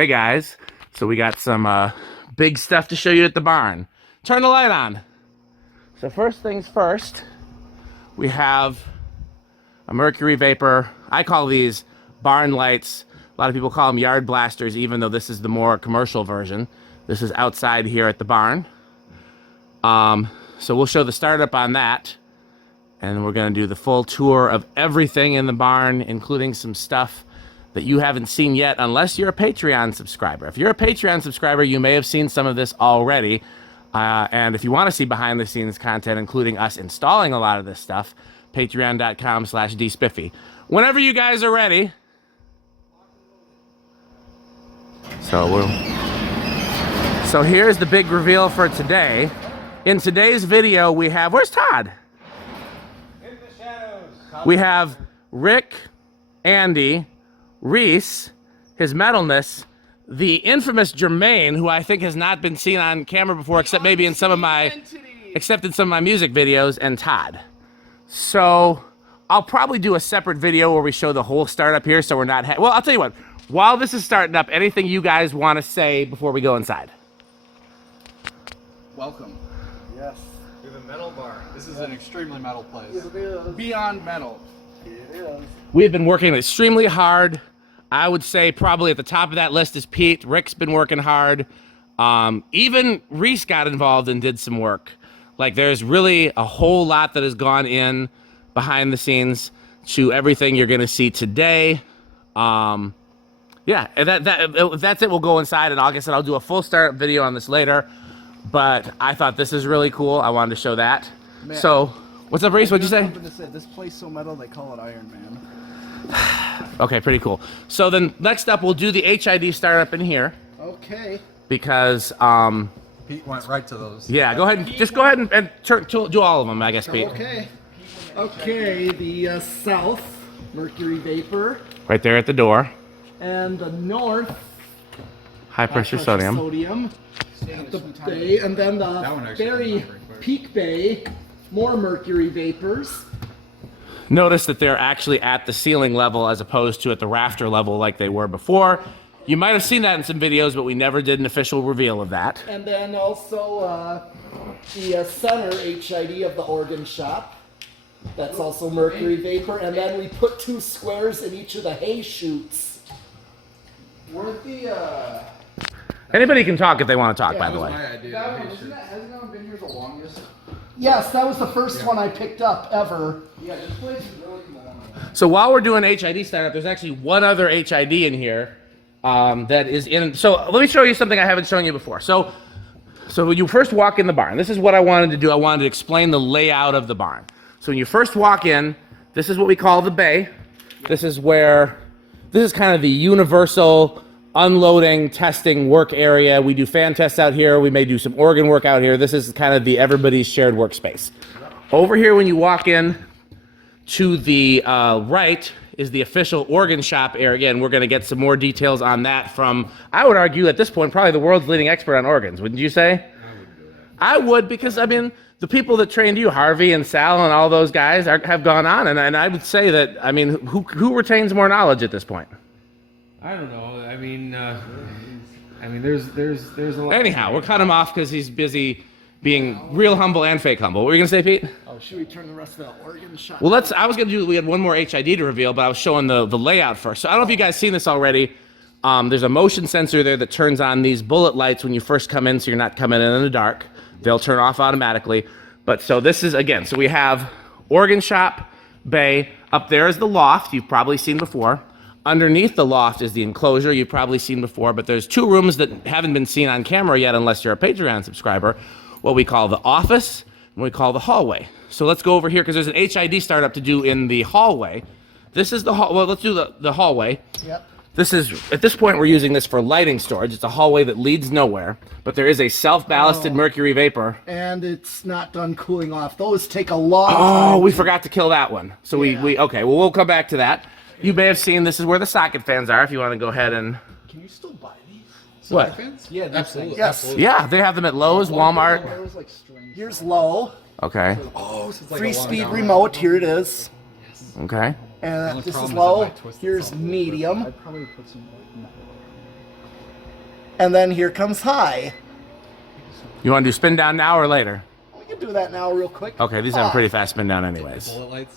Hey guys, so we got some big stuff to show you at the barn. Turn the light on. So first things first, we have a mercury vapor. I call these barn lights. A lot of people call them yard blasters, even though this is the more commercial version. This is outside here at the barn. So we'll show the startup on that. And we're gonna do the full tour of everything in the barn, including some stuff that you haven't seen yet, unless you're a Patreon subscriber. If you're a Patreon subscriber, you may have seen some of this already. And if you want to see behind the scenes content, including us installing a lot of this stuff, patreon.com/dspiffy. Whenever you guys are ready. So here's the big reveal for today. In today's video, we have, where's Todd? In the shadows. We have Rick, Andy, Reese, his metalness, the infamous Jermaine, who I think has not been seen on camera before, except maybe in some of my music videos, and Todd. So I'll probably do a separate video where we show the whole startup here, so we're not. Well, I'll tell you what. While this is starting up, anything you guys want to say before we go inside? Welcome. Yes. We have a metal bar. This is an extremely metal place. Yes, it is. Beyond metal. It is. We've been working extremely hard. I would say probably at the top of that list is Pete. Rick's been working hard. Even Reese got involved and did some work. Like, there's really a whole lot that has gone in behind the scenes to everything you're going to see today. Yeah, and that's it. We'll go inside, and like I said, I'll do a full startup video on this later. But I thought this is really cool. I wanted to show that. Man, so, what's up, Reese? What'd you say? This place so metal they call it Iron Man. Okay, pretty cool. So then next up, we'll do the HID startup in here. Okay. Because, Pete went right to those. yeah, go ahead and do all of them, I guess, Pete. Okay. Okay, the south, mercury vapor. Right there at the door. And the north, High pressure sodium. At the bay, and then the very peak bay, more mercury vapors. Notice that they're actually at the ceiling level as opposed to at the rafter level like they were before. You might have seen that in some videos, but we never did an official reveal of that. And then also the center HID of the organ shop. That's also mercury vapor. And then we put 2 squares in each of the hay chutes. Weren't the Anybody can talk if they want to talk, by the way. hasn't that one been here the longest? Yes, that was the first one I picked up ever. Yeah, this place is really come along. So while we're doing HID startup, there's actually one other HID in here that is in. So let me show you something I haven't shown you before. So when you first walk in the barn, this is what I wanted to do. I wanted to explain the layout of the barn. So when you first walk in, this is what we call the bay. This is kind of the universal unloading, testing work area. We do fan tests out here. We may do some organ work out here. This is kind of the everybody's shared workspace. Over here, when you walk in to the right is the official organ shop area. Again, we're going to get some more details on that from, I would argue at this point, probably the world's leading expert on organs. Wouldn't you say? I would, because I mean, the people that trained you, Harvey and Sal and all those guys, have gone on, and I would say that, I mean, who retains more knowledge at this point? I don't know. I mean, there's a lot. Anyhow, we'll cut him off because he's busy being real humble and fake humble. What were you gonna say, Pete? Oh, should we turn the rest of the organ shop? Well, we had one more HID to reveal, but I was showing the layout first. So I don't know if you guys seen this already. There's a motion sensor there that turns on these bullet lights when you first come in, so you're not coming in the dark. They'll turn off automatically. But so this is, again, so we have organ shop, bay. Up there is the loft you've probably seen before. Underneath the loft is the enclosure you've probably seen before, but there's 2 rooms that haven't been seen on camera yet unless you're a Patreon subscriber, what we call the office and what we call the hallway. So let's go over here because there's an HID startup to do in the hallway. This is the hall. Well, let's do the hallway. Yep. This is, at this point, we're using this for lighting storage. It's a hallway that leads nowhere, but there is a self-ballasted mercury vapor. And it's not done cooling off. Those take a long time. Oh, we forgot to kill that one. So okay, well, we'll come back to that. You may have seen this is where the socket fans are if you want to go ahead and... Can you still buy these? What? Yeah, Absolutely. Yes. Absolutely. Yeah, they have them at Lowe's, Walmart. Here's low. Okay, Oh, so it's like Free a long speed down remote. Here it is. okay. And only this is problem is it low. might twist Here's itself. medium. I'd probably put some like metal. And then here comes high. You want to do spin down now or later? We can do that now real quick. Okay, these have a pretty fast spin down anyways. Bullet lights.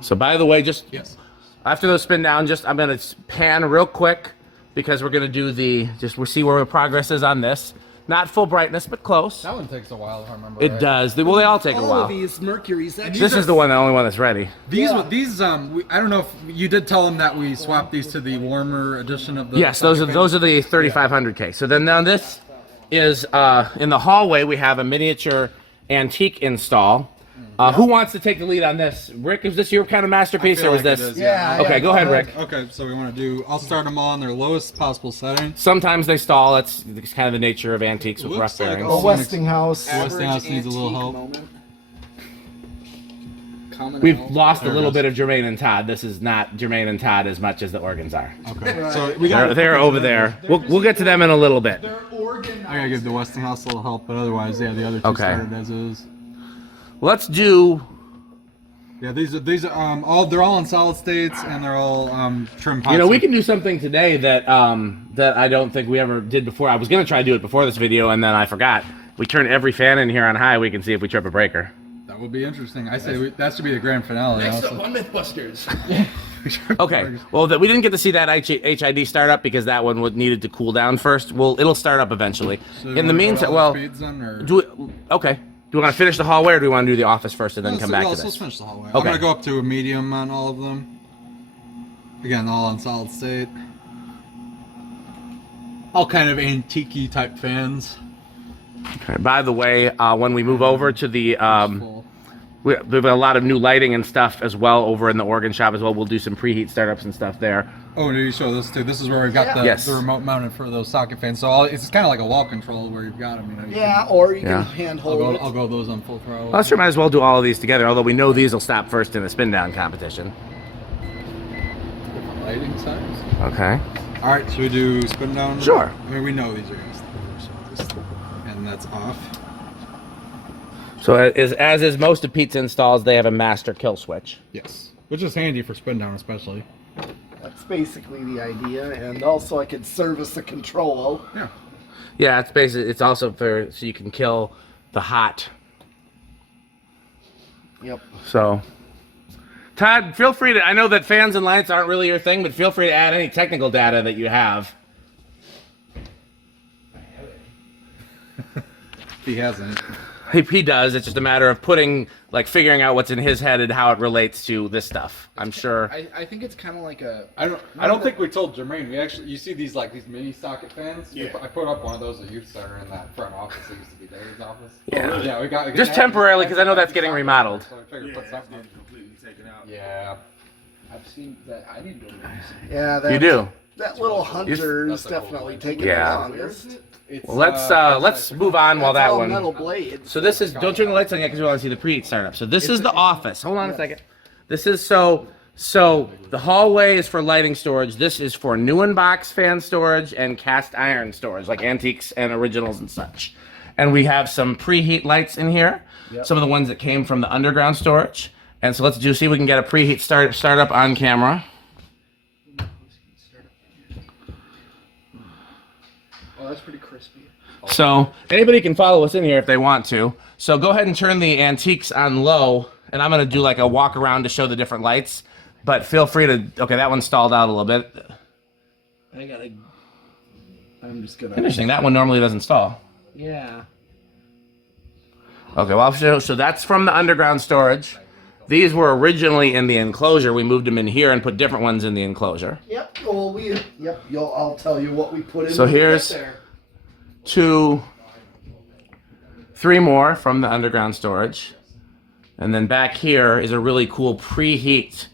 So by the way, just Yes. after those spin down, I'm gonna pan real quick because we're gonna do we'll see where progress is on this. Not full brightness, but close. That one takes a while, if I remember. It right. does. Well, they all take a All while. of these Mercuries. Actually, This is the only one that's ready. These, Yeah. I don't know if you did tell them that we swapped these to the warmer edition of the. Yes, those are the 3500K. So then now this is in the hallway. We have a miniature antique install. Who wants to take the lead on this? Rick, is this your kind of masterpiece, or is this? Yeah. Okay, go ahead, Rick. Okay, so we want to do. I'll start them all in their lowest possible setting. Sometimes they stall. It's kind of the nature of antiques with rough Looks like bearings. all- a Westinghouse. Westinghouse needs a little help. We've lost a little bit of Jermaine and Todd. This is not Jermaine and Todd as much as the organs are. Okay, so we got. They're over there. We'll get to them in a little bit. They're organized. I gotta give the Westinghouse a little help, but otherwise, yeah, the other two Okay. started as is. Let's do. Yeah, these are they're all in solid states and they're all trim pots. You know, we can do something today that that I don't think we ever did before. I was gonna try to do it before this video, and then I forgot. We turn every fan in here on high. We can see if we trip a breaker. That would be interesting. I say that should be the grand finale. also. on Mythbusters. Okay. Well, we didn't get to see that HID start up because that one needed to cool down first. It'll start up eventually. So In you the wanna go meantime, to all well, the speeds then, or? okay. Do we want to finish the hallway, or do we want to do the office first and then come back to Let's this? finish the hallway. Okay. I'm gonna go up to a medium on all of them. Again, all in solid state. All kind of antique type fans. Okay. By the way, when we move over to the Full. we have a lot of new lighting and stuff as well over in the organ shop as well. We'll do some preheat startups and stuff there. Oh, did you show this too? This is where we've got Yes. the remote mounted for those socket fans. So it's kind of like a wall control where you've got them. You know, Yeah, or you Yeah. can hand I'll hold it. go those on full throttle. Well, sure, might as well do all of these together. Although we know these will stop first in the spin down competition. Different lighting settings. Okay. All right, should we do spin down? Sure. I mean, we know these are going to stop. And that's off. So as is most of Pete's installs, they have a master kill switch. Yes. Which is handy for spin down, especially. That's basically the idea, and also I could service the control. Yeah. Yeah, it's also so you can kill the hot. Yep. So, Todd, feel free to. I know that fans and lights aren't really your thing, but feel free to add any technical data that you have. He hasn't. He does. It's just a matter of figuring out what's in his head and how it relates to this stuff. I'm sure. I think it's kind of like a. I don't think we told Jermaine. You see these mini socket fans. Yeah. I put up one of those at Youth Center in that front office. It used to be Dave's office. Yeah. Yeah, we got Just temporarily, because I know that's getting remodeled. So I figured put something up. completely taken out. Yeah. I've seen that. I need to go to the Yeah, that, You do. That little hunter's That's like a definitely whole taking Yeah. the longest. It's, Well, let's move on while That's that all one. metal blades. So this is. Don't turn the lights on yet because we want to see the preheat start up. So this is the office. Hold on a second. This is so the hallway is for lighting storage. This is for new in box fan storage and cast iron storage, like antiques and originals and such. And we have some preheat lights in here. Some of the ones that came from the underground storage. And so let's see if we can get a preheat start up on camera. Oh, that's pretty crispy. So anybody can follow us in here if they want to. So go ahead and turn the antiques on low, and I'm gonna do like a walk around to show the different lights. But feel free to. Okay, that one stalled out a little bit. I'm just gonna. Interesting. That one normally doesn't stall. Yeah. Okay, well, I'll show. So that's from the underground storage. These were originally in the enclosure. We moved them in here and put different ones in the enclosure. Yep. Well, I'll tell you what we put in. So when we get here's there. 2, 3 more from the underground storage. And then back here is a really cool preheat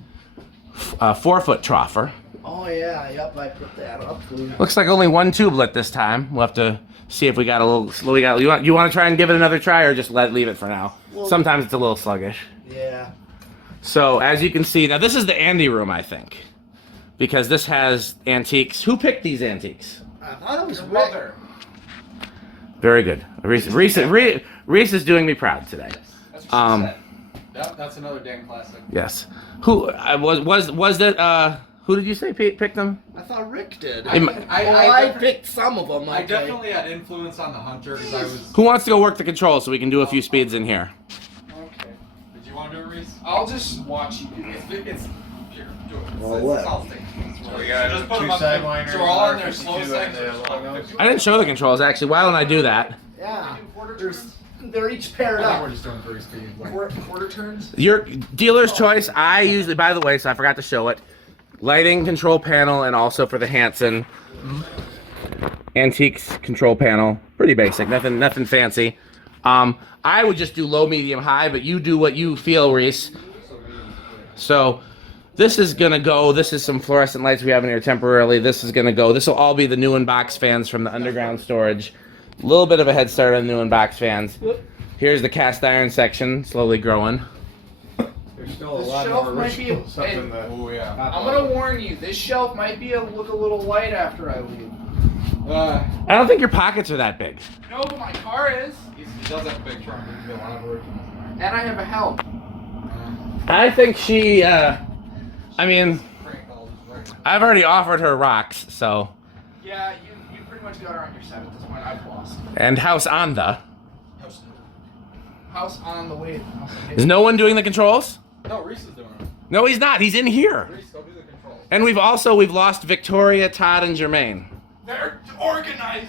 4-foot troffer. Oh yeah. Yep. I put that up. Looks like only one tubelet this time. We'll have to see if we got a little. You want to try and give it another try, or just leave it for now? Well, Sometimes it's a little sluggish. Yeah. So as you can see, now this is the Andy room, I think, because this has antiques. Who picked these antiques? I thought it was Rick. Very good. Reese is doing me proud today. That's another damn classic. Yes. Who was that? Who did you say picked them? I thought Rick did. I Picked some of them. I definitely had influence on the Hunter because I was. Who wants to go work the controls so we can do a few speeds in here? Okay. Did you want to do it, Reese? I'll just watch you do it. It's here. Do it. Well, It's what? solid state. So we got Just put them two up side there. liners. So we're all on their R52 slow and sections. the logos. I didn't show the controls actually. Why don't I do that? Yeah. They're each paired I think up. we're just doing 3 speeds. Like, Quarter turns? Your dealer's choice. I usually, by the way, so I forgot to show it. Lighting control panel and also for the Hanson Antiques control panel. Pretty basic, nothing fancy. I would just do low, medium, high, but you do what you feel, Reese. So this is gonna go. This is some fluorescent lights we have in here temporarily. This is gonna go. This will all be the new in-box fans from the underground storage. A little bit of a head start on the new in-box fans. Here's the cast iron section, slowly growing. There's still a The lot shelf more might be ritual stuff in the. oh yeah. I'm gonna warn you, this shelf might look a little light after I leave. I don't think your pockets are that big. No, but my car is. He does have a big trunk. He can get a lot of originals. And I have a help. I think she, I mean, Crank all these right. I've already offered her rocks, so. Yeah, you pretty much got her on your set at this point. I've lost. And house on the. House on the way. Is no one doing the controls? No, Reese is doing it. No, he's not. He's in here. Reese, go do the controls. And we've lost Victoria, Todd, and Jermaine. They're organizing.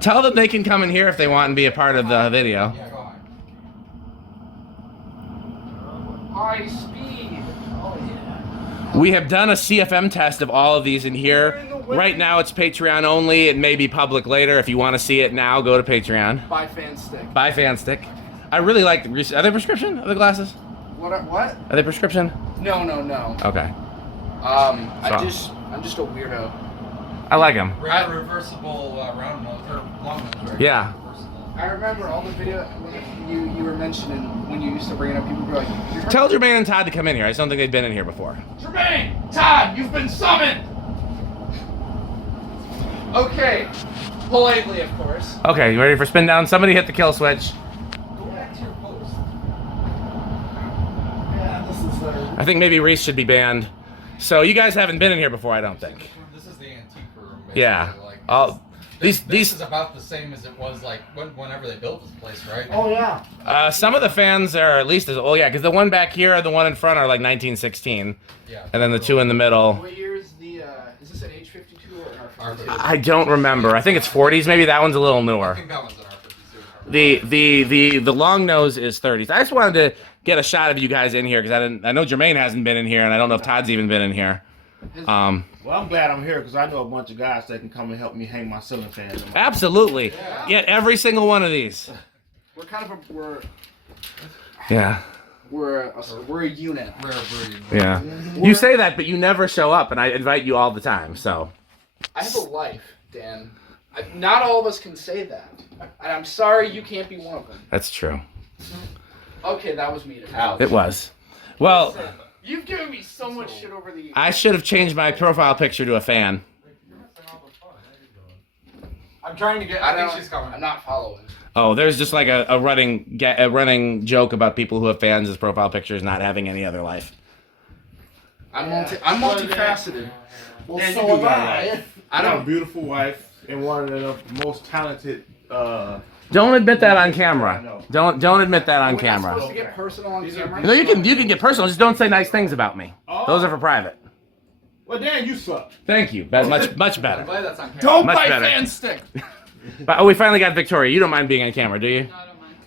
Tell them they can come in here if they want and be a part of the video. Yeah, go ahead. High speed. Oh yeah. We have done a CFM test of all of these in here. Right now it's Patreon only. It may be public later. If you want to see it now, go to Patreon. Buy fan stick. Buy fan stick. I really like the. Are they prescription? Are the glasses? What? What? Are they prescription? No. Okay. I'm just a weirdo. I like them. Reversible round nose or long nose, right? Yeah. Reversible. I remember all the video when you were mentioning when you used to bring it up. People were like, Tell Jermaine and Todd to come in here. I just don't think they've been in here before. Jermaine, Todd, you've been summoned. Okay, politely, of course. Okay, you ready for spin down? Somebody hit the kill switch. Go back to your post. Yeah, this is I think maybe Reese should be banned. So you guys haven't been in here before, I don't think. This is the antique room. Basically. Yeah. Like, All this these is about the same as it was like whenever they built this place, right? Oh yeah. some of the fans are at least as yeah, because the one back here and the one in front are like 1916, Yeah. and then the two in the middle. What year is the? Is this an H52 or an R52? I don't remember. I think it's 40s. Maybe that one's a little I newer. think that one's an R52. The long nose is 30s. I just wanted to get a shot of you guys in here because I know Jermaine hasn't been in here, and I don't know if Todd's even been in here. Well, I'm glad I'm here because I know a bunch of guys that can come and help me hang my ceiling fans. Absolutely. Yeah, every single one of these. We're kind of Yeah. we're a unit. Rare breed. Yeah. You say that, but you never show up, and I invite you all the time. So. I have a life, Dan. Not all of us can say that. And I'm sorry you can't be one of them. That's true. Okay, that was me. It was. Well, You've given me so much shit over the years. I should have changed my profile picture to a fan. I'm trying to get. I think she's coming. I'm not following. Oh, there's just like a running joke about people who have fans as profile pictures not having any other life. I'm multifaceted. Well, And so you do am got I. that. I got a beautiful wife and one of the most talented. Don't admit that on camera. Don't admit that on We're not supposed camera. to get personal on camera. No, you can get personal. Just don't say nice things about me. Those are for private. Well, Dan, you suck. Thank you. Much I'm better. glad that's on camera. Don't Much buy better. fan stick. But, we finally got Victoria. You don't mind being on camera, do you?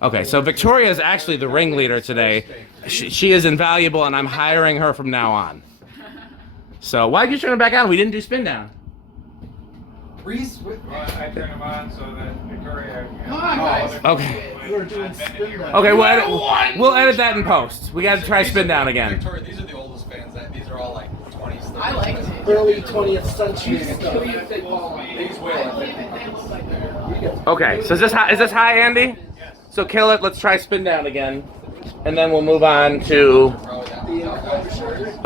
Okay, so Victoria is actually the ringleader today. She is invaluable, and I'm hiring her from now on. So why'd you turn it back on? We didn't do spin down. Reese, Well, I turn them on so that Victoria. Come on, guys. Okay. We're doing spin down. Okay, we'll edit that in post. We got to try spin down again. Victoria, these are the oldest fans. These are all like 20s. 30s. I like it. Early 20th century stuff. These will. Okay, so is this high, Andy? Yes. So kill it. Let's try spin down again, and then we'll move on to.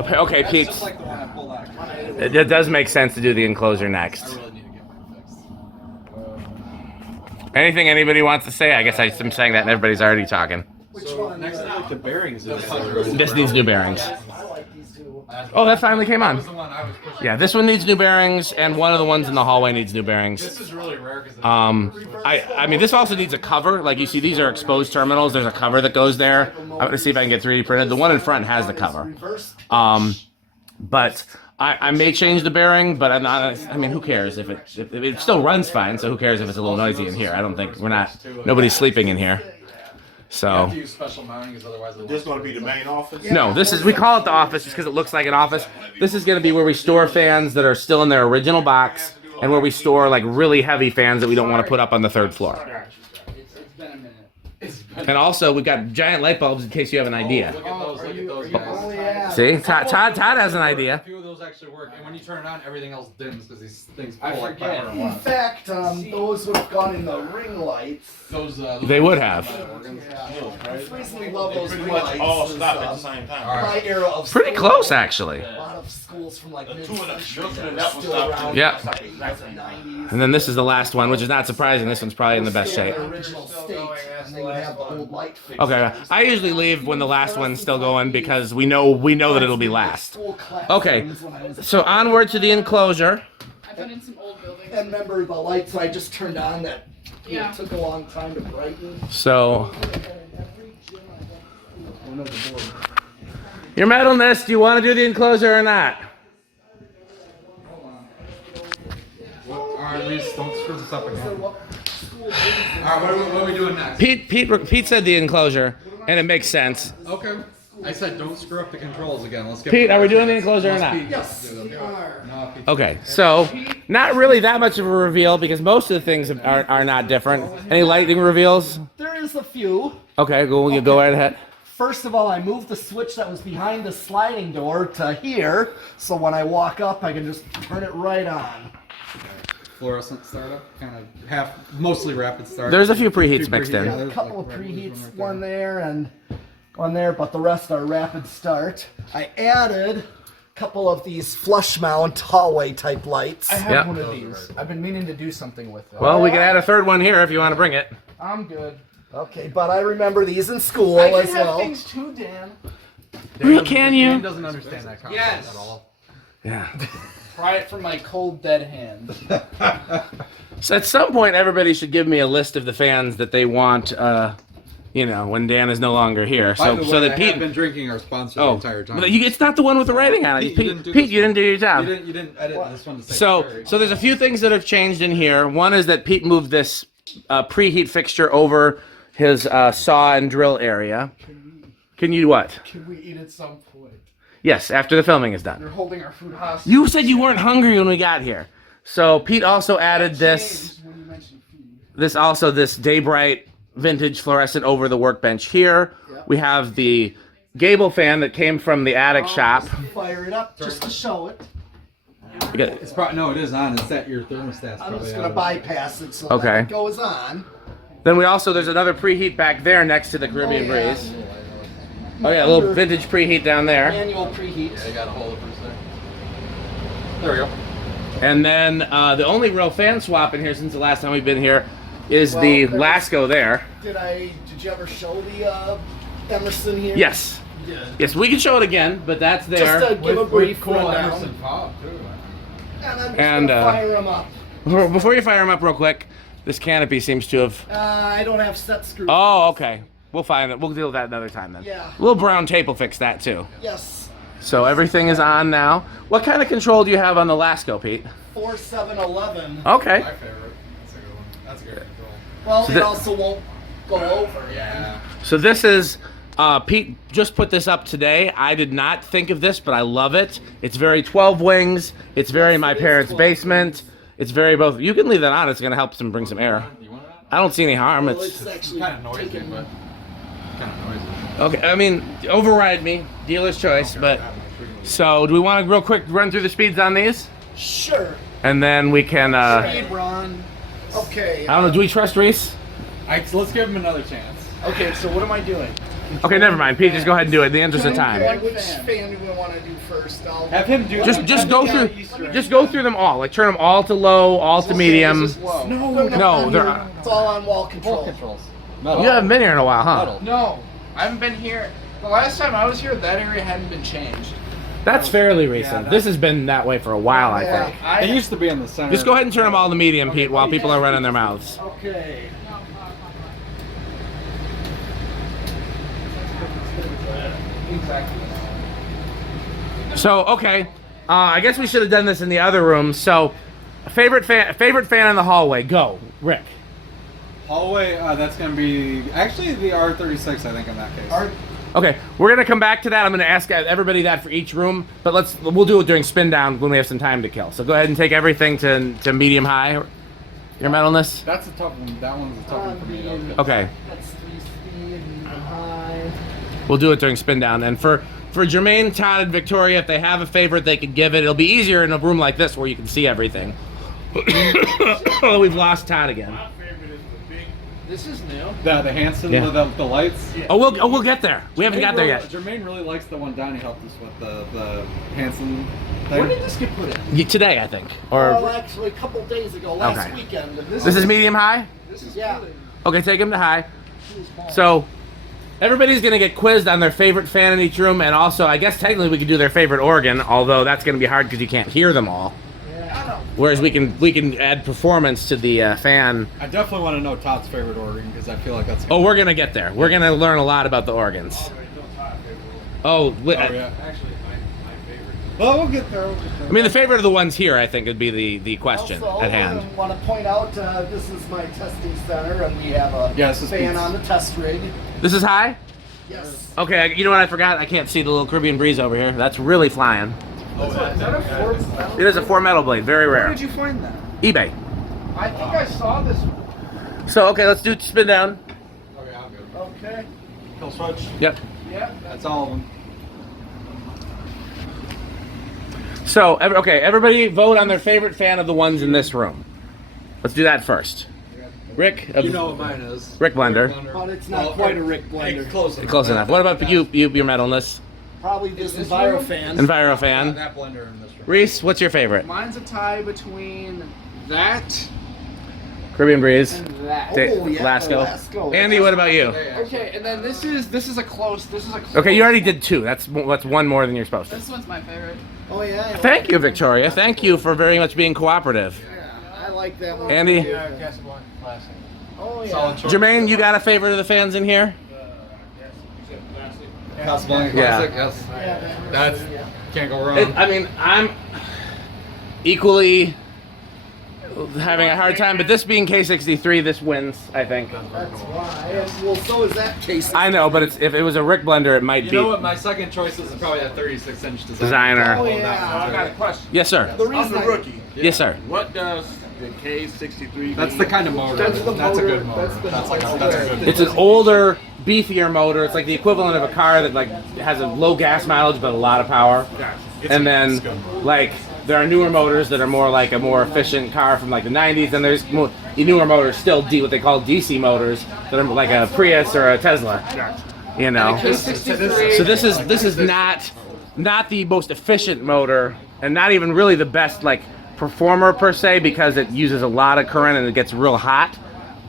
Okay, That's peeps. just like the one I pulled out of camera. It does make sense to do the enclosure I next. really need to get mine fixed. Anything anybody wants to say? I guess I'm saying that, and everybody's already talking. Which one? Next I like the bearings. The Hunter. This needs new bearings. I like these two. Oh, that finally came That on. was the one I was pushing. Yeah, this one needs new bearings, and one of the ones in the hallway needs new This bearings. is really rare because I mean, this also needs a cover. Like you see, these are exposed terminals. There's a cover that goes there. I'm gonna see if I can get 3D printed. The one in front has the cover. But I may change the bearing, but I'm not. I mean, who cares if it still runs fine? So who cares if it's a little noisy in here? I don't think nobody's sleeping in here. you So have to use special mounting because otherwise This is gonna be the main office. no, we call it the office just because it looks like an office. This is gonna be where we store fans that are still in their original box, and where we store like really heavy fans that we don't want to put up on the third floor. It's been a minute. And also, we've got giant light bulbs in case you have an idea. Look at those guys. Oh yeah. See, Todd has an A idea. few of those actually work, and when you turn it on, everything else dims because these things I pull like forget. power. In fact, those would have gone in the ring lights. Those They would have. I recently love those Pretty ring much lights. all is, stop at the same time. My era of Pretty school. close, actually. A lot of schools from like Two of them, mid-century yours and that are that one still stopped. around. Yeah. Stop exactly. 90s. And then this is the last one, which is not surprising. This one's probably in the best shape. Their original state, and they would have the old light fixture. Okay, I usually leave when the last one's still going because we know that it'll be last. School Okay, classrooms when I was a so onward to the enclosure. I've been in some old buildings. And remember the lights I just turned on that Yeah. took a long time to brighten? So, your metalness, do you want to do the enclosure or not? Alright, Reese, don't screw this up again. Alright, what are we doing next? Pete said the enclosure, and it makes sense. Okay. I said don't screw up the controls again. Let's get Pete, are we doing the enclosure or not? Yes, we are. No, Pete. Okay, so not really that much of a reveal because most of the things are not different. Any lightning reveals? There is a few. Okay, you go right ahead. First of all, I moved the switch that was behind the sliding door to here, so when I walk up, I can just turn it right on. Fluorescent startup, kind of mostly rapid start. There's a few preheats mixed in. Yeah, a couple of preheats, one there and one there, but the rest are rapid start. I added a couple of these flush mount hallway type lights. I have Yep. one of these. I've been meaning to do something with them. Well, we can add a third one here if you want to bring it. I'm good. Okay, but I remember these in school I can as have well. things too, Dan. Can Dan you? doesn't understand that concept Yes. at all. Yeah. Pry it from my cold, dead hands. So at some point, everybody should give me a list of the fans that they want. When Dan is no longer here. By the way, So that I Pete. have been drinking our sponsor the Oh, entire time. but it's not the one with the writing on it. Pete, Pete, you didn't do Pete, this you didn't do your job. You didn't edit this one to say So Terry. there's a few things that have changed in here. One is that Pete moved this preheat fixture over his saw and drill area. Can you what? Can we eat at some point? Yes, after the filming is done. You're holding our food hostage. You said you weren't hungry when we got here. So Pete also added this. When you mentioned food. This Daybright vintage fluorescent over the workbench here. We have the gable fan that came from the attic shop. Fire it up just to show it. We got- It's probably no, it is on. It's set your thermostat's I'm probably just out gonna of it. bypass it so Okay. that it goes on. Then there's another preheat back there next to the Caribbean Breeze. Oh yeah, a little vintage preheat down there. Manual preheat. I got a hole of this there. There we go. And then the only real fan swap in here since the last time we've been here is the Well, Lasco there. Did you ever show the Emerson here? Yes. Yeah. Yes, we can show it again, but that's there. Just to give a brief cool rundown. Emerson fob too. And I'm just And, gonna fire them up. Before you fire them up real quick, this canopy seems to have... I don't have set screws. Oh, okay. We'll find it. We'll deal with that another time then. Yeah. A little brown tape will fix that too. Yes. So everything is on now. What kind of control do you have on the Lasco, Pete? 4711. Okay. My favorite. That's a good one. That's a good control. Well, So it that- also won't go over. Yeah. So this is... Pete just put this up today. I did not think of this, but I love it. It's very 12 wings. It's very my it is parents' 12 basement. It's very both. You can leave that on. It's going to help them bring some air. You want that? I don't see any harm. Well, It's it's actually Kind of noisy, taken- but kind of noisy. okay. I mean, override me. Dealer's choice. But so, do we want to real quick run through the speeds on these, Sure. and then we can? Speed run. Okay. I don't know. Do we trust Reese? Let's give him another chance. Okay, so what am I doing? Okay, never mind. Pete, just go ahead and do it. In the interest of time. Which fan do we want to do first? Have him do Just go through. Just go through them all. Like turn them all to low, all to medium. No, they're. It's all on wall control. controls. You haven't been here in a while, huh? Metal. No, I haven't been here. The last time I was here, that area hadn't been changed. That's fairly recent. This has been that way for a while, I think. They used to be in the center. Just go ahead and turn them all to medium, Pete, while people are running their mouths. Okay. So, okay. I guess we should have done this in the other room. So, favorite fan in the hallway. Go, Rick. Hallway, that's going to be actually the R36, I think, in that case. Okay, we're gonna come back to that. I'm gonna ask everybody that for each room, but we'll do it during spin down when we have some time to kill. So go ahead and take everything to medium high. Your metalness. That's a tough one. That one's a tough one for me. Though. Okay. That's 3 speed and high. We'll do it during spin down. And for Jermaine, Todd, and Victoria, if they have a favorite, they could give it. It'll be easier in a room like this where you can see everything. Oh, we've lost Todd again. This is new. The Hanson Yeah. with the lights. Oh, we'll get there. We haven't got there yet. Jermaine really likes the one Donnie helped us with, the Hanson thing. When did this get put in? Today, I think. Well, Or actually, a couple days ago, last Okay. weekend. this is medium high. This is Yeah. Okay, take him to high. So, everybody's gonna get quizzed on their favorite fan in each room, and also, I guess technically we could do their favorite organ, although that's gonna be hard because you can't hear them all. Whereas we can add performance to the fan. I definitely want to know Todd's favorite organ because I feel like that's. Oh, we're gonna get there. We're gonna learn a lot about the organs. Oh, yeah. Actually, my favorite. Well, we'll get there. I mean, the favorite of the ones here, I think, would be the question Also, at hand. I want to point out this is my testing center, and we have a Yeah, this is fan Pete's. on the test rig. This is high. Yes. Okay, you know what I forgot? I can't see the little Caribbean breeze over here. That's really flying. Is that a four metal? It is a 4 metal blade, very Where rare. did you find that? eBay. I think I saw this. So okay, let's do spin down. Okay, I'm good. Okay. Kill switch. Yep. Yeah. That's all of them. So everybody vote on their favorite fan of the ones in this room. Let's do that first. Rick. You know what mine is. Rick Blender. But it's not quite a Rick blender. Close enough. Close enough. What about your metalness? Probably this this Envirofan. Envirofan. That blender in this room. Reese, what's your favorite? Mine's a tie between that Caribbean Breeze. and that. Oh, yeah, Lasco. Lasco. Andy, what about you? Okay, and then this is a close. Okay, you already did 2. That's one more than you're supposed to. This one's my favorite. Oh, yeah. I Thank like you, that. Victoria. Thank you for very much being cooperative. Yeah, I like that one. Andy, Casablanca classic. Oh, yeah. Solid choice. Jermaine, you got a favorite of the fans in here? Casablanca Yeah. classic. Yes. Yeah, That's can't go wrong. I mean, I'm equally having a hard time, but this being K63, this wins, I think. That's why. And, well, so is that case. I know, but if it was a Rick blender, it might You be. know what? My second choice is probably a 36-inch Designer. Oh, I yeah. got a question. Yes, sir. The I'm reason the I- rookie. Yes, sir. What does the K63 That's do? the kind of motor. That's the a motor, good motor. that's the That's like motor. that's a good. It's an older, beefier motor. It's like the equivalent of a car that like has a low gas mileage but a lot of power. And then like there are newer motors that are more like a more efficient car from like the 90s, and there's newer motors still what they call DC motors that are like a Prius or a Tesla. You know. K63. So this is not the most efficient motor, and not even really the best like performer per se, because it uses a lot of current and it gets real hot.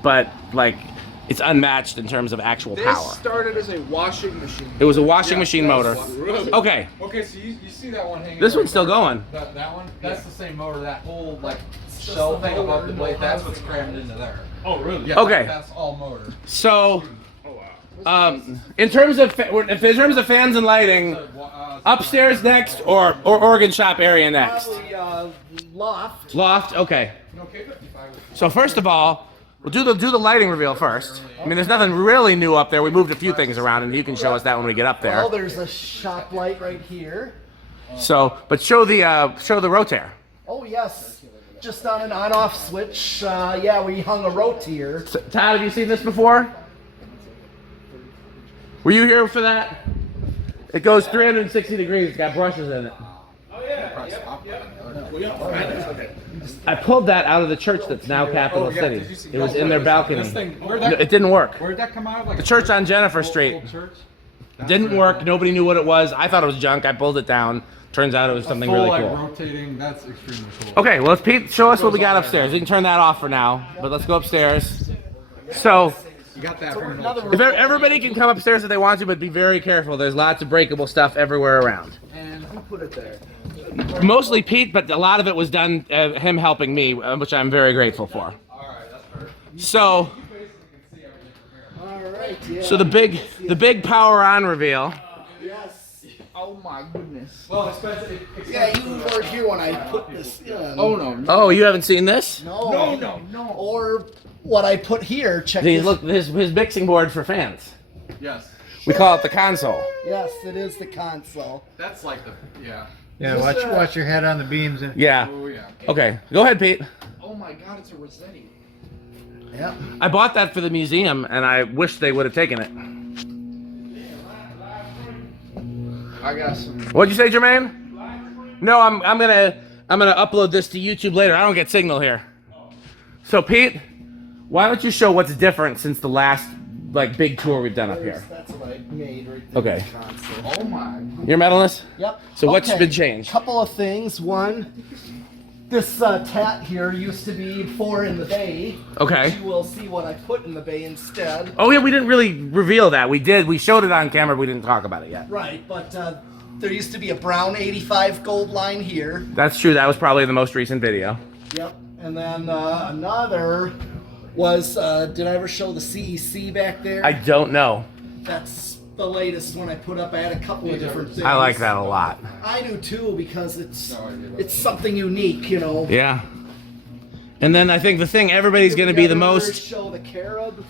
But like it's unmatched in terms of actual This power. started as a washing machine. It was a washing machine motor. Okay, Okay, so you see that one hanging. this right one's still there? going. That one? That's the same motor. That whole like shell thing above the blade. That's what's crammed into there. Oh, really? Yeah. Okay. That's all motor. So, in terms of fans and lighting, upstairs next or organ shop area next. Probably loft. Loft. Okay. So first of all, we'll do the lighting reveal first. I mean, there's nothing really new up there. We moved a few things around, and you can show us that when we get up there. Well, there's a shop light right here. So, but show the rotator. Oh, yes. Just on an on-off switch. Yeah, we hung a rotier. So, Todd, have you seen this before? Were you here for that? It goes 360 degrees. It's got brushes in it. I pulled that out of the church that's now Capital City. It was in their balcony. This thing, where'd No, that, it didn't work. where'd that come out of? Like The church on Jennifer Street old church? didn't work. Nobody knew what it was. I thought it was junk. I pulled it down. Turns out it was something Full, really like, cool. rotating. That's extremely cool. Okay, well, Pete, show us what we got upstairs. We can turn that off for now, but let's go upstairs. So, You got that from an another old If everybody can come upstairs if they want to, but be very careful. There's lots of breakable stuff everywhere around. And who put it there? Mostly Pete, but a lot of it was done him helping me, which I'm very grateful for. So, Alright, yeah. so the big power on reveal. Yes. Oh my goodness. Well, especially. Yeah, you weren't here when I put this in. Oh no. Oh, you haven't seen this? No. Or what I put here, check See, this. look, his mixing board for fans. Yes. We call it the console. Yes, it is the console. That's like the. Yeah. Yeah, watch your head on the beams. Yeah. Oh, yeah. Okay, go ahead, Pete. Oh my god, it's a Rossetti. Yep. I bought that for the museum, and I wish they would have taken it. I got some. What'd you say, Jermaine? No, I'm gonna upload this to YouTube later. I don't get signal here. So Pete, why don't you show what's different since the last like big tour we've done up here? That's what I made right there. Okay. the console. Oh my. You're medalist? Yep. So what's Okay. been changed? Couple of things. One, this tat here used to be 4 in the bay. Okay. You will see what I put in the bay instead. Oh yeah, we didn't really reveal that. We did. We showed it on camera, but we didn't talk about it yet. Right, but there used to be a brown 85 gold line here. That's true. That was probably the most recent video. Yep. And then another was, did I ever show the CEC back there? I don't know. That's the latest one I put up. I had a couple of different things. I like that a lot. I do too because it's something unique, you know. Yeah. And then I think the thing everybody's going to be the most. Show the carob.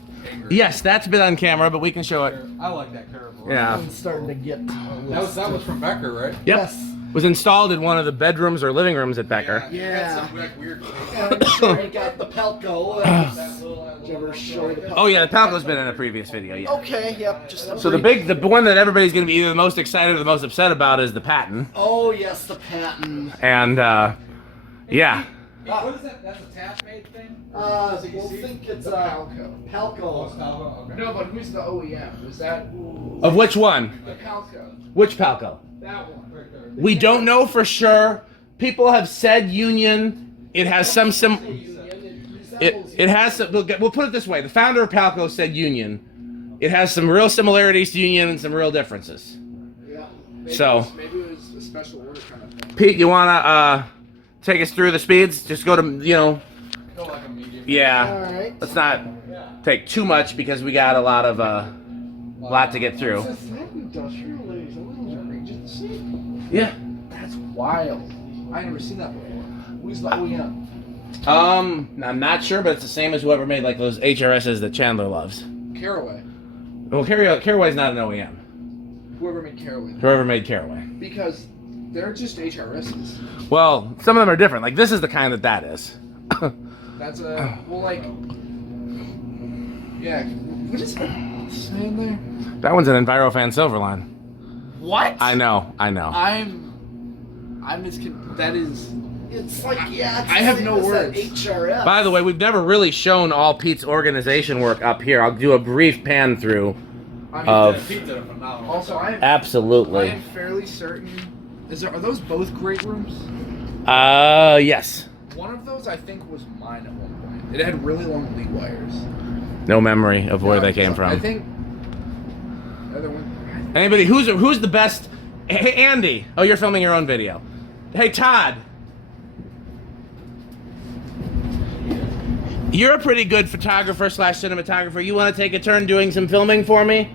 Yes, that's been on camera, but we can show it. I like that caribou. Yeah. I'm starting to get. That was from Becker, right? Yep. Yes. Was installed in one of the bedrooms or living rooms at Becker. Yeah. Weird. And I'm sure we got the Pelco. Did you ever show the Oh yeah, the Palco's been in a previous video. Yeah. Okay. Yep. Just a So the one that everybody's going to be either the most excited or the most upset about is the Patton. Oh yes, the patent. And yeah. What is that? That's a tap made thing? We'll think it's Palco. Pelco. Okay. No, but who's the OEM? Was that Of which one? the Palco? Which Palco? That one. We don't know for sure. People have said Union. It has some It has some. We'll put it this way: the founder of Palco said Union. It has some real similarities to Union and some real differences. Yeah. So- maybe it was a special order kind of thing. Pete, you wanna take us through the speeds? Just go to Go like a medium. yeah. All right. Let's not take too much because we got a lot to get through. It's not industrial, ladies and gentlemen. Just see. Yeah. That's wild. I never seen that before. Who's the OEM? I'm not sure, but it's the same as whoever made like those HRSs that Chandler loves. Caraway. Well, Caraway's not an OEM. Whoever made Caraway. Whoever made Caraway. Because they're just HRSs. Well, some of them are different. Like this is the kind that is. That's a well, like, yeah. What is that saying there? That one's an Envirofan Silverline. What? I know. I'm that is. It's like It's I have the no same as that words. HRS. By the way, we've never really shown all Pete's organization work up here. I'll do a brief pan through of Pete did a phenomenal. Also, I am absolutely. fairly certain. Are those both great rooms? Yes. One of those I think was mine at one point. It had really long lead wires. No memory of where they came I from. think. The other one. Anybody who's the best? Hey, Andy. Oh, you're filming your own video. Hey, Todd. You're a pretty good photographer / cinematographer. You want to take a turn doing some filming for me?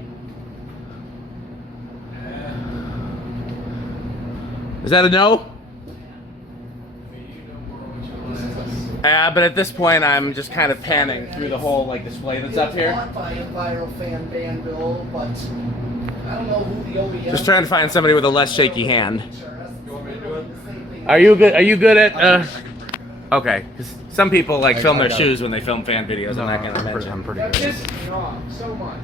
Is that a no? But at this point, I'm just kind of panning through the whole like display that's up here. Bought by Envirofan Danville, but I don't know who the OEM. Just trying to find somebody with a less shaky hand. You want me to do it? Are you good? Are you good at? Okay, 'cause some people like film their shoes when they film fan videos. I'm not gonna mention. I'm pretty That good. pissed me off so much.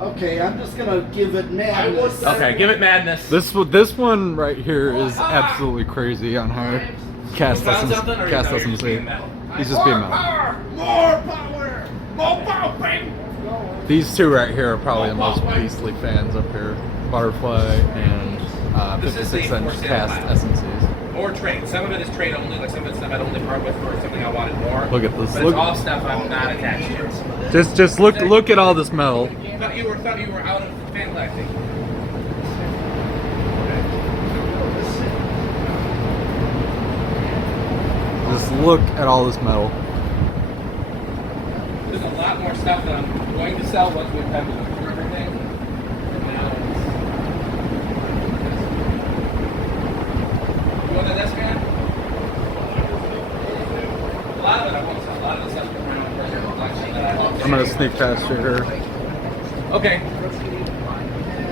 Okay, I'm just gonna give it madness. Okay, give it madness. This one right here is absolutely crazy on how Cass doesn't see. He's just being metal. More power! More power, baby! These two right here are probably the most beastly fans up here. Butterfly and 56-inch cast SNCs. or trade. Some of it is trade only, like some of it's stuff I'd only part with for something I wanted more. Look at this. But Look. it's all stuff I'm not attached to. Just look at all this metal. Thought you were out of fan collecting. Just look at all this metal. There's a lot more stuff that I'm going to sell once we've done with everything. Now you want that desk fan? A lot of it I won't sell. A lot of the stuff around I'm gonna sneak past you here. Okay.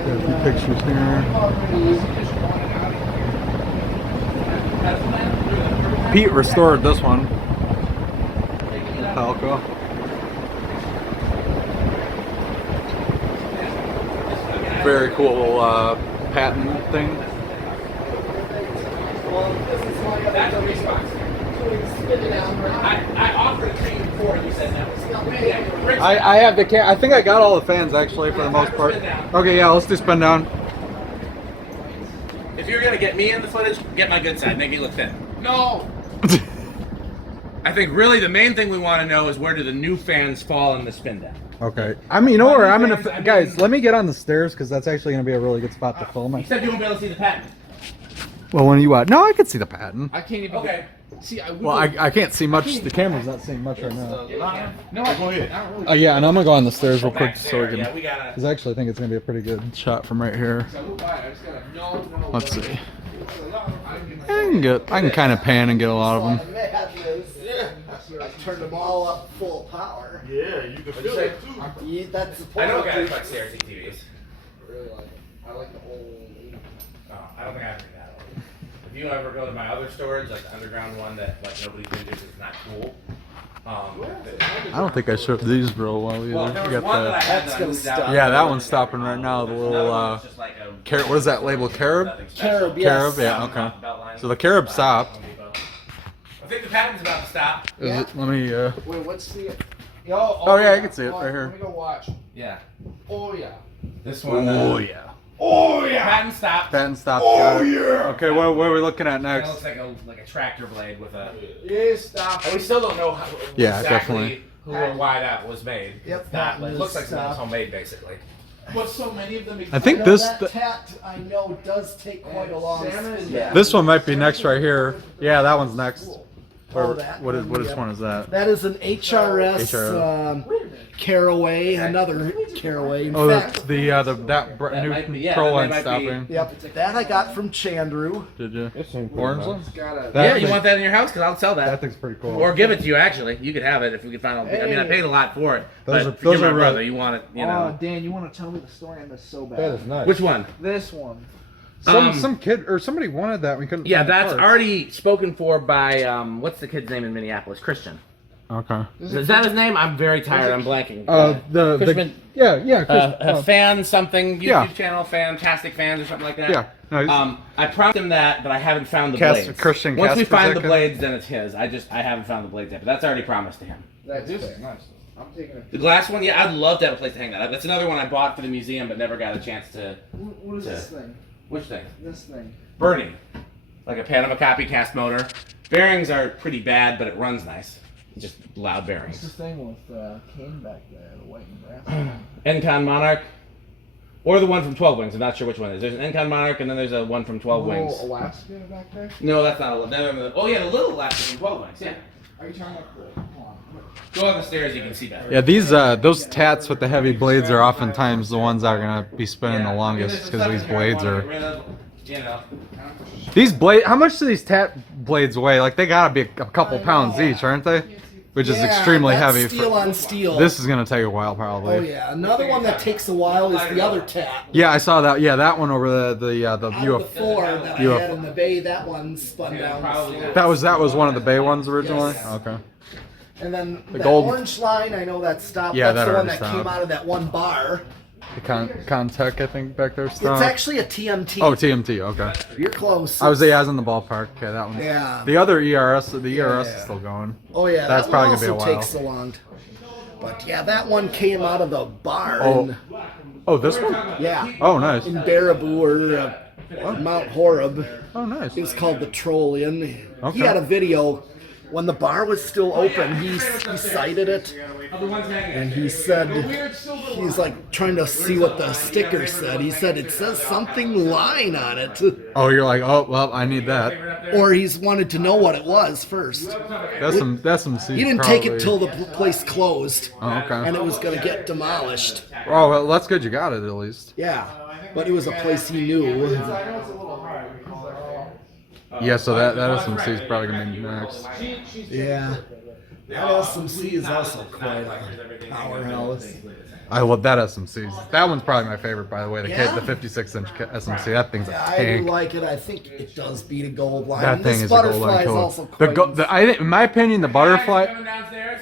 There's some pictures here. Pete restored this one. Falco. Very cool patent thing. That's a response. I offered a tree before and you said no. I have the I think I got all the fans actually for the most part. Okay, yeah, let's do spin down. If you're gonna get me in the footage, get my good side, make me look thin. No. I think really the main thing we want to know is where do the new fans fall in the spin down. Okay. I mean, you know where I'm gonna guys. Let me get on the stairs because that's actually gonna be a really good spot to film You it. said you won't be able to see the patent. Well, when you no, I could see the patent. I can't even. Okay. See, Well, I can't see much. The camera's not seeing much right now. No, go ahead. Not really. Oh yeah, and I'm gonna go on the stairs real quick Back so we there, can. yeah, we gotta. Because I actually think it's gonna be a pretty good shot from right here. So, I just gotta. No. Let's see. I can kind of pan and get a lot of them. I turned them all up full power. Yeah, you can feel it too. Yeah, that's the I point. know guys like CRT TVs. Really like it. I like the old. Oh, I don't think I have to do that old. If you ever go to my other storage, like the underground one that like nobody's been to, it's not cool. I don't think I showed these for a while Well, either. there You was got one that I the. had That's that I gonna moved out. stop. Yeah, that one's stopping right now. The There's little another one that's just like a carrot. What is that label? Carob? Carob, yes. Carob. Yeah. Okay. So the carob stopped. I think the patent's about to stop. Is it? Let me. Wait, what's the? Oh, yeah, I can see it right here. Let me go watch. Yeah. Oh yeah. This one. yeah. Oh yeah. Patent stopped. Patent stop. Oh yeah. Okay, what are we looking at It next? looks like a tractor blade with a. Yeah, stop. And we still don't know how, Yeah, exactly definitely. who or why that was made. Yep, It's not, that it looks like was, something that's homemade, basically. But so many of them. I think know this that tat I know does take quite a long Salmon, spin. yeah. this one might be next right here. Yeah, that one's next. Oh, Or that what is one, which yep. one is that? That is an HRS HRS. Caraway, another Caraway. In Oh, fact, that's the that new might be- yeah, control that line might be- stopping. yep, that I got from Chandru. Did you? Orange one? Gotta. That Yeah, you thing- want that in your house? Because I'll sell That that. thing's pretty cool. Or give it to you, actually. You could have it if we could find out. I mean, I paid a lot for it. Those but are- if you those give are my real- brother, you want it, you know. Oh, Dan, you want to tell me the story on this so bad? That is nice. Which one? This one. Some kid or somebody wanted that. We couldn't. Yeah, find the that's parts. already spoken for by, what's the kid's name in Minneapolis? Christian. Okay. Is that his name? I'm very tired. I'm blanking. The Cushman- yeah Chris, a fan something YouTube Yeah. channel, Fantastic Fans or something like that. Yeah. No, he's- I promised him that, but I haven't found the Cast- blades. Christian Once we find the Kasperzak. blades, then it's his. I haven't found the blades yet, but that's already promised to him. That's fair. Nice. I'm taking The glass one, yeah, I'd love to have a place to hang that up. That's another one I bought for the museum, but never got a chance to. What is this thing? Which thing? This thing. Burning, like a Panama copy cast motor. Bearings are pretty bad, but it runs nice. Just loud What's the bearings. thing with Kane back there, the white and brass? Encon Monarch, or the one from 12 Wings. I'm not sure which one it is. There's an Encon Monarch, and then there's a one from 12 Wings. Little Alaska back there? No, that's not a. Oh yeah, the little Alaska from 12 Wings. Yeah. Are you talking about the? Hold on. Go up the stairs, you can see better. Yeah, these those tats with the heavy blades are oftentimes the ones that are gonna be spinning the longest because these blades are. You know. These blade. How much do these tat blades weigh? Like they gotta be a couple pounds each, aren't they? Which is Yeah, extremely that's heavy. Steel on steel. This is gonna take a while probably. Oh yeah, another one that takes a while is the other tat. Yeah, I saw that. Yeah, that one over the Out of the UFO. four that I UFO. had in the bay, that one spun Yeah, down. probably. slow. That was one of the Bay ones originally. Yes. Okay. And then the gold- orange line, I know that stopped. Yeah, That's that the one already that came stopped. out of that one bar. The Contech, I think, back there. It's Still. actually a TMT. Oh, TMT. Okay. You're close. I was in the ballpark. Okay, that one. Yeah. The other ERS, the ERS is Yeah. still going. Oh yeah, That's that probably one gonna be a also while. takes a long. But yeah, that one came out of the bar Oh. Oh, this one? in, yeah, Oh, nice. in Baraboo or Mount Horeb. Oh, nice. It was called the Trollian. Okay. He had a video when the bar was still open. He cited it, and he said he's like trying to see what the sticker said. He said it says something line on it, Oh, you're like, oh well, I need that. or he's wanted to know what it was first. That's some seeds. He didn't take it till the place closed, Oh, okay. and it was gonna get demolished. Oh, well, that's good. You got it at least. Yeah, but it was a place he knew. Yeah, so that SMC is probably gonna be next. Yeah. That SMC is also quite a powerhouse. I love that SMC. That one's probably my favorite, by the way. The Yeah? the 56-inch SMC. That thing's a Yeah, I do tank. like it. I think it does beat a gold line. That thing This is a gold butterfly line is killer. also quite I think, in my opinion, the butterfly. Coming downstairs.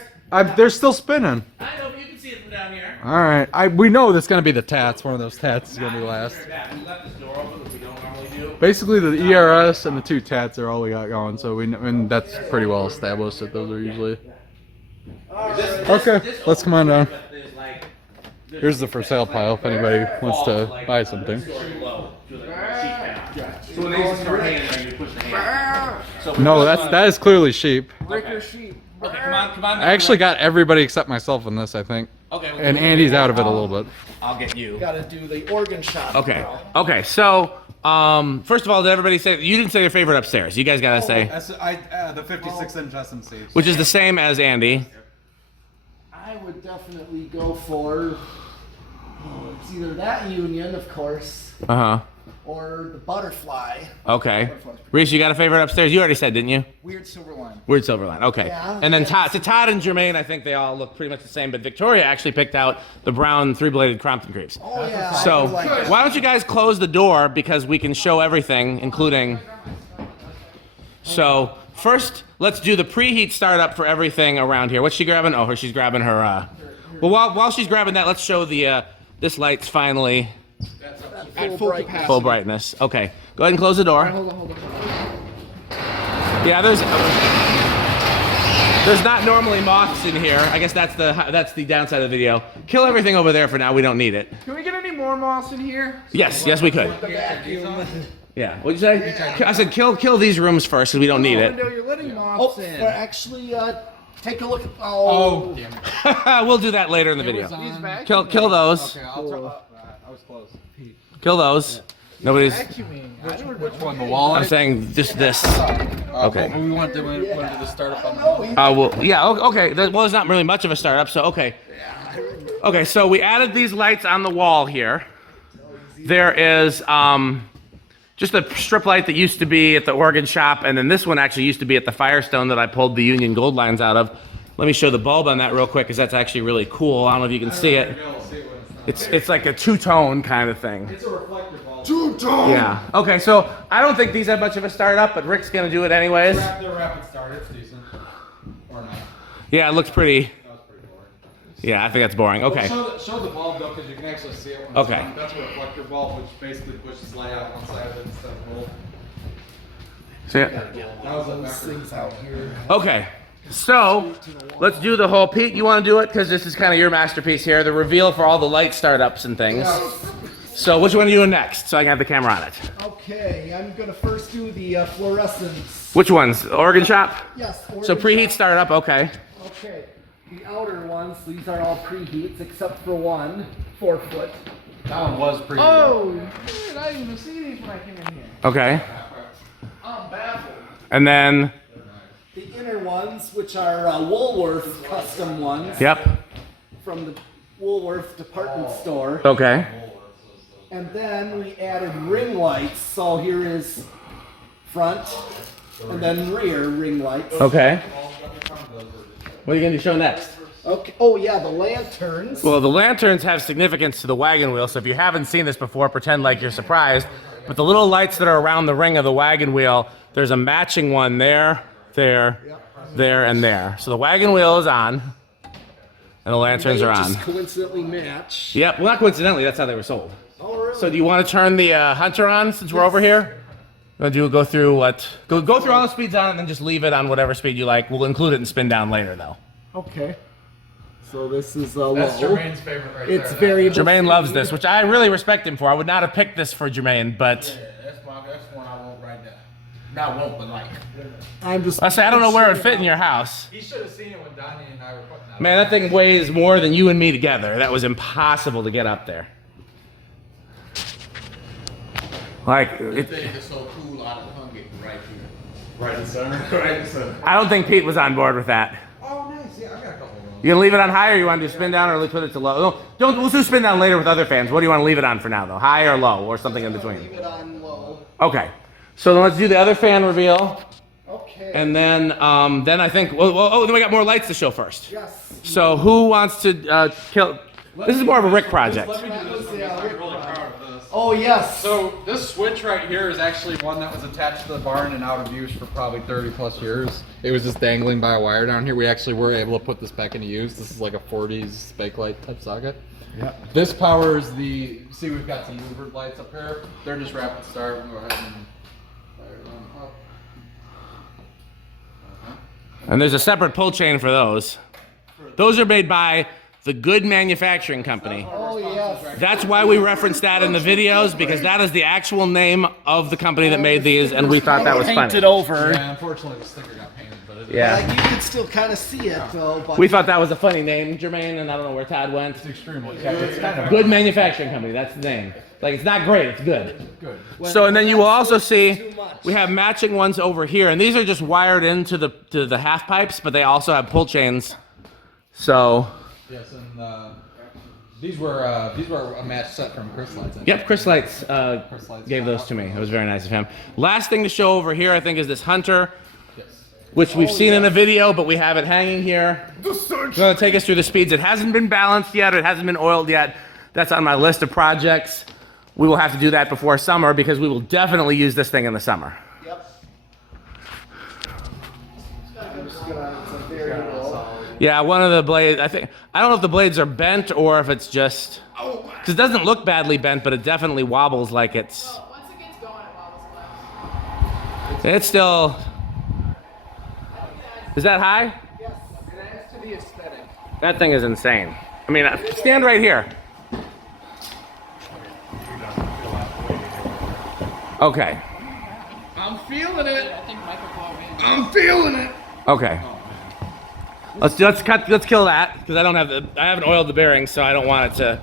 They're still spinning. I know, but you can see it from down here. All right. We know that's gonna be the tats. One of those tats is gonna be last. We left this door open, which we don't normally do. Basically, the ERS and the 2 tats are all we got going. So and that's pretty well established that those are usually. Okay, let's come on down. Here's the for sale pile if anybody wants to buy something. So when they start hanging there, you push the hand. No, that is clearly sheep. Breaker sheep. Okay, come on. I actually got everybody except myself in this, I think. Okay. And Andy's out of it a little bit. I'll get you. Gotta do the organ shop. Okay. now. Okay. So, first of all, did everybody say you didn't say your favorite upstairs? You guys gotta say, The 56-inch SMC. which is the same as Andy. I would definitely go for. It's either that union, of course, Uh huh. or the butterfly. Okay. Reese, you got a favorite upstairs? You already said, didn't you? Weird silver line. Weird Silverline. Okay. Yeah. And then Todd, and Jermaine, I think they all look pretty much the same, but Victoria actually picked out the brown 3-bladed Crompton creeps. Oh yeah. So, I would like that. why don't you guys close the door because we can show everything, including. So, first, let's do the preheat startup for everything around here. What's she grabbing? Oh, she's grabbing her. Well, while she's grabbing that, let's show the. This light's finally At full capacity. full brightness. Okay, go ahead and close the door. Hold on. Yeah, there's not normally moths in here. I guess that's the downside of the video. Kill everything over there for now. We don't need it. Can we get any more moths in here? Yes, we could. The vacuum. Yeah. What'd you say? I said kill these rooms first because we don't need it. Window, you're letting Oh, moths in. but actually, take a look at. Oh, damn it. We'll do that later in the video. Use vacuum. Kill those. Okay, I'll try. I was close. Kill those. Nobody's. Vacuuming. Which one? The wall? I'm saying just this. Okay. We want to do the startup on Well, yeah. Okay. Well, there's not really much of a startup, so okay. Okay, so we added these lights on the wall here. There is just a strip light that used to be at the organ shop, and then this one actually used to be at the Firestone that I pulled the Union Gold lines out of. Let me show the bulb on that real quick, because that's actually really cool. I don't know if you can see it. It's like a two-tone kind of thing. It's a reflector bulb. Two-tone. Yeah. Okay, so I don't think these have much of a startup, but Rick's gonna do it anyways. They're rapid start. It's decent. Or not. Yeah, it looks pretty. That was pretty boring. Yeah, I think that's boring. Okay. Show the bulb though, because you can actually see it when it's Okay. on. That's a reflector bulb, which basically pushes light out one side of it instead of both. So, yeah. That was a Those things out here. Okay. So, let's do the whole. Pete, you want to do it? Because this is kind of your masterpiece here, the reveal for all the light startups and things. So, which one are you doing next? So I can have the camera on it. Okay, I'm gonna first do the fluorescence. Which ones? The organ shop? Yes. So organ preheat shop. startup, okay. Okay, the outer ones, these are all preheats except for one, 4 foot. That one was pretty Oh, dude, I didn't even see these when I came in here. Okay. I'm baffled. And then, The inner ones, which are Woolworth custom ones yep. from the Woolworth department store. Okay. And then we added ring lights, so here is front and then rear ring lights. Okay. What are you going to show next? Okay. Oh yeah, the lanterns. Well, the lanterns have significance to the wagon wheel, so if you haven't seen this before, pretend like you're surprised. But the little lights that are around the ring of the wagon wheel, there's a matching one there, there, and there. So the wagon wheel is on, and the lanterns They are just on. coincidentally match. Yep, well, not coincidentally, that's how they were sold. Oh really? So do you want to turn the Hunter on since we're over here? Go through what? Go through all the speeds on, and then just leave it on whatever speed you like. We'll include it in spin down later, though. Okay. So this is a That's low. Jermaine's favorite right It's there. very. Jermaine loves this, which I really respect him for. I would not have picked this for Jermaine, but That's one I want right there. Not won't, but like. I'm just. I say I don't know where it would fit in your house. He should have seen it when Donnie and I were putting that. Man, that thing weighs more than you and me together. That was impossible to get up there. Like, This thing is so cool, I hung it right here. Right in the center. Right in the center. I don't think Pete was on board with that. Oh, nice. Yeah, I got a couple of those. You gonna leave it on high, or you want to do spin down, or put it to low? No, don't. We'll do spin down later with other fans. What do you want to leave it on for now, though? High or low, or something in between? Leave it on low. Okay. So then let's do the other fan reveal, Okay. and then I think. Then we got more lights to show first. Yes. So who wants to kill? This is more of a Rick project. Let me do this. Yeah, I'm Rick really project. proud of this. Oh yes. So this switch right here is actually one that was attached to the barn and out of use for probably 30 plus years. It was just dangling by a wire down here. We actually were able to put this back into use. This is like a 40s bakelite type socket. Yep. This powers the, see we've got some louvered lights up here. They're just rapid start. We'll go ahead and fire them up. And there's a separate pull chain for those. Those are made by the Good Manufacturing Company. Oh yes. That's why we referenced that in the videos, because that is the actual name of the company that made these, and we thought that was Painted funny. over. Yeah, unfortunately the sticker got painted, but it Yeah. Like you can still kind of see it though. But We thought that was a funny name, Jermaine, and I don't know where Todd went. it's extremely, it's kind of Good Manufacturing Company, that's the name. Like, it's not great, it's good. good. So, and then you will also see we have matching ones over here, and these are just wired into the half pipes, but they also have pull chains. So, Yes, and these were a match set from Chris Lights. yep, Chris Lights gave those to me. It was very nice of him. Last thing to show over here, I think, is this Hunter, Yes. which we've seen in a video, but we have it hanging here. It's going to take us through the speeds. It hasn't been balanced yet, or it hasn't been oiled yet. That's on my list of projects. We will have to do that before summer, because we will definitely use this thing in the summer. Yep. I'm just gonna. It's a very low. Yeah, one of the blades, I don't know if the blades are bent or if it's just, because it doesn't look badly bent, but it definitely wobbles like it's, Well, once it gets going, it wobbles left. it's still, is that high? It adds to the aesthetic. That thing is insane. I mean, stand right here. Okay, I'm feeling it. I think Michael called me. I'm feeling it. okay. Let's kill that, because I haven't oiled the bearings, so I don't want it to.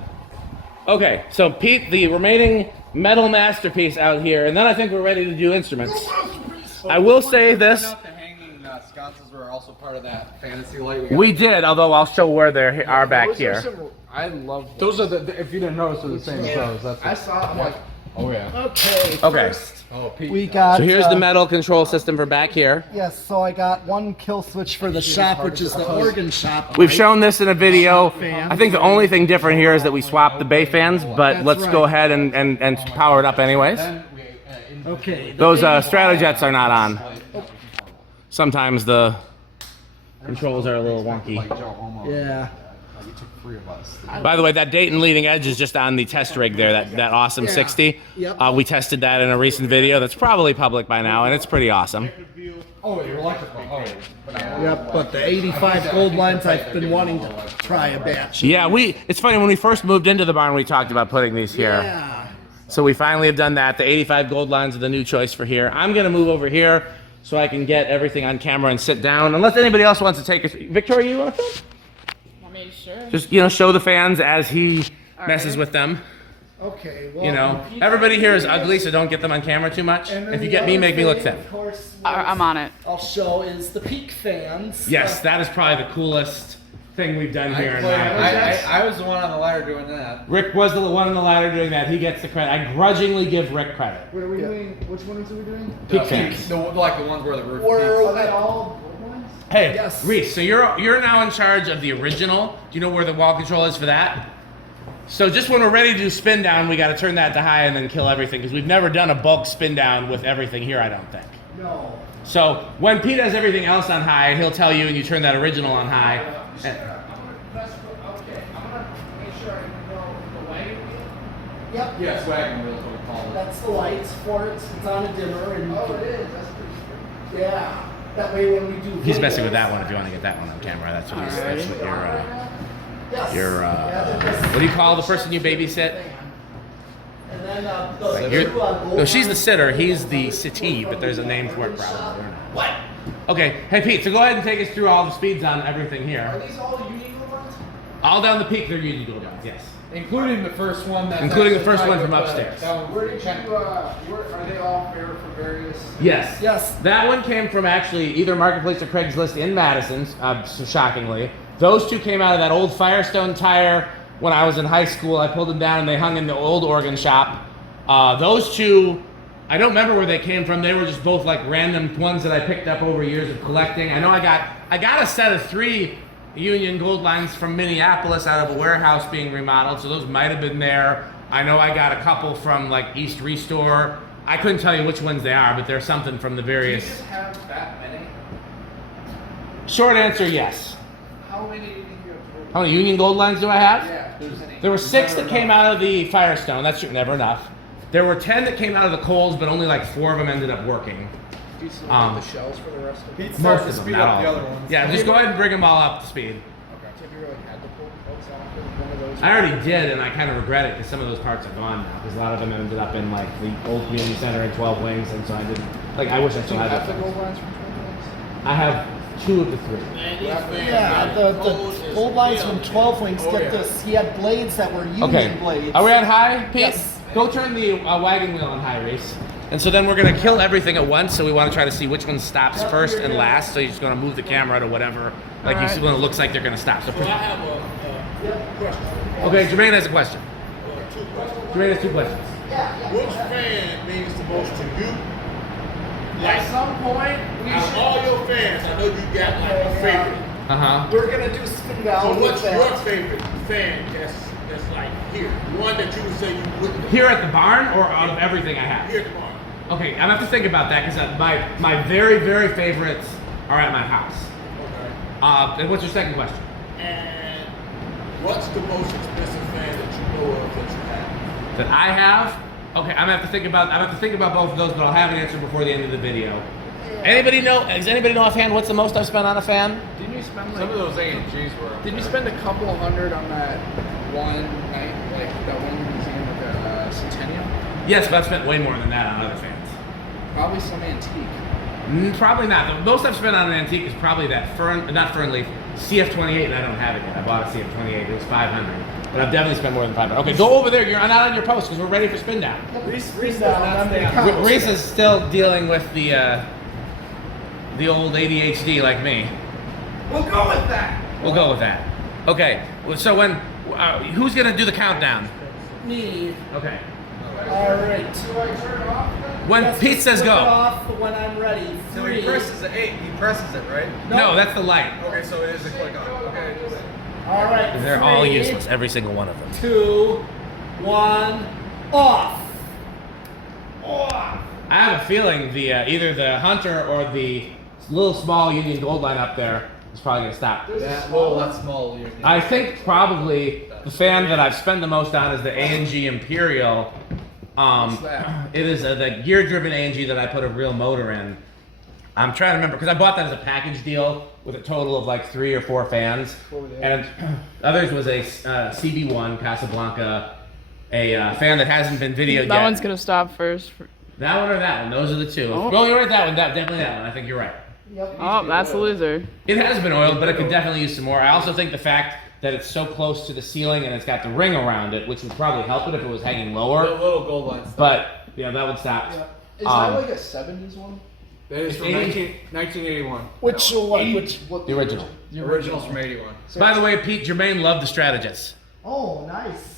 Okay, so Pete, the remaining metal masterpiece out here, and then I think we're ready to do instruments. I will say this. The hanging sconces were also part of that fantasy light. We did, although I'll show where they are back Those are here. some- I love Those are the, if you didn't notice, they're the same as those. That's I saw. I'm like, oh yeah. Okay. Okay. First, Oh, Pete. we got. So here's the metal control system for back here. Yes. So I got one kill switch for the shop, which is the organ shop. We've shown this in a video. I think the only thing different here is that we swapped the bay fans, but That's let's go right. ahead and power it up anyways. Then we, Okay. the Those baby- Stratojets are not on. Sometimes the controls are a little wonky. like Joe Homo. Yeah. You took 3 of us. By the way, that Dayton leading edge is just on the test rig there, that awesome 60. Yep. We tested that in a recent video that's probably public by now, and it's pretty awesome. Oh, you're electrical. Oh, but Yep. But the 85 gold lines, I've been wanting to try a batch. Yeah, it's funny, when we first moved into the barn, we talked about putting these here. Yeah. So we finally have done that. The 85 gold lines are the new choice for here. I'm gonna move over here so I can get everything on camera and sit down. Unless anybody else wants to take a, Victoria, you wanna film? Want me to sure? Just, show the fans as he messes with them. Okay. Well, You know, everybody here is ugly, so don't get them on camera too much. and then If you the get me, other make me look thing, thin. Of course, I'm on it. I'll show is the peak fans. Yes, that is probably the coolest thing we've done here. in my I was the one on the ladder doing that. Rick was the one on the ladder doing that. He gets the credit. I grudgingly give Rick credit. what are we doing? Which ones are we doing? Peak fans. Like the ones where the roof Or Are they all gold ones? Hey, Yes. Reese, so you're now in charge of the original. Do you know where the wall control is for that? So just when we're ready to do spin down, we got to turn that to high and then kill everything, because we've never done a bulk spin down with everything here, I don't think. No. So when Pete has everything else on high, he'll tell you and you turn that original on high. Okay, I'm gonna make sure I know the wagon wheel. Yep. Yes, wagon wheel is what we call it. That's the lights for it. It's on a dimmer and. Oh, it is. That's pretty sweet. Yeah. That way when we do. He's messing videos- with that one if you want to get that one on camera. That's what you're Yes. Your Yeah, what do you call the person you babysit? And then Like, no, she's the sitter. He's the sittee, but there's a name for it probably. What? Okay, hey Pete. So go ahead and take us through all the speeds on everything Are here. these all Union ones? All down the peak, they're Union Gold ones. Yes. Including the first one. That's Including the actually first one tied from with upstairs. Where did you? Where are they all fair for various? Yes. Yes. That one came from actually either Marketplace or Craigslist in Madison, so shockingly. Those two came out of that old Firestone tire when I was in high school. I pulled them down and they hung in the old organ shop. Those two, I don't remember where they came from. They were just both like random ones that I picked up over years of collecting. I know I got a set of 3 Union Gold lines from Minneapolis out of a warehouse being remodeled, so those might have been there. I know I got a couple from like East Restore. I couldn't tell you which ones they are, but there's something from the Do you various. just have that many? Short answer, yes. How many do you think you have? How many Union Gold lines do I have? Yeah, there's any. There were 6 that came out of the Firestone. That's never enough. There were 10 that came out of the Coles, but only like 4 of them ended up working. Do you still um, have the shells for the rest of them? Pete's Most starting to of them, speed not up all the of other them. ones. Yeah, just go ahead and bring them all up to speed. Have you really had to pull those off of one of those? I already did, and I kind of regret it because some of those parts are gone now. Because a lot of them ended up in like the old community center and 12 wings, and so I didn't. Like, I wish I Do still you had have the those. gold lines from Twin I have 2 of the 3. Yeah, the gold lines from 12 Wings get this. He had blades that were Union Okay. blades. Are we on high, Pete? Yes. Go turn the wagon wheel on high, Reese. And so then we're gonna kill everything at once. So we want to try to see which one stops first and last. So you're just gonna move the camera to whatever, like you see when it looks like they're gonna stop. So I have a question. okay, Jermaine has a question. Two questions. Jermaine has 2 questions. Which fan means the most to you? At some point, we Out of should. all your fans, I know you got like a favorite. Uh huh. We're gonna do spin So down with what's your that. favorite fan that's like here? One that you would say you wouldn't Here at the barn or out of everything I have? here tomorrow. Okay, I'm gonna have to think about that because my very favorites are at my house. Okay. And what's your second question? And what's the most expensive fan that you know of that you have? That I have? Okay, I'm gonna have to think about both of those, but I'll have an answer before the end of the video. Anybody know? Does anybody know offhand what's the most I've spent on a fan? Didn't you spend like? Some of those A&Gs were. Didn't you spend a couple $100 on that one night, like that one museum with the Centennial? Yes, but I've spent way more than that on other fans. Probably some antique. Probably not. The most I've spent on an antique is probably that not Fernleaf, CF28, and I don't have it yet. I bought a CF28. It was $500, but I've definitely spent more than $500. Okay, go over there. You're not on your post because we're ready for spin down. Spin down. Reese is still dealing with the old ADHD like me. We'll go with that. We'll go with that. Okay. So when who's gonna do the countdown? Me. Okay. All right. Do I turn it off then? When Yes, Pete says flip it go. off when I'm ready. So he 3. presses it. He presses it, right? No, that's the light. Okay, so it is a click on. Okay. All right. They're all 3, useless, every single one of them. 2, 1, off. I have a feeling the either the Hunter or the little small Union Gold line up there is probably gonna stop. That's small. I think probably the fan that I've spent the most on is the A&G Imperial. What's that? It is the gear-driven A&G that I put a real motor in. I'm trying to remember because I bought that as a package deal with a total of like 3 or 4 fans, and others was a CB1 Casablanca, a fan that hasn't been videoed That yet. one's gonna stop first. That one or that one? Those are the 2. Oh. Well, you're right. That one. Definitely that one. I think you're right. Oh, that's the loser. It has been oiled, but it could definitely use some more. I also think the fact that it's so close to the ceiling and it's got the ring around it, which would probably help it if it was hanging lower. little gold lines. But yeah, that would stop. Is that Um, like a 70s one? That is from 1981. Which one? Which? What The original. The original's from 81. By the way, Pete, Jermaine loved the Strategist. Oh, nice.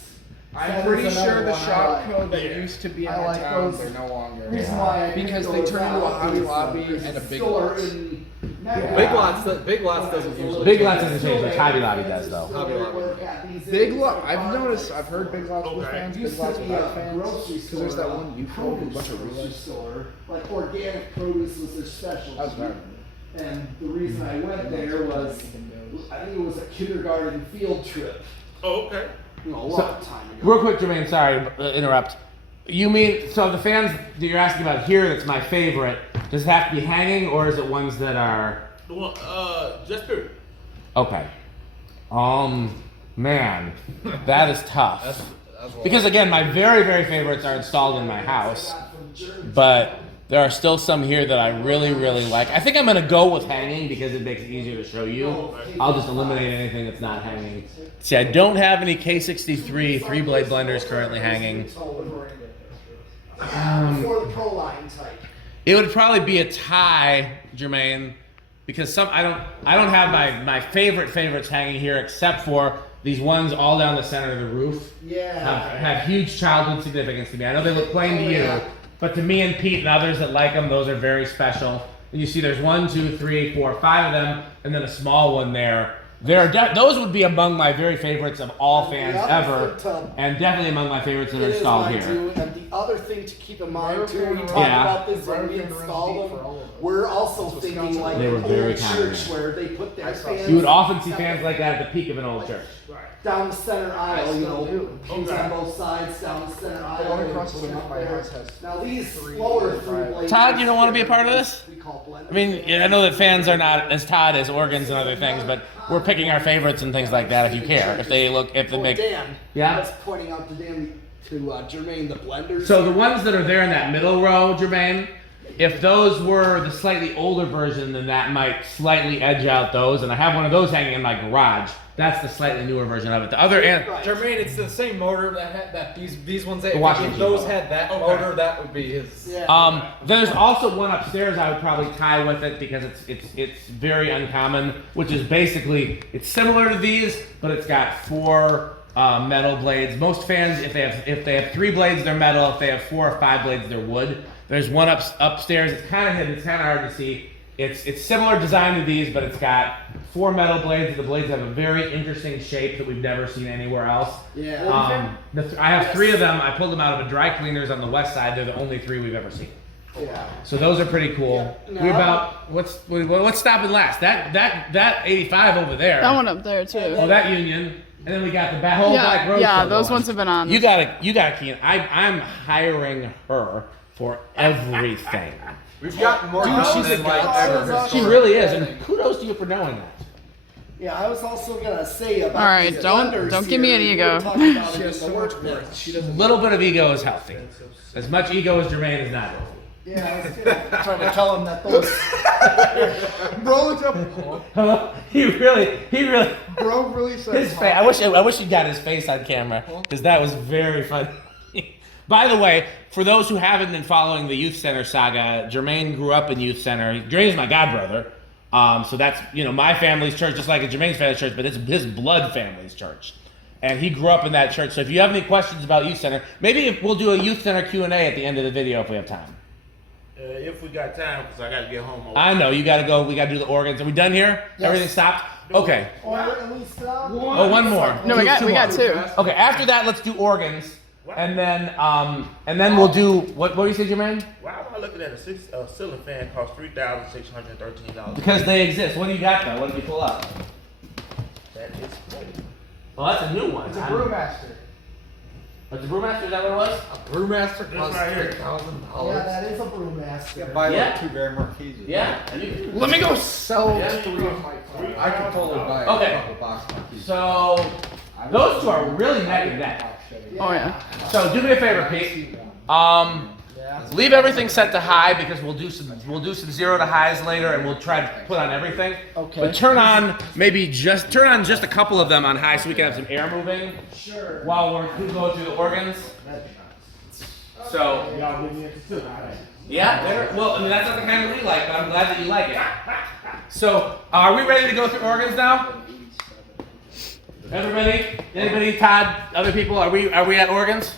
I'm That pretty is another sure the one I shop like. code that used to be in I the like town, those. they're no longer. Reason why I Because picked they those turned into a out Hobby is, Lobby there's and a Big store Lots. in- Big Lots doesn't usually. Big Lots doesn't change, but Hobby Lobby does though. Hobby Lobby. Big Lot. I've heard Big Lots with fans, Big Used Lots to be without a fans. grocery Because there's that store, one you told a bunch of grocery realists. store. Like organic produce was their specialty. That was bad. And the reason I went there was, I think it was a kindergarten field trip. Oh, okay. You know, a long time ago. Real quick, Jermaine, sorry to interrupt. You mean, so the fans that you're asking about here that's my favorite, does it have to be hanging or is it ones that are, The one, just period. okay. Man, that is tough. Because again, my very, very favorites are installed in my house, but there are still some here that I really, really like. I think I'm gonna go with hanging because it makes it easier to show you. I'll just eliminate anything that's not hanging. See, I don't have any K63 3-blade blenders currently hanging. For the Pro line type. It would probably be a tie, Jermaine, because I don't have my favorites hanging here except for these ones all down the center of the roof. Yeah. Have huge childhood significance to me. I know they look plain to you, but to me and Pete and others that like them, those are very special. And you see there's 1, 2, 3, 4, 5 of them, and then a small one there. Those would be among my very favorites of all fans ever, and definitely among my favorites that are installed here. Too. And the other thing to keep in mind too, we talked about this when we installed them. We're also thinking like They were an very old common. church where they put their fans. You would often see fans like that at the peak of an old church. Down the center aisle, you know, pews on both sides, down the center aisle. And put them up there. Now these lower 3-blade. Todd, you don't want to be a part of this? We call blenders. I mean, I know that fans are not as Todd as organs and other things, but we're picking our favorites and things like that if you care. If they make. Dan, Yeah? I was pointing out to Dan, to Jermaine, the blenders. So the ones that are there in that middle row, Jermaine, if those were the slightly older version, then that might slightly edge out those. And I have one of those hanging in my garage. That's the slightly newer version of it. The other end. Jermaine, it's the same motor that these ones. If Washington those motor. had that motor, that would be his. Yeah. There's also one upstairs I would probably tie with it because it's very uncommon, which is basically it's similar to these, but it's got 4 metal blades. Most fans, if they have 3 blades, they're metal. If they have 4 or 5 blades, they're wood. There's one upstairs. It's kind of hidden. It's kind of hard to see. It's similar design to these, but it's got 4 metal blades. The blades have a very interesting shape that we've never seen anywhere else. Yeah. I have 3 of them. I pulled them out of a dry cleaners on the west side. They're the only 3 we've ever seen. Yeah. So those are pretty cool. Yeah. We about what's stopping last? That 85 over there. That one up there too. Oh, that Union. And then we got the whole Black Rose. Yeah, still those going. ones have been on. You got to key in. I'm hiring her for everything. We've gotten more she's than a like godsend. ever. She really is, and kudos to you for knowing that. Yeah, I was also gonna say about All right, these don't blenders give me here. an We ego. were talking about it in the workbench. A little bit of ego is healthy. As much ego as Jermaine is not healthy. Yeah, I was trying to tell him that those. Bro, it's up. he really. Bro really said His face. I wish you got his face on camera because that was very funny. By the way, for those who haven't been following the youth center saga, Jermaine grew up in youth center. Jermaine's my godbrother, so that's my family's church, just like Jermaine's family's church, but it's his blood family's church, and he grew up in that church. So if you have any questions about youth center, maybe we'll do a youth center Q&A at the end of the video if we have time. If we got time, because I got to get home. I know you got to go. We got to do the organs. Are we done here? Yes. Everything stopped. Okay. Or at least Oh, one more. No, we got 2. Okay, after that, let's do organs, and then we'll do what were you say, Jermaine? Why am I looking at a ceiling fan cost $3,613? Because they exist. What do you got though? What did you pull up? That is great. Well, that's a new one. It's a Brewmaster. It's a Brewmaster. Is that what it was? A Brewmaster costs right here. $3,000. Yeah, that is a brewmaster. Buy Yeah. like 2 Barry Marquises. Yeah. Let me go sell Yeah. 3 of my cars. I could totally buy Okay. a couple box Marquises. So those 2 are really neck and neck. Oh yeah. So do me a favor, Pete. Leave everything set to high because we'll do some 0 to highs later, and we'll try to put on everything. Okay. But turn on just a couple of them on high so we can have some air moving. Sure. While we're going through the organs. So yeah, well, I mean that's not the kind that we like, but I'm glad that you like it. So are we ready to go through organs now? Everybody? Anybody? Todd? Other people? Are we at organs?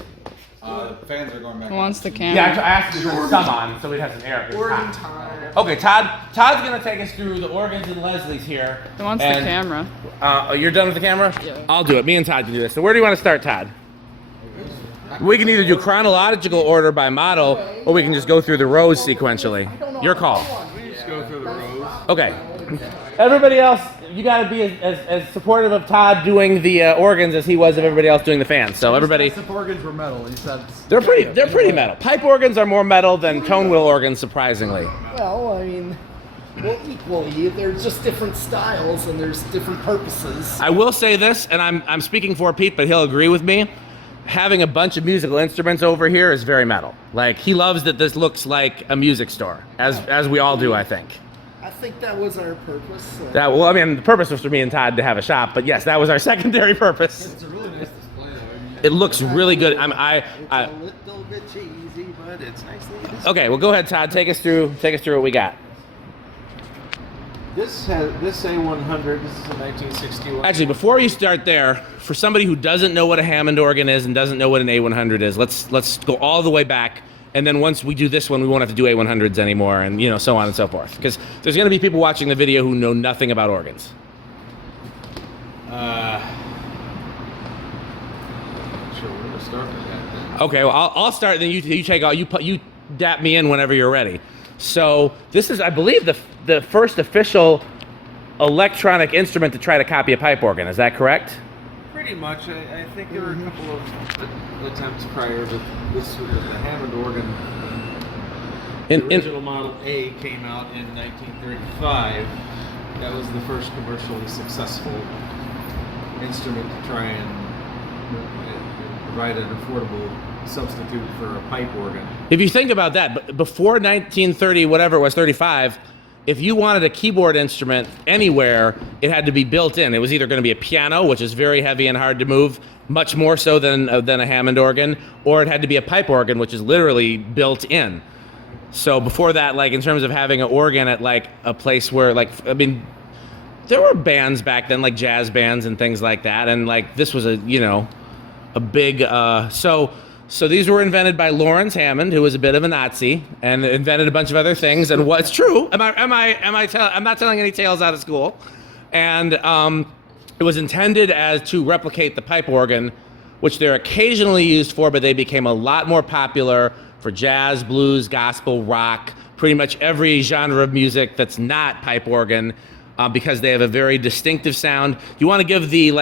Fans are going back. Who wants the camera? Yeah, I asked you to put some on so we'd have some air. Organ time. Okay, Todd's gonna take us through the organs and Leslie's here. Who wants the camera? You're done with the camera? Yeah. I'll do it. Me and Todd can do this. So where do you want to start, Todd? We can either do chronological order by model, or we can just go through the rows sequentially. Your call. We just go through the rows. Okay. Everybody else, you got to be as supportive of Todd doing the organs as he was of everybody else doing the fans. So everybody, If organs were metal, he said. they're pretty metal. Pipe organs are more metal than tone wheel organs, surprisingly. Well, I mean, Well, equally, there's just different styles and there's different purposes. I will say this, and I'm speaking for Pete, but he'll agree with me. Having a bunch of musical instruments over here is very metal. Like, he loves that this looks like a music store, as we all do, I think. I think that was our purpose. Well, I mean, the purpose was for me and Todd to have a shop, but yes, that was our secondary purpose. It's a really nice display, though. It looks really good. It's a little bit cheesy, but it's nicely displayed. Okay, well, go ahead, Todd. Take us through what we got. This A100. This is a 1961. Actually, before you start there, for somebody who doesn't know what a Hammond organ is and doesn't know what an A100 is, let's go all the way back. And then once we do this one, we won't have to do A100s anymore, and so on and so forth. Because there's going to be people watching the video who know nothing about organs. Sure, we're gonna start with that then. Okay, well, I'll start. Then you take all. You dap me in whenever you're ready. So this is, I believe, the first official electronic instrument to try to copy a pipe organ. Is that correct? Pretty much. I think there were a couple of attempts prior, but this was the Hammond organ. The original Model A came out in 1935. That was the first commercially successful instrument to try and provide an affordable substitute for a pipe organ. If you think about that, but before 1930, whatever it was, 35, if you wanted a keyboard instrument anywhere, it had to be built in. It was either going to be a piano, which is very heavy and hard to move, much more so than a Hammond organ, or it had to be a pipe organ, which is literally built in. So before that, like, in terms of having an organ at like a place where, like, I mean, there were bands back then, like jazz bands and things like that, and like this was a big so these were invented by Lawrence Hammond, who was a bit of a Nazi and invented a bunch of other things. And what's true? I'm not telling any tales out of school. And it was intended to replicate the pipe organ, which they're occasionally used for, but they became a lot more popular for jazz, blues, gospel, rock, pretty much every genre of music that's not pipe organ, because they have a very distinctive sound. You want to give the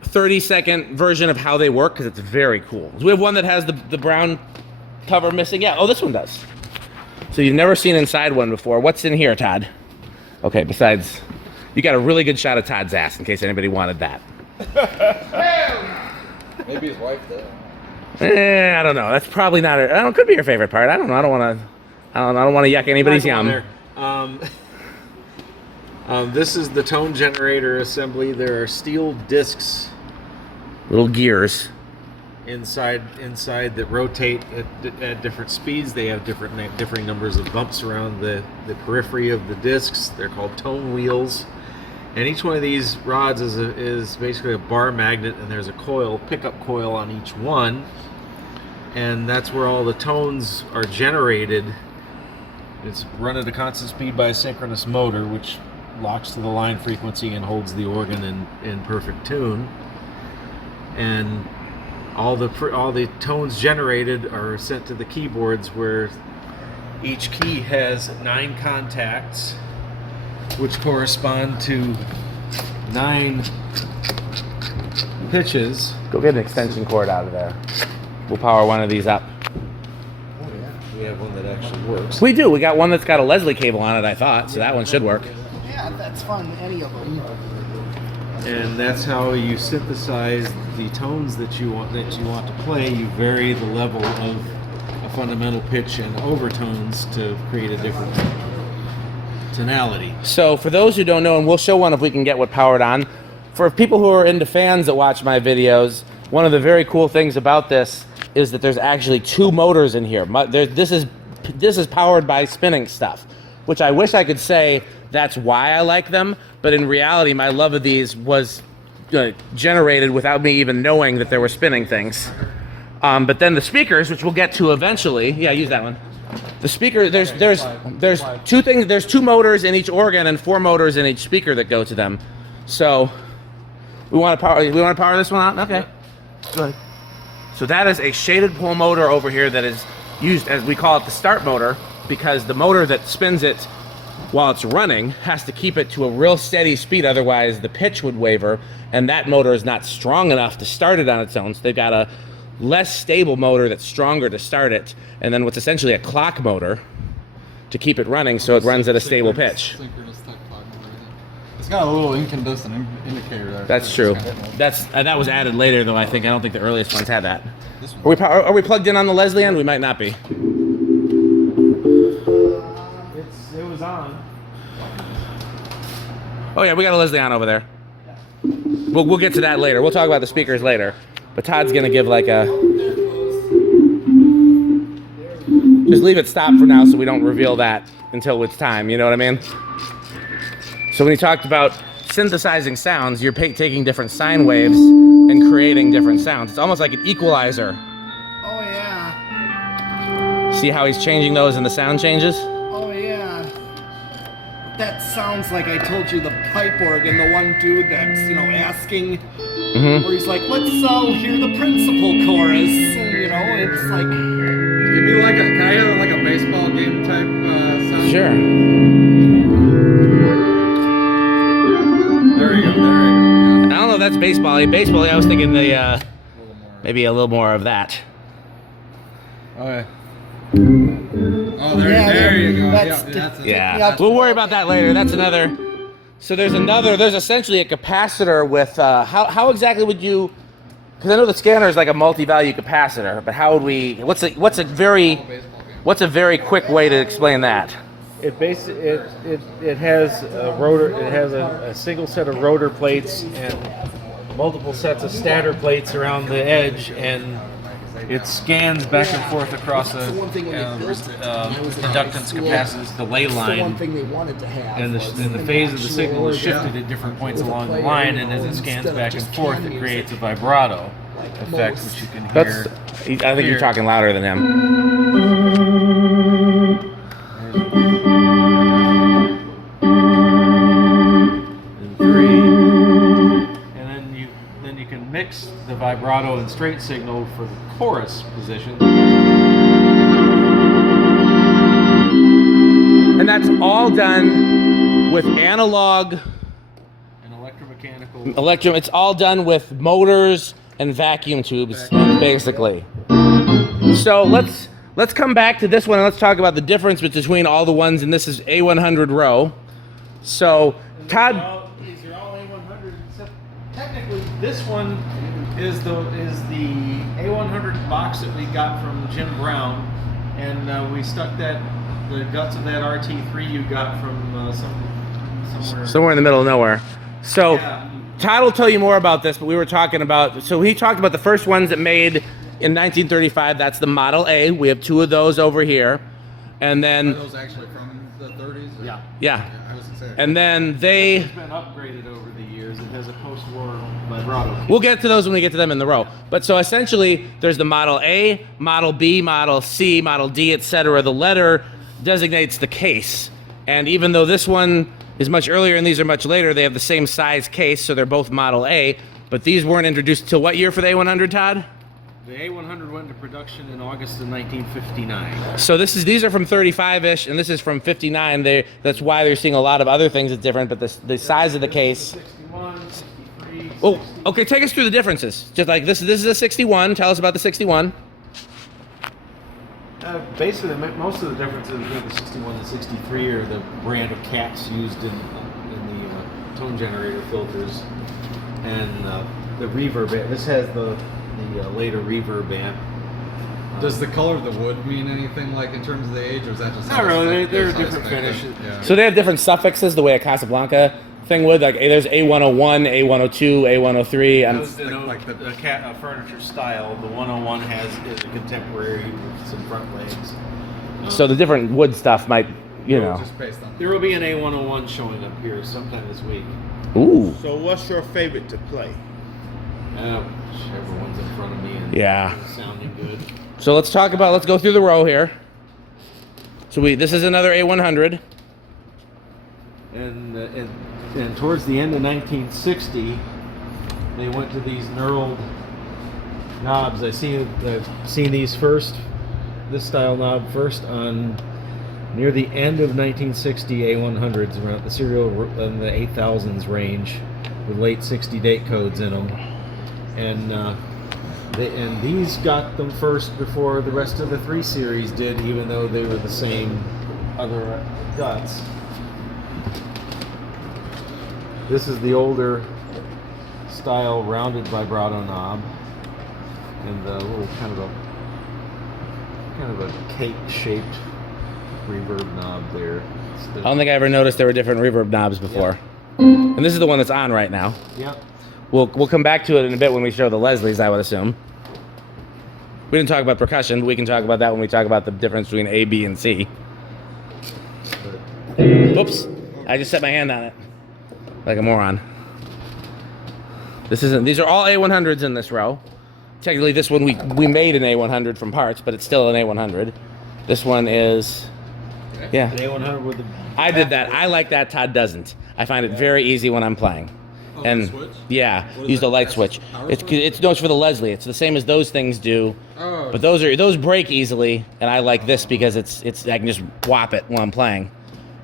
30-second version of how they work, because it's very cool. We have one that has the brown cover missing. Yeah, this one does. So you've never seen inside one before. What's in here, Todd? Okay, besides, you got a really good shot of Todd's ass in case anybody wanted that. Maybe his wife did. I don't know. That's probably not. It could be your favorite part. I don't know. I don't want to yuck anybody's yum. This is the tone generator assembly. There are steel discs, little gears inside that rotate at different speeds. They have differing numbers of bumps around the periphery of the discs. They're called tone wheels, and each one of these rods is basically a bar magnet, and there's a pickup coil on each one, and that's where all the tones are generated. It's run at a constant speed by a synchronous motor, which locks to the line frequency and holds the organ in perfect tune. And all the tones generated are sent to the keyboards, where each key has 9 contacts, which correspond to 9 pitches. Go get an extension cord out of there. We'll power one of these up. We have one that actually works. We do. We got one that's got a Leslie cable on it, I thought, so that one should work. Yeah, that's fun. Any of them. And that's how you synthesize the tones that you want to play. You vary the level of a fundamental pitch and overtones to create a different tonality. So for those who don't know, and we'll show one if we can get what powered on, for people who are into fans that watch my videos, one of the very cool things about this is that there's actually 2 motors in here. This is powered by spinning stuff, which I wish I could say that's why I like them, but in reality, my love of these was generated without me even knowing that there were spinning things. But then the speakers, which we'll get to eventually, yeah, use that one. The speaker, there's 2 things. There's 2 motors in each organ and 4 motors in each speaker that go to them. So we want to power this one out. Okay, go ahead. So that is a shaded pole motor over here that is used, as we call it, the start motor, because the motor that spins it while it's running has to keep it to a real steady speed, otherwise the pitch would waver, and that motor is not strong enough to start it on its own. So they've got a less stable motor that's stronger to start it, and then what's essentially a clock motor to keep it running so it runs at a stable pitch. It's got a little incandescent indicator there. That's true. It's kinda cool. That was added later though. I don't think the earliest ones had that. Are we plugged in on the Leslie end? We might not be. It was on. Oh yeah, we got a Leslie on over there. We'll get to that later. We'll talk about the speakers later. But Todd's gonna give like a. Just leave it stopped for now so we don't reveal that until it's time. You know what I mean? So when you talked about synthesizing sounds, you're taking different sine waves and creating different sounds. It's almost like an equalizer. Oh yeah. See how he's changing those and the sound changes? Oh yeah. That sounds like I told you the pipe organ, the one dude that's, asking, where he's like, let's hear the principal chorus. And, it's like... It'd be like can I have like a baseball game type sound? Sure. There we go. I don't know if that's baseball. Baseball, I was thinking maybe a little more of that. Okay. Oh, there you go. That's it. Yeah. We'll worry about that later. That's another. So there's essentially a capacitor with, how exactly would you, because I know the scanner is like a multi-value capacitor, but how would we, what's a very quick way to explain that? It has a rotor. It has a single set of rotor plates and multiple sets of stator plates around the edge, and it scans back and forth across a inductance capacitance delay line. One thing they wanted to have. And the phase of the signal is shifted at different points along the line, and as it scans back and forth, it creates a vibrato effect, which you can hear. I think you're talking louder than him. And 3, and then you can mix the vibrato and straight signal for the chorus position. And that's all done with analog. And electromechanical. It's all done with motors and vacuum tubes, basically. So let's come back to this one and let's talk about the difference between all the ones, and this is A100 row. So Todd, These are all A100, except technically this one is the A100 box that we got from Jim Brown, and we stuck the guts of that RT3 you got from somewhere in the middle of nowhere. So Yeah. Todd will tell you more about this, but we were talking about, so he talked about the first ones that made in 1935. That's the Model A. We have 2 of those over here. And then, Are those actually from the 30s? Or? yeah. I was gonna say. And then they, It's been upgraded over the years. It has a post-war vibrato. we'll get to those when we get to them in the row. But so essentially, there's the Model A, Model B, Model C, Model D, etc. The letter designates the case. And even though this one is much earlier and these are much later, they have the same size case, so they're both Model A. But these weren't introduced till what year for the A100, Todd? The A100 went into production in August of 1959. So these are from 35-ish, and this is from 59. That's why they're seeing a lot of other things that's different, but the size of the case. 61, 63, Oh, okay, take us through the differences. Just like this is a 61. Tell us about the 61. Basically, most of the differences between the 61 and 63 are the brand of caps used in the tone generator filters, and the reverb amp. This has the later reverb amp. Does the color of the wood mean anything, like in terms of the age, or is that just Not really. They're just different unexpected? finishes. Yeah. So they have different suffixes, the way a Casablanca thing would. Like there's A101, A102, A103. Like a furniture style. The 101 is a contemporary with some front legs. So the different wood stuff might, Just based on There will be an A101 showing up here sometime this week. Ooh. So what's your favorite to play? Whichever one's in front of me and Yeah. sounding good. So let's go through the row here. So this is another A100. And towards the end of 1960, they went to these knurled knobs. I've seen these first, this style knob first on near the end of 1960 A100s, around the serial in the 8000s range, with late 60 date codes in them, and these got them first before the rest of the 3 Series did, even though they were the same other guts. This is the older style rounded vibrato knob, and the little kind of a cake-shaped reverb knob there. I don't think I ever noticed there were different reverb knobs before. And this is the one that's on right now. Yep. We'll come back to it in a bit when we show the Leslies, I would assume. We didn't talk about percussion, but we can talk about that when we talk about the difference between A, B, and C. Oops. I just set my hand on it. Like a moron. These are all A100s in this row. Technically this one we made an A100 from parts, but it's still an A100. This one is, yeah. An A100 with the... I did that. I like that. Todd doesn't. I find it very easy when I'm playing. Oh, And the switch? yeah, What is use the that? light That's switch. power It's switch? no, it's for the Leslie. It's the same as those things do. Oh. But those break easily, and I like this because it's I can just whop it while I'm playing.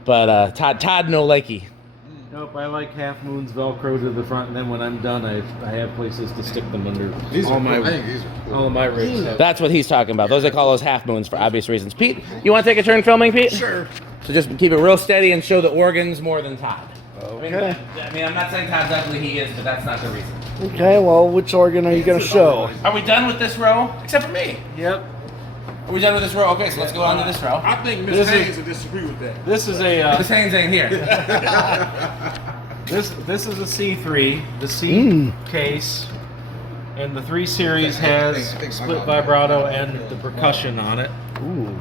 But Todd no likey. Nope, I like half moons Velcro to the front, and then when I'm done, I have places to stick them under. These all are my cool. I think these are cool. all of my rigs. have- That's what he's talking about. Those I call those half moons for obvious reasons. Pete, you want to take a turn filming, Pete? Sure. So just keep it real steady and show the organs more than Todd. Okay. I mean, I'm not saying Todd's ugly. He is, but that's not the reason. Okay, well, which organ are you going to show? Are we done with this row? Except for me. Yep. Are we done with this row? Okay, so let's go on to this row. I think Miss This is- Haynes would disagree with that. This is a This Haynes ain't here. this is a C3, the C case, and the 3 Series has split vibrato and the percussion on it. Ooh.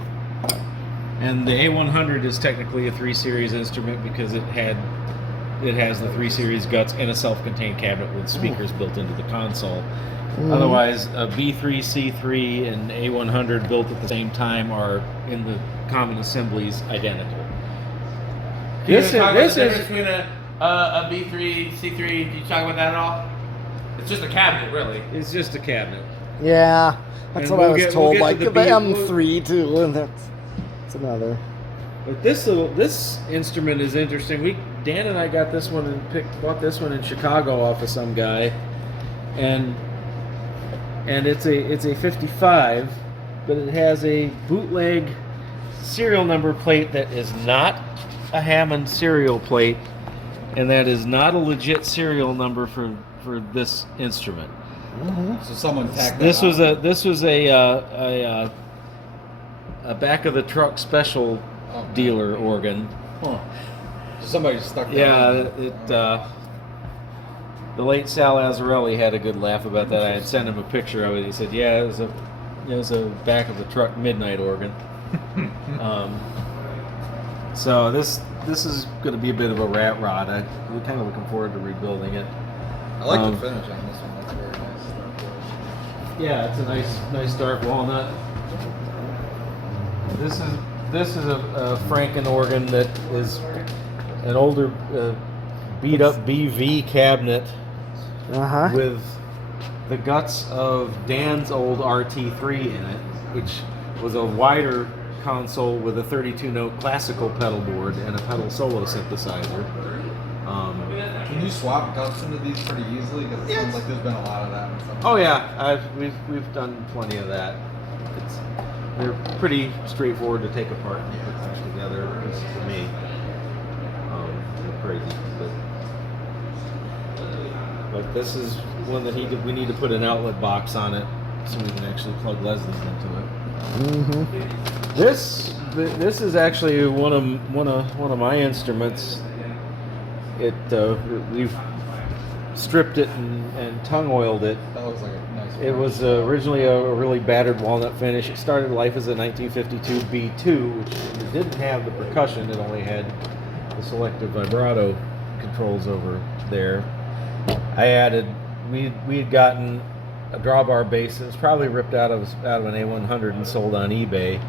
And the A100 is technically a 3 Series instrument because it has the 3 Series guts and a self-contained cabinet with speakers built into the console. Otherwise, a B3, C3, and A100 built at the same time are in the common assemblies identical. This is between a B3, C3. Did you talk about that at all? It's just a cabinet, really. it's just a cabinet. Yeah, that's And what I we'll was get- told. we'll get Like to the the B- M3 too, and that's another. But this instrument is interesting. Dan and I got this one and bought this one in Chicago off of some guy, and it's a 55, but it has a bootleg serial number plate that is not a Hammond serial plate, and that is not a legit serial number for this instrument. So someone tacked This that was on. a back of the truck special dealer organ. Huh. So somebody stuck that Yeah, on. the late Sal Azzarelli had a good laugh about that. I had sent him a picture of it. He said, "Yeah, it was a back of the truck midnight organ." So this is going to be a bit of a rat rod. We're kind of looking forward to rebuilding it. I like the finish on this one. That's very nice. Yeah, it's a nice dark walnut. This is a Franken organ that is an older beat up BV cabinet with the guts of Dan's old RT3 in it, which was a wider console with a 32-note classical pedal board and a pedal solo synthesizer. Can you swap guts into these pretty easily? Because it sounds like there's been a lot of that. In some Oh yeah, we've done plenty of that. They're pretty straightforward to take apart and put back together, at least for me. They're crazy, but this is one that we need to put an outlet box on it so we can actually plug Leslie's into it. This is actually one of my instruments. We've stripped it and tongue oiled it. That looks like a nice one. It was originally a really battered walnut finish. It started life as a 1952 B2, which it didn't have the percussion. It only had the selective vibrato controls over there. We had gotten a drawbar bass that was probably ripped out of an A100 and sold on eBay,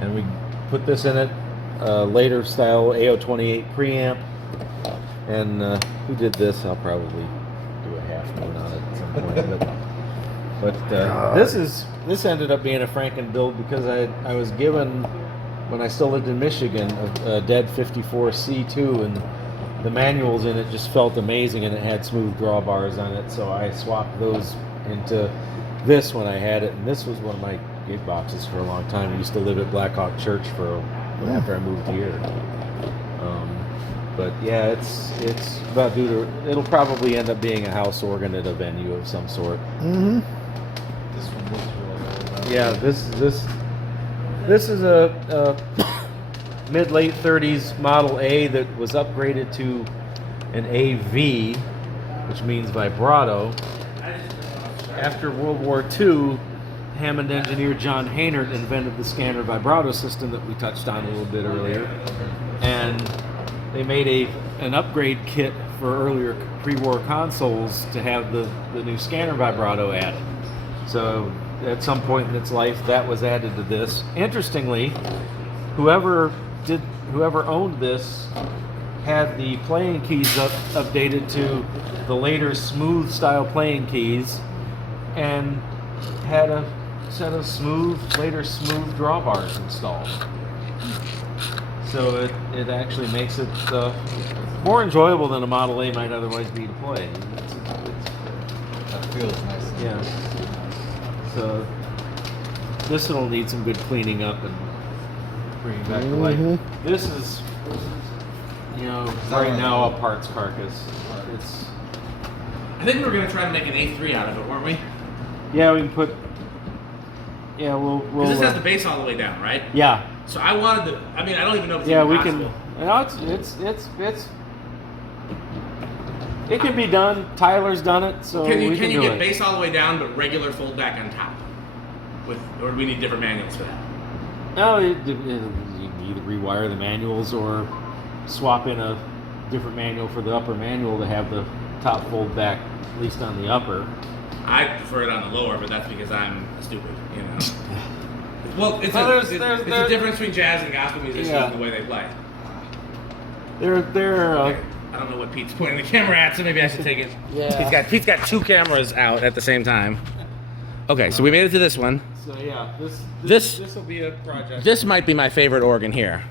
and we put this in it, later style AO28 preamp, and who did this? I'll probably do a half note on it at some point. But this ended up being a Franken build because I was given, when I still lived in Michigan, a dead 54 C2, and the manuals in it just felt amazing, and it had smooth drawbars on it, so I swapped those into this when I had it, and this was one of my gig boxes for a long time. I used to live at Blackhawk Church for after I moved here. But yeah, it's about due to. It'll probably end up being a house organ at a venue of some sort. Mm-hmm. This one looks really good. Yeah, this is a mid late 30s Model A that was upgraded to an AV, which means vibrato. After World War II, Hammond engineer John Haynard invented the scanner vibrato system that we touched on a little bit earlier, and they made an upgrade kit for earlier pre-war consoles to have the new scanner vibrato added. So at some point in its life, that was added to this. Interestingly, whoever owned this had the playing keys updated to the later smooth style playing keys, and had a set of later smooth drawbars installed. So it actually makes it more enjoyable than a Model A might otherwise be to play. That feels nice. Yeah. So this will need some good cleaning up and bringing back to life. This is, right now a parts carcass. It's. I think we were gonna try to make an A3 out of it, weren't we? Yeah, we can put. Yeah, we'll. Because this has the base all the way down, right? Yeah. So I wanted to. I mean, I don't even know if it's Yeah, even we possible. can. It can be done. Tyler's done it, so Can we you can do get it. base all the way down, but regular fold back on top? Or do we need different manuals for that? No, you can either rewire the manuals or swap in a different manual for the upper manual to have the top fold back, at least on the upper. I prefer it on the lower, but that's because I'm stupid, Well, it's There's a difference between jazz and gospel musicians Yeah. and the way they play. They're I don't know what Pete's pointing the camera at, so maybe I should take it. Yeah. Pete's got two cameras out at the same time. Okay, so we made it to this one. So yeah, This will be a project. this might be my favorite organ here.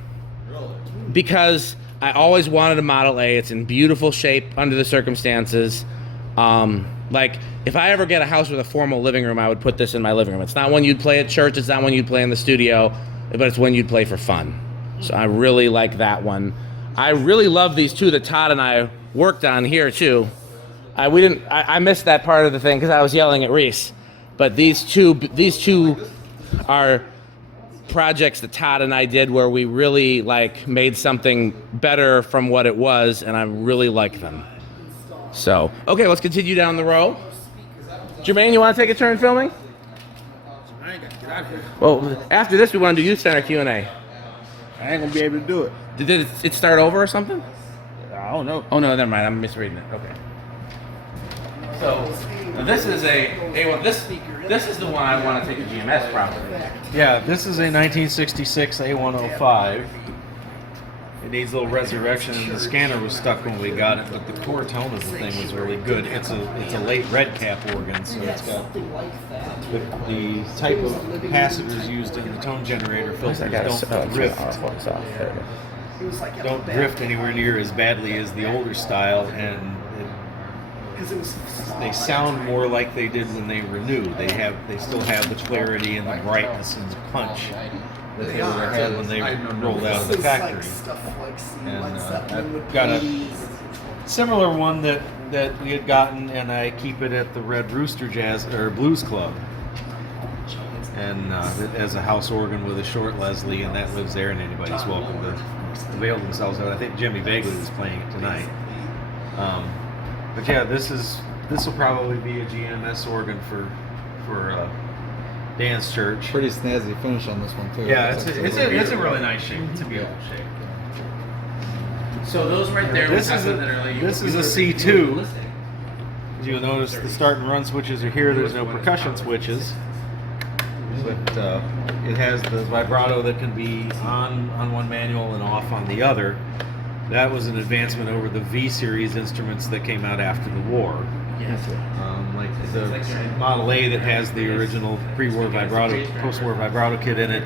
Because I always wanted a Model A. It's in beautiful shape under the circumstances. Like, if I ever get a house with a formal living room, I would put this in my living room. It's not one you'd play at church. It's not one you'd play in the studio, but it's one you'd play for fun. So I really like that one. I really love these two that Todd and I worked on here too. I missed that part of the thing because I was yelling at Reese. But these two are projects that Todd and I did where we really made something better from what it was, and I really like them. So, okay, let's continue down the row. Jermaine, you want to take a turn filming? I ain't got to get out of here. Well, after this, we want to do Youth Center Q&A. I ain't gonna be able to do it. Did it start over or something? I don't know. Oh, no, never mind. I'm misreading it. Okay. So, now this is this is the one I want to take to GMS probably. Yeah, this is a 1966 A105. It needs a little resurrection. The scanner was stuck when we got it, but the core tone of the thing was really good. It's a late red cap organ, so it's got the type of capacitors used in the tone generator filters don't drift anywhere near as badly as the older style, and they sound more like they did when they were new. They still have the clarity and the brightness and the punch that they would have had when they rolled out of the factory. And I've got a similar one that we had gotten, and I keep it at the Red Rooster Blues Club, and as a house organ with a short Leslie, and that lives there, and anybody's welcome to avail themselves of it. I think Jimmy Bagley is playing it tonight. But yeah, this will probably be a GMS organ for Dan's church. Pretty snazzy finish on this one too. Yeah, it's a really nice shape. It's a beautiful shape. So those right there. This is a C2. As you'll notice, the start and run switches are here. There's no percussion switches, but it has the vibrato that can be on one manual and off on the other. That was an advancement over the V series instruments that came out after the war. Like the Model A that has the original pre-war vibrato, post-war vibrato kit in it.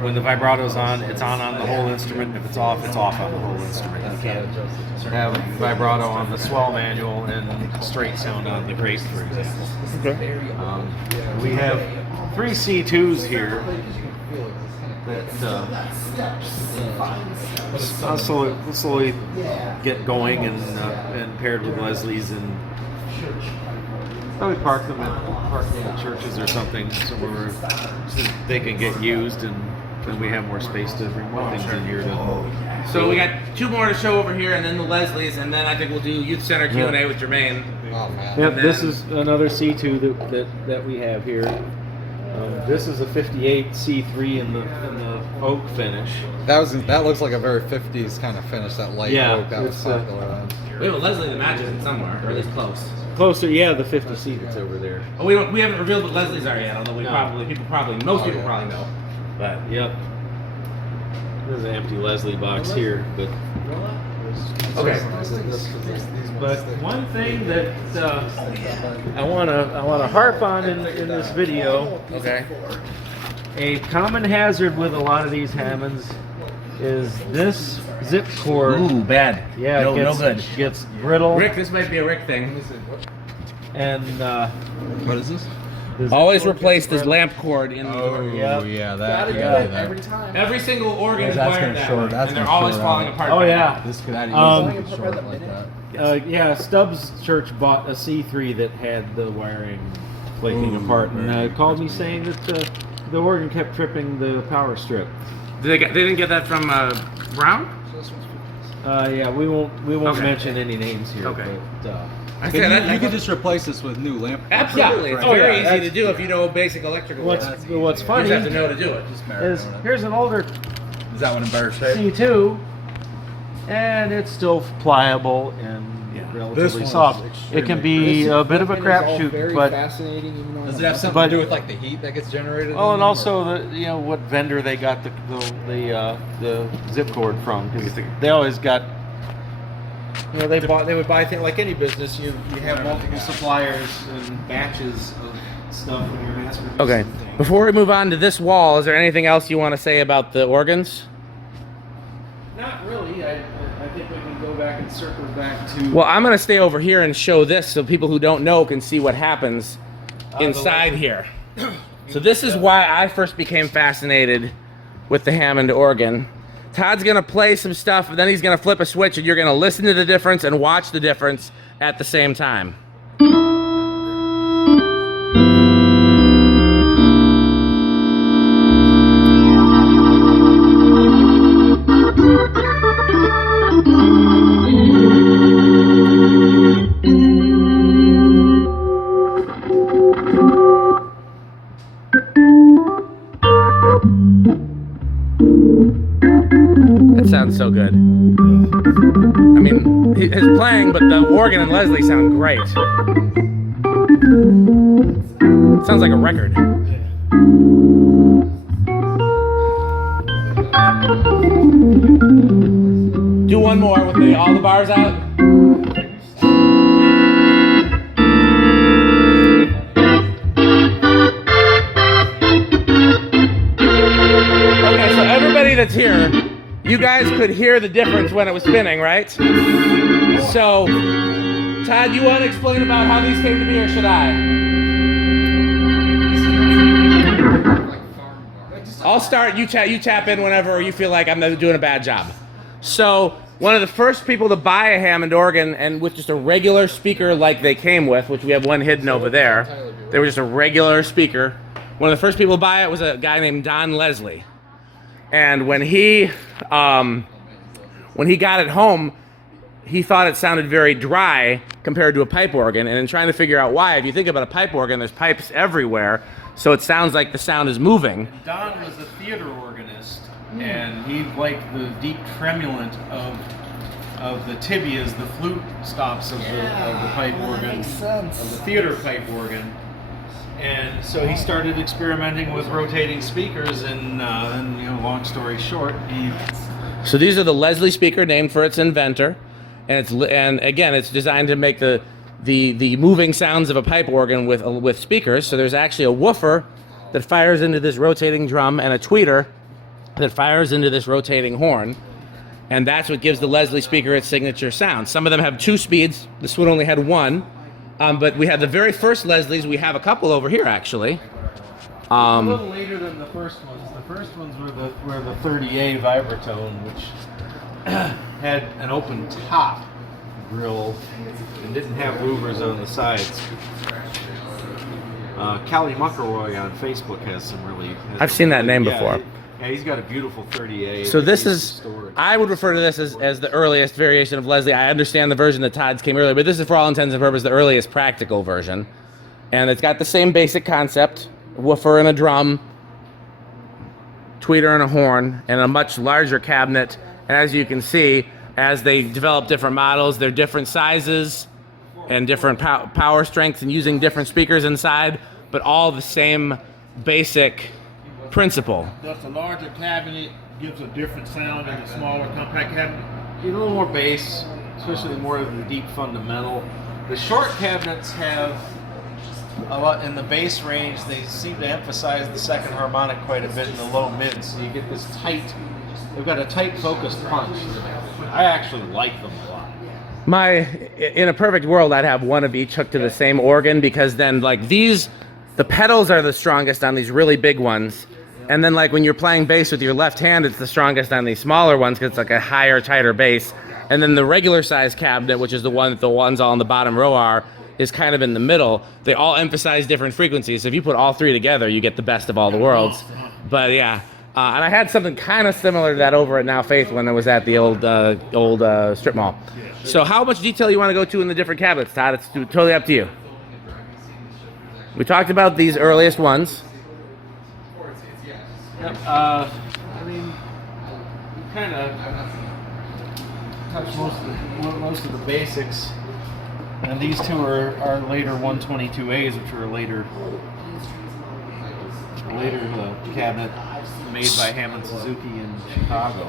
When the vibrato's on, it's on the whole instrument. If it's off on the whole instrument. You can't have vibrato on the swell manual and straight sound on the grate, for example. Okay. We have 3 C2s here. I'll slowly get going and paired with Leslie's and probably park them in churches or something somewhere so they can get used, and then we have more space to bring more things in here. So we got 2 more to show over here, and then the Leslie's, and then I think we'll do Youth Center Q&A with Jermaine. Oh man. Yep, this is another C2 that we have here. This is a 58 C3 in the oak finish. That looks like a very 50s kind of finish. That light oak that was it's, popular then. We have a Leslie that matches it somewhere, or at least close. Closer, yeah, the 50C that's over there. Oh, we haven't revealed what Leslie's are yet, although most people probably know. But Yep. There's an empty Leslie box here, but okay. But one thing that I wanna harp on in this video, Okay. a common hazard with a lot of these Hammonds is this zip cord. Ooh, bad. Yeah, no good. Gets brittle. Rick, this might be a Rick thing. And What is this? this Always cord replace gets this lamp cord in the organ. Yeah, Gotta do it every time. Every single organ is That's wired gonna that short- way, that's and they're gonna always short falling out. apart. Oh by yeah. This could add Um, short like that. Yeah, Stubbs Church bought a C3 that had the wiring flaking apart, and called me saying that the organ kept tripping the power strip. They didn't get that from Brown? Yeah, we won't Okay. mention any names here. Okay. But, I say that You could just replace this with new lamp. absolutely. It's Oh, very yeah, easy to do if you know basic electrical. what's work. what's You funny just have to know to do it. is here's an older Is that one in better shape? C2, and it's still pliable and This relatively one is soft. It extremely can be a bit of a Very crapshoot, but fascinating. Even though Does I'm it have not- something to do with like the heat that gets generated? oh, in and them, also what vendor they got the zip cord from, because they always got. They would buy things like any business. You have multiple suppliers and batches of stuff when you're mass producing Okay. things. Before we move on to this wall, is there anything else you want to say about the organs? Not really. I think we can go back and circle back to. Well, I'm going to stay over here and show this so people who don't know can see what happens inside here. So this is why I first became fascinated with the Hammond organ. Todd's going to play some stuff, and then he's going to flip a switch, and you're going to listen to the difference and watch the difference at the same time. That sounds so good. I mean, his playing, but the organ and Leslie sound great. Sounds like a record. Do one more with all the bars out. Okay, so everybody that's here, you guys could hear the difference when it was spinning, right? So, Todd, you want to explain about how these came to be, or should I? I'll start. You tap in whenever you feel like I'm doing a bad job. So, one of the first people to buy a Hammond organ, and with just a regular speaker like they came with, which we have one hidden over there, they were just a regular speaker. One of the first people to buy it was a guy named Don Leslie. And when he got it home, he thought it sounded very dry compared to a pipe organ. And in trying to figure out why, if you think about a pipe organ, there's pipes everywhere, so it sounds like the sound is moving. Don was a theater organist, and he liked the deep tremulant of the tibias, the flute stops of the pipe organ, of the theater pipe organ. And so he started experimenting with rotating speakers, and long story short, So these are the Leslie speaker, named for its inventor, and again, it's designed to make the moving sounds of a pipe organ with speakers. So there's actually a woofer that fires into this rotating drum, and a tweeter that fires into this rotating horn, and that's what gives the Leslie speaker its signature sound. Some of them have 2 speeds. This one only had 1. But we had the very first Leslie's. We have a couple over here, actually. A little later than the first ones. The first ones were the 30A Vibratone, which had an open top grill and didn't have louvers on the sides. Callie Muckelroy on Facebook has some really. I've seen that name before. Yeah, he's got a beautiful 30A. So this is, I would refer to this as the earliest variation of Leslie. I understand the version that Todd's came earlier, but this is for all intents and purposes the earliest practical version. And it's got the same basic concept, woofer and a drum, tweeter and a horn, and a much larger cabinet. And as you can see, as they develop different models, they're different sizes and different power strengths and using different speakers inside, but all the same basic principle. Does the larger cabinet gives a different sound than the smaller compact cabinet? A little more bass, especially more of the deep fundamental. The short cabinets have a lot in the bass range. They seem to emphasize the second harmonic quite a bit in the low mids, so you get this tight. They've got a tight focused punch. I actually like them a lot. In a perfect world, I'd have one of each hooked to the same organ, because then like the pedals are the strongest on these really big ones. And then like when you're playing bass with your left hand, it's the strongest on these smaller ones because it's like a higher, tighter bass. And then the regular size cabinet, which is the ones all in the bottom row are, is kind of in the middle. They all emphasize different frequencies. So if you put all three together, you get the best of all the worlds. But yeah, and I had something kind of similar to that over at Now Faith when I was at the old strip mall. So how much detail you want to go to in the different cabinets, Todd? It's totally up to you. We talked about these earliest ones. Yep. I mean, we kind of touched most of the basics, and these two are later 122As, which are a later cabinet made by Hammond Suzuki in Chicago.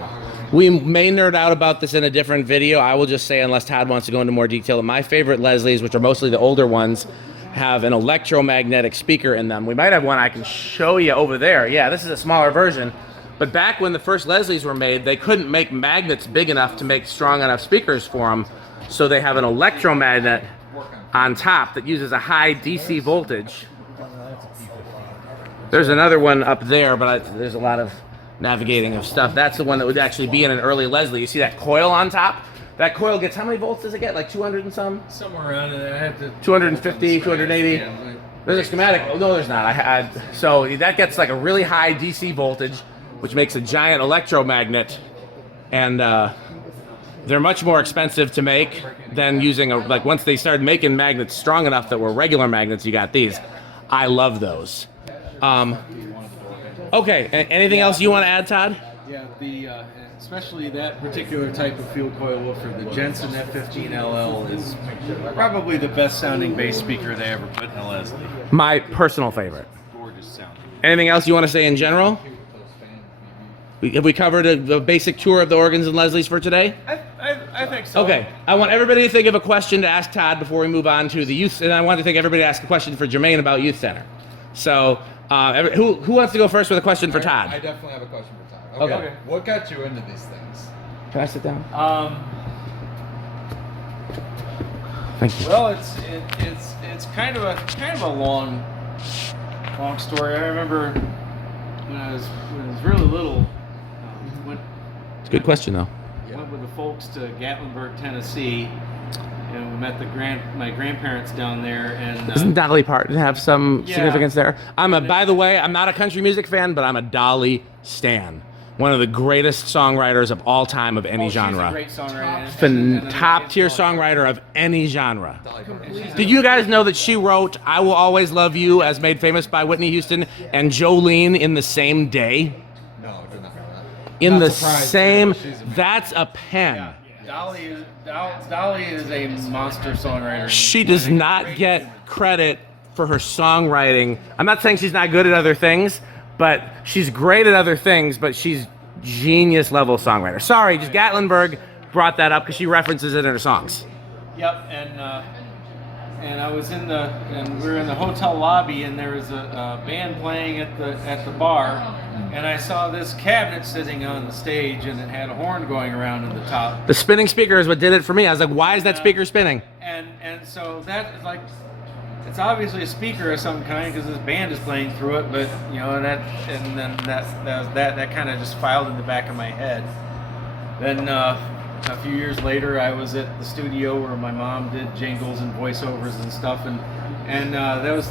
We may nerd out about this in a different video. I will just say, unless Todd wants to go into more detail, that my favorite Leslies, which are mostly the older ones, have an electromagnetic speaker in them. We might have one I can show you over there. Yeah, this is a smaller version. But back when the first Leslies were made, they couldn't make magnets big enough to make strong enough speakers for them. So they have an electromagnet on top that uses a high DC voltage. There's another one up there, but there's a lot of navigating of stuff. That's the one that would actually be in an early Leslie. You see that coil on top? That coil gets, how many volts does it get? Like 200 and some? Somewhere around it. I have to 250, 280? Yeah, There's a schematic. Oh, no, there's not. So that gets like a really high DC voltage, which makes a giant electromagnet. And they're much more expensive to make than using like once they started making magnets strong enough that were regular magnets, you got these. I love those. Okay, anything else you want to add, Todd? Yeah, especially that particular type of field coil woofer, the Jensen F15LL, is probably the best sounding bass speaker they ever put in a Leslie. My personal favorite. Gorgeous sound. Anything else you want to say in general? Have we covered a basic tour of the organs and Leslies for today? I think so. Okay, I want everybody to think of a question to ask Todd before we move on to the youth, and I want to think everybody to ask a question for Jermaine about Youth Center. So, who wants to go first with a question for Todd? I definitely have a question for Todd. Okay. What got you into these things? Can I sit down? Thank you. Well, it's kind of a long story. I remember when I was really little. It's a good question though. Went with the folks to Gatlinburg, Tennessee, and we met my grandparents down there. And Doesn't Dolly Parton have some significance there? By the way, I'm not a country music fan, but I'm a Dolly stan. One of the greatest songwriters of all time of any genre. She's a great songwriter. Top tier songwriter of any genre. Did you guys know that she wrote "I Will Always Love You" as made famous by Whitney Houston and Jolene in the same day? No, I did not know that. In Not the surprised, same, she's amazing. that's a pen. Dolly is a monster songwriter. She does not get credit for her songwriting. I'm not saying she's not good at other things, but she's great at other things, but she's genius level songwriter. Sorry, just Gatlinburg brought that up because she references it in her songs. Yep, and I was we were in the hotel lobby, and there was a band playing at the bar, and I saw this cabinet sitting on the stage, and it had a horn going around in the top. The spinning speaker is what did it for me. I was like, why is that speaker spinning? And so that, like, it's obviously a speaker of some kind because this band is playing through it. But you know, and then that kind of just filed in the back of my head. Then a few years later, I was at the studio where my mom did jingles and voiceovers and stuff, and there's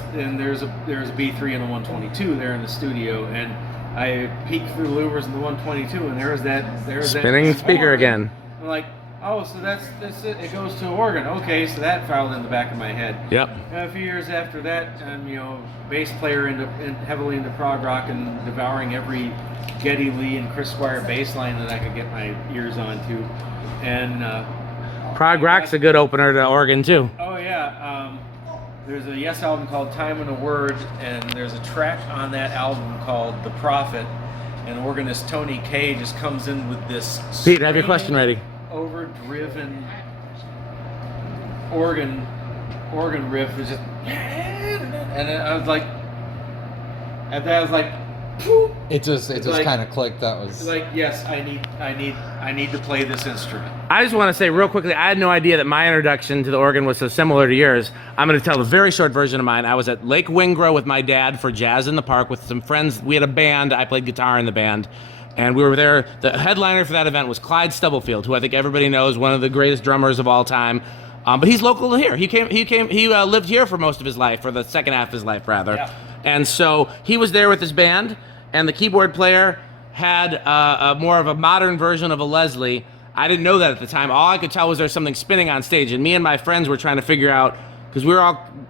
a B3 and a 122 there in the studio, and I peeked through the louvers in the 122, and there's that Spinning speaker horn. again. I'm like, oh, so that's it. It goes to an organ. Okay, so that filed in the back of my head. Yep. And a few years after that, you know, bass player heavily into prog rock and devouring every Geddy Lee and Chris Squire bass line that I could get my ears onto. And Prog rock's a good opener to organ too. oh yeah, there's a Yes album called Time and a Word, and there's a track on that album called The Prophet, and organist Tony Kaye just comes in with this Pete, have your question ready. overdriven organ riff was just, and I was like, and then I was like, poof. It just like- kind of clicked. That was Like, yes, I need to play this instrument. I just want to say real quickly, I had no idea that my introduction to the organ was so similar to yours. I'm going to tell a very short version of mine. I was at Lake Wingrow with my dad for Jazz in the Park with some friends. We had a band. I played guitar in the band. And we were there. The headliner for that event was Clyde Stubblefield, who I think everybody knows, one of the greatest drummers of all time. But he's local to here. He lived here for most of his life, for the second half of his life, rather. Yeah. And so he was there with his band, and the keyboard player had a more of a modern version of a Leslie. I didn't know that at the time. All I could tell was there was something spinning on stage, and me and my friends were trying to figure out, because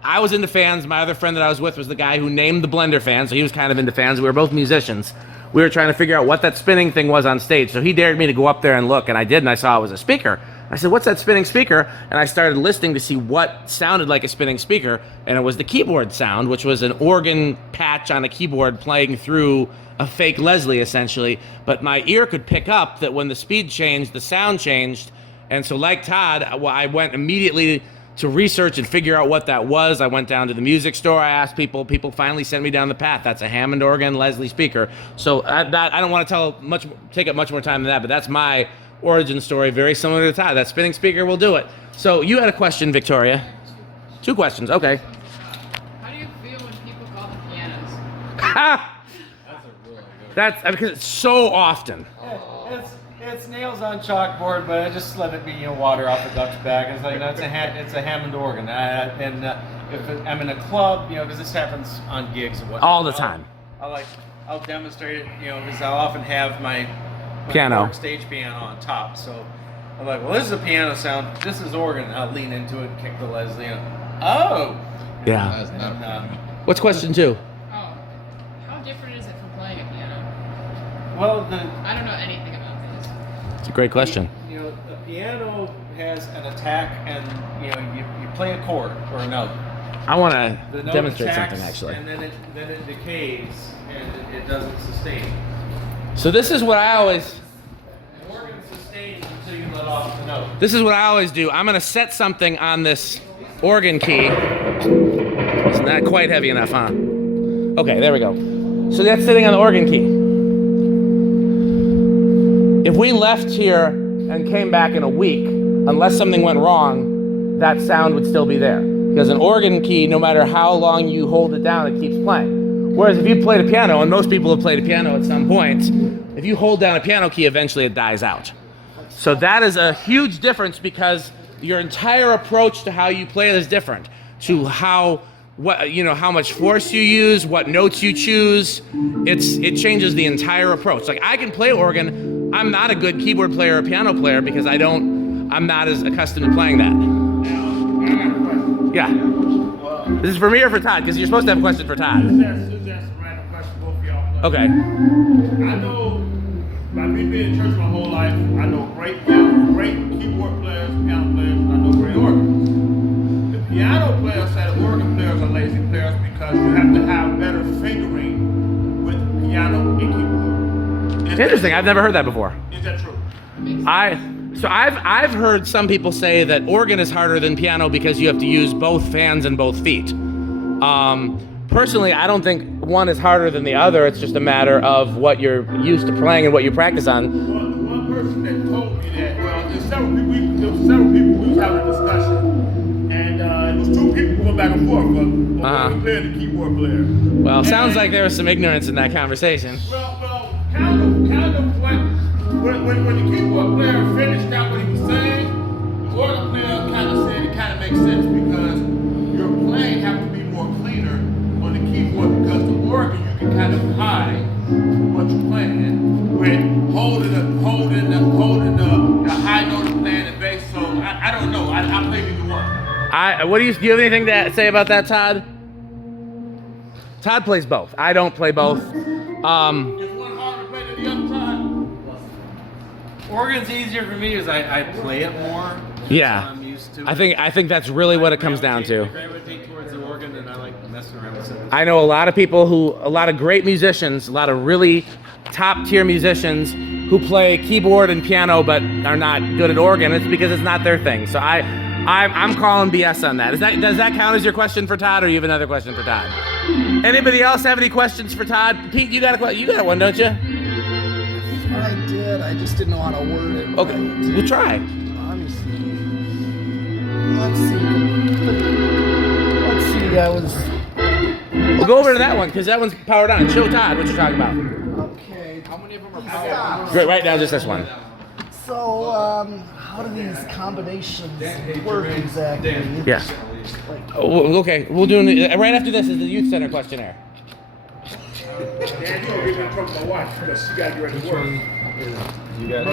I was into fans. My other friend that I was with was the guy who named the Blender fan, so he was kind of into fans. We were both musicians. We were trying to figure out what that spinning thing was on stage. So he dared me to go up there and look, and I did, and I saw it was a speaker. I said, what's that spinning speaker? And I started listening to see what sounded like a spinning speaker, and it was the keyboard sound, which was an organ patch on a keyboard playing through a fake Leslie, essentially. But my ear could pick up that when the speed changed, the sound changed. And so like Todd, I went immediately to research and figure out what that was. I went down to the music store. I asked people. People finally sent me down the path. That's a Hammond organ Leslie speaker. So I don't want to take up much more time than that, but that's my origin story, very similar to Todd. That spinning speaker will do it. So you had a question, Victoria. 2 questions. Okay. How do you feel when people call them pianos? That's because it's so often. It's nails on chalkboard, but I just let it be, water off the duck's back. It's like, no, it's a Hammond organ. If I'm in a club, because this happens on gigs and whatnot. All the time. I'll demonstrate it, because I'll often have my Piano. stage piano on top. So I'm like, well, this is a piano sound. This is organ. And I'll lean into it and kick the Leslie. Oh. Yeah. And, What's question 2? Oh, how different is it from playing a piano? well, I don't know anything about this. It's a great question. The piano has an attack, and you play a chord or a note. I want to The note demonstrate attacks, something actually. and then it decays, and it doesn't sustain. So this is what I always. The organ sustains until you let off the note. This is what I always do. I'm going to set something on this organ key. It's not quite heavy enough, huh? Okay, there we go. So that's sitting on the organ key. If we left here and came back in a week, unless something went wrong, that sound would still be there. Because an organ key, no matter how long you hold it down, it keeps playing. Whereas if you played a piano, and most people have played a piano at some point, if you hold down a piano key, eventually it dies out. So that is a huge difference, because your entire approach to how you play it is different. To how much force you use, what notes you choose. It changes the entire approach. Like, I can play organ. I'm not a good keyboard player or piano player because I'm not as accustomed to playing that. Yeah. This is for me or for Todd? Because you're supposed to have a question for Todd. This is a random question, both of y'all. Okay. I know, by me being in church my whole life, I know great keyboard players, piano players, and I know great organs. The piano players say the organ players are lazy players because you have to have better fingering with piano and keyboard. Interesting. I've never heard that before. Is that true? I've heard some people say that organ is harder than piano because you have to use both hands and both feet. Personally, I don't think one is harder than the other. It's just a matter of what you're used to playing and what you practice on. Well, the one person that told me that, there's several people we was having a discussion, and it was 2 people going back and forth from organ player to keyboard player. Well, sounds like there was some ignorance in that conversation. Well, kind of when the keyboard player finished out what he was saying, the organ player kind of said it kind of makes sense because your playing have to be more cleaner on the keyboard because the organ you can kind of hide what you're playing with holding the high note and playing the bass. So I don't know. I play either one. Do you have anything to say about that, Todd? Todd plays both. I don't play both. Is one harder to play than the other side? Organ's easier for me because I play it more. Yeah. So I'm used to I think that's really what it comes down to. I gravitate towards the organ and I like messing around with it. I know a lot of great musicians, a lot of really top tier musicians who play keyboard and piano but are not good at organ. It's because it's not their thing. So I'm calling BS on that. Does that count as your question for Todd, or you have another question for Todd? Anybody else have any questions for Todd? Pete, you got one, don't you? I did. I just didn't know how to word it. Okay, right. we'll try. Let's see. We'll go over to that one because that one's powered on. Show Todd what you're talking about. Okay. How many of them are powered? Great, right now just this one. So, how do these combinations work exactly? Yeah. Okay, we'll do right after this is the youth center questionnaire. Dan, you don't get me in trouble with my wife because she got to get ready to work. You got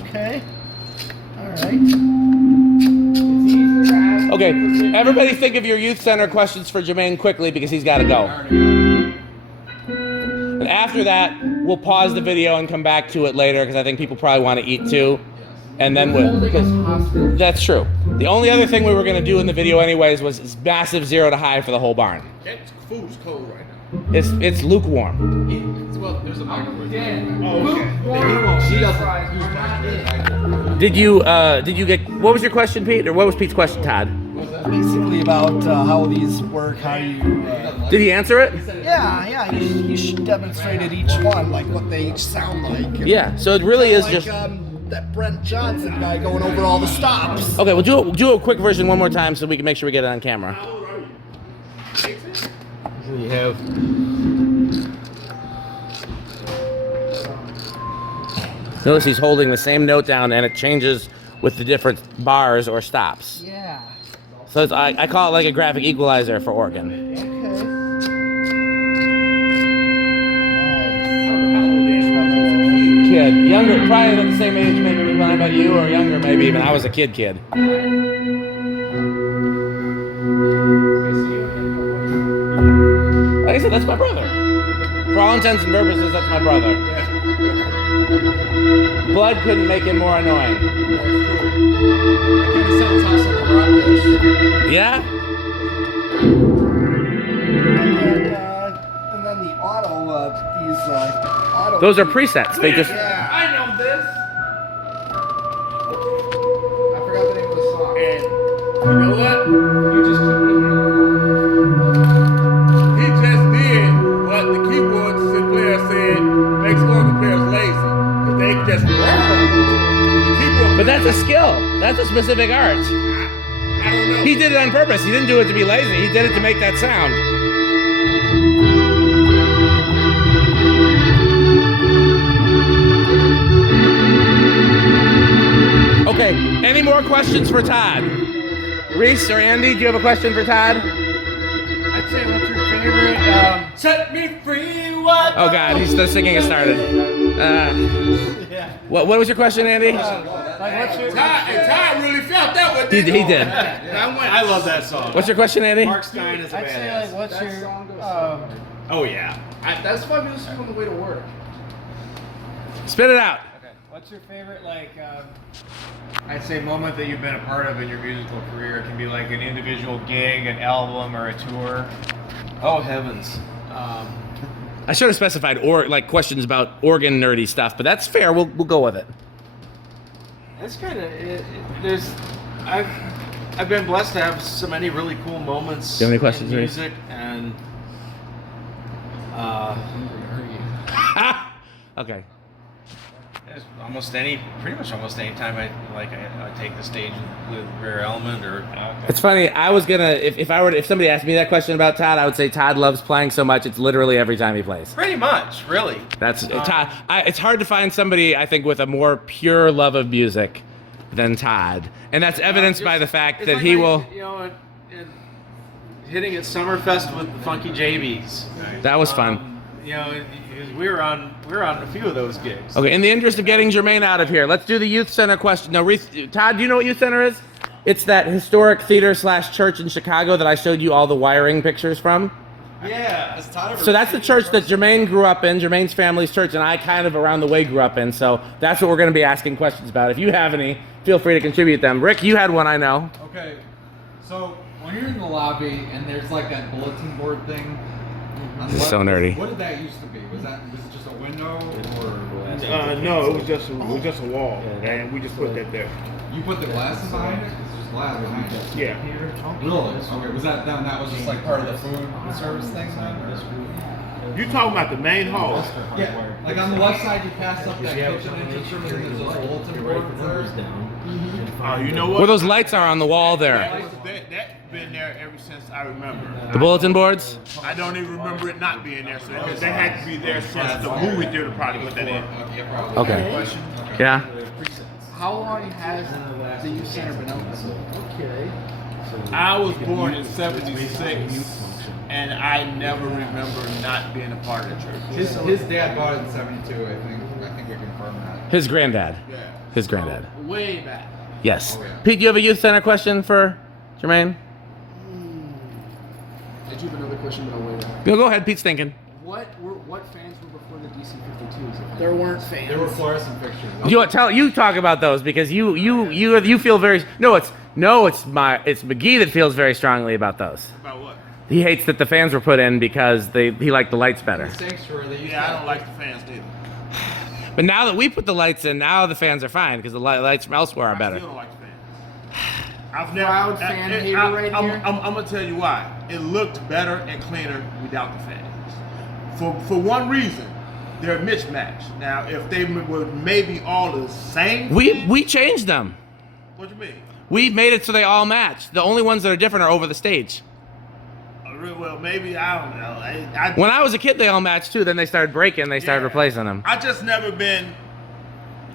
Okay. All right. Okay, everybody think of your youth center questions for Jermaine quickly because he's got to go. And after that, we'll pause the video and come back to it later because I think people probably want to eat too. And then that's true. The only other thing we were going to do in the video anyways was massive 0 to high for the whole barn. That food's cold right now. It's lukewarm. Well, there's a microwave. Oh, okay. Did you get, what was your question, Pete? Or what was Pete's question, Todd? Basically about how these work, how you... Did he answer it? Yeah, you should demonstrate at each one, like what they each sound like. Yeah, so it really is like, just... that Brent Johnson guy going over all the stops. Okay, we'll do a quick version one more time so we can make sure we get it on camera. You have Notice he's holding the same note down and it changes with the different bars or stops. Yeah. So I call it like a graphic equalizer for organ. Kid, younger, probably about the same age maybe behind about you, or younger maybe even. I was a kid. Like I said, that's my brother. For all intents and purposes, that's my brother. Blood couldn't make him more annoying. Yeah? And then the auto, auto... Those are presets. They just... Yeah. I know this. I forgot the name of the song. And you know what? You just keep He just did what the keyboard player said makes organ players lazy. They just But that's a skill. That's a specific art. I don't know. He did it on purpose. He didn't do it to be lazy. He did it to make that sound. Okay, any more questions for Todd? Reese or Andy, do you have a question for Todd? I'd say, what's your favorite? Set me free. What? Oh God, the singing has started. What was your question, Andy? Todd really felt that one. He did. I love that song. What's your question, Andy? Mark Stein is a I'd say, badass. like, what's That your? song goes Oh yeah. that's my music on the way to work. Spit it out. Okay. What's your favorite, I'd say moment that you've been a part of in your musical career? It can be like an individual gig, an album, or a tour. Oh heavens. I should have specified questions about organ nerdy stuff, but that's fair. We'll go with it. That's kind of it. I've been blessed to have so many really cool moments. Do you have any questions, in Reese? music and Okay. Pretty much almost any time I take the stage with Rare Element or. It's funny. I was gonna if somebody asked me that question about Todd, I would say Todd loves playing so much it's literally every time he plays. Pretty much, really. That's Todd. It's hard to find somebody I think with a more pure love of music than Todd, and that's evidenced by the fact It's that like he will. You know, and hitting at Summerfest with the Funky JBs. That was fun. You know, we were on a few of those gigs. Okay, in the interest of getting Jermaine out of here, let's do the youth center question. Now, Todd, do you know what youth center is? It's that historic theater/church in Chicago that I showed you all the wiring pictures from. Yeah. So that's the church that Jermaine grew up in, Jermaine's family's church, and I kind of around the way grew up in. So that's what we're going to be asking questions about. If you have any, feel free to contribute them. Rick, you had one, I know. Okay, so when you're in the lobby and there's like that bulletin board thing. on the So left, nerdy. What did that used to be? Was it just a window or? No, it was just a wall, and we just put that there. You put the glasses behind it? 'Cause there's glass behind it. Yeah. Really? Okay. Was that was just like part of the food service thing then? Or? You talking about the main hall? Yeah. Like on the left side, you pass up that kitchen entrance room, and then there's those bulletin boards there. You know what? Where those lights are on the wall there. That's been there ever since I remember. The bulletin boards? I don't even remember it not being there, so they had to be there since the movie theater probably put that in. Okay. Yeah. How long has the youth center been open? Okay. I was born in '76, and I never remember not being a part of the church. His dad bought it in '72, I think. I think we confirmed that. His granddad. Yeah. His granddad. Way back. Yes. Okay. Pete, do you have a youth center question for Jermaine? I do have another question, but I'll wait. Go ahead. Pete's thinking. What fans were before the DC-52s? There weren't fans. There were fluorescent pictures. You talk about those because you feel very it's McGee that feels very strongly about those. About what? He hates that the fans were put in because he liked the lights better. Sanctuary, they used Yeah, to I don't like the fans neither. But now that we put the lights in, now the fans are fine because the lights from elsewhere are I better. still don't like the fans. I've never. Proud fan hater right here. I'm gonna tell you why. It looked better and cleaner without the fans. For one reason, they're mismatched. Now, if they were maybe all the same, We changed them. What you mean? We made it so they all match. The only ones that are different are over the stage. Well, maybe I don't know. When I was a kid, they all matched too. Then they started breaking. They started replacing them. I just never been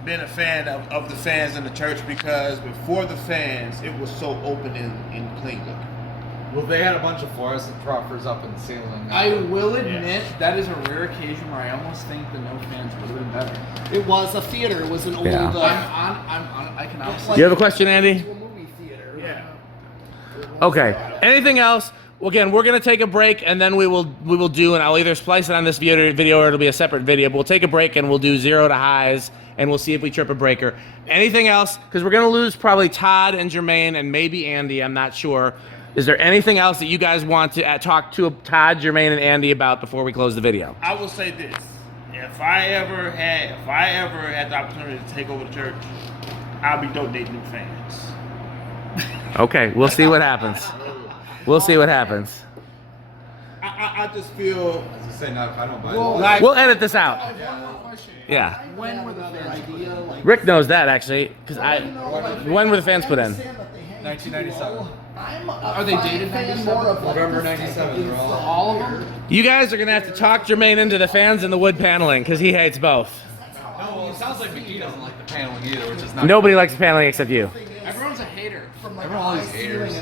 a fan of the fans in the church because before the fans, it was so open and clean looking. Well, they had a bunch of fluorescent truffers up in the ceiling. I will admit that is a rare occasion where I almost think the no fans would have been better. It was a theater. It was an old. Yeah. I can honestly. Do you have a question, Andy? To a movie theater. Yeah. Okay. Anything else? Well, again, we're gonna take a break, and then we will do, and I'll either splice it on this video or it'll be a separate video. But we'll take a break and we'll do 0 to highs, and we'll see if we trip a breaker. Anything else? Because we're gonna lose probably Todd and Jermaine and maybe Andy. I'm not sure. Is there anything else that you guys want to talk to Todd, Jermaine, and Andy about before we close the video? I will say this: if I ever had the opportunity to take over the church, I'll be donating new fans. Okay, we'll see what happens. We'll see what happens. I just feel As I say, no, I don't buy like We'll edit this out. One more question. Yeah. When were the fans put in? Rick knows that actually, because when were the fans put in? 1997. Are they dated 97? November 97. They're all. All of them? You guys are gonna have to talk Jermaine into the fans and the wood paneling because he hates both. No, well, it sounds like McGee doesn't like the paneling either, which is not. Nobody likes paneling except you. Everyone's a hater. Everyone always haters.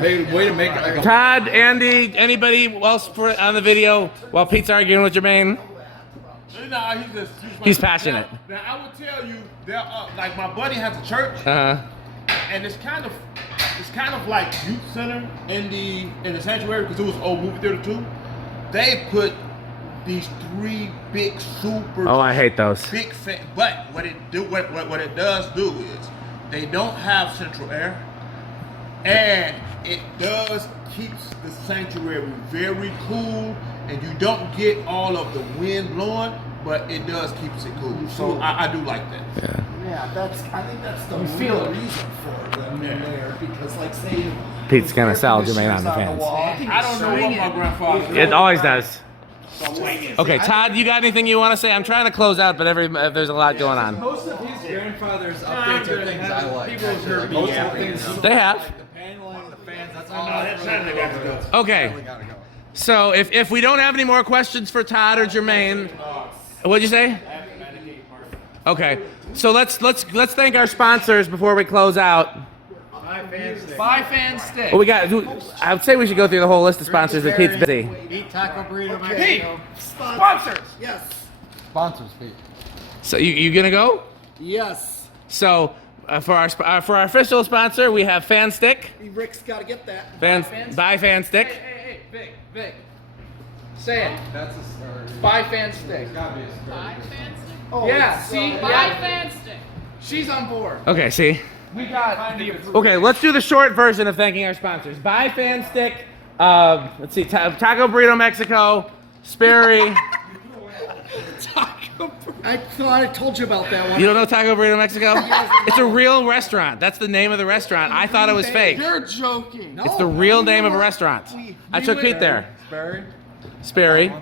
Way to make it like a. Todd, Andy, anybody else on the video while Pete's arguing with Jermaine? He's passionate. Now I will tell you, like my buddy has a church, and it's kind of like youth center in the sanctuary because it was old movie theater too. They put these 3 big super. Oh, I hate those. Big fan, but what it does do is they don't have central air, and it does keeps the sanctuary very cool, and you don't get all of the wind blowing, but it does keeps it cool. So I do like that. Yeah. Yeah, I think that's the feel it. reason for them in there because, like, say Pete's gonna sell Jermaine on the the fans. wall. I don't know what my grandfather. It always does. So I'm waiting. Okay, Todd, you got anything you want to say? I'm trying to close out, but there's a lot going on. Most of his grandfather's updates are things I like. People heard me Most of the yapping. things They have. the paneling, the fans, that's all. No, that's not got to go. Okay. So if we don't have any more questions for Todd or Jermaine, what'd you say? Okay. So let's thank our sponsors before we close out. Buy fan stick. Well, we got. I would say we should go through the whole list of sponsors if Pete's busy. Eat taco burrito Hey, Mexico. sponsors. Yes. Sponsors, Pete. So you gonna go? Yes. So for our official sponsor, we have Fan Stick. Rick's got to get that. Buy Fan Stick. Hey, Vic. Say it. That's a start. Buy fan stick. Gotta be a start. Buy fan stick? Oh, Yeah, it's, see? Buy Yeah. fan stick. She's on board. Okay. See. We got the Okay. Let's do the short version of thanking our sponsors. Buy Fan Stick. Let's see. Taco Burrito Mexico. Sperry. I thought I told you about that one. You don't know Taco Burrito Mexico? It's a real restaurant. That's the name of the restaurant. I thought it was fake. You're joking. It's the real name of a restaurant. I took Pete there. Sperry.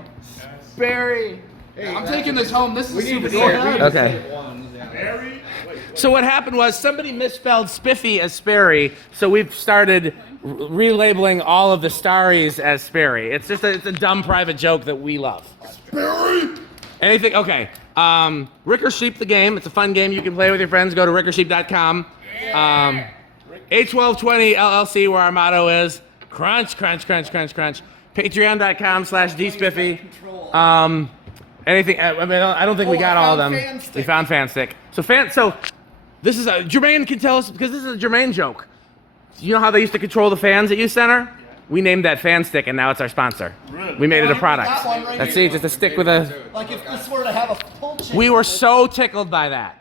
Barry. Hey, I'm taking this home. This is a souvenir. Okay. So what happened was somebody misspelled Spiffy as Sperry, so we've started relabeling all of the Starries as Sperry. It's just it's a dumb private joke that we love. Sperry. Anything? Okay. Rick or Sheep the game. It's a fun game you can play with your friends. Go to rickorsheep.com. A1220 LLC, where our motto is crunch, crunch, crunch, crunch, crunch. Patreon.com/dspiffy. Anything? I mean, I don't think we got all of them. We found Fanstick. So this is Jermaine can tell us because this is a Jermaine joke. You know how they used to control the fans at Youth Center? We named that Fan Stick, and now it's our sponsor. Really? We made it a product. That one right Let's here. see, just a stick with a. Like if this were to have a pull chain. We were so tickled by that.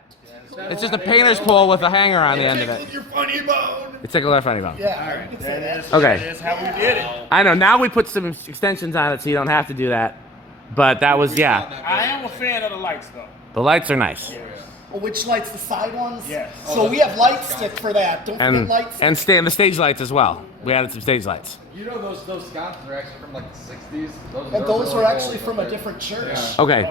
It's just a painter's pole with a hanger on the end of it. Your funny bone. It tickled our funny bone. Yeah. you could say that. Okay. That's how we did it. I know. Now we put some extensions on it, so you don't have to do that. But that was I am a fan of the lights, though. The lights are nice. Oh, which lights? The side ones? Yes. So we have light stick for that. Don't forget And light stick. and the stage lights as well. We added some stage lights. You know those sconces are actually from like the 60s? And those were actually from a different church. Okay.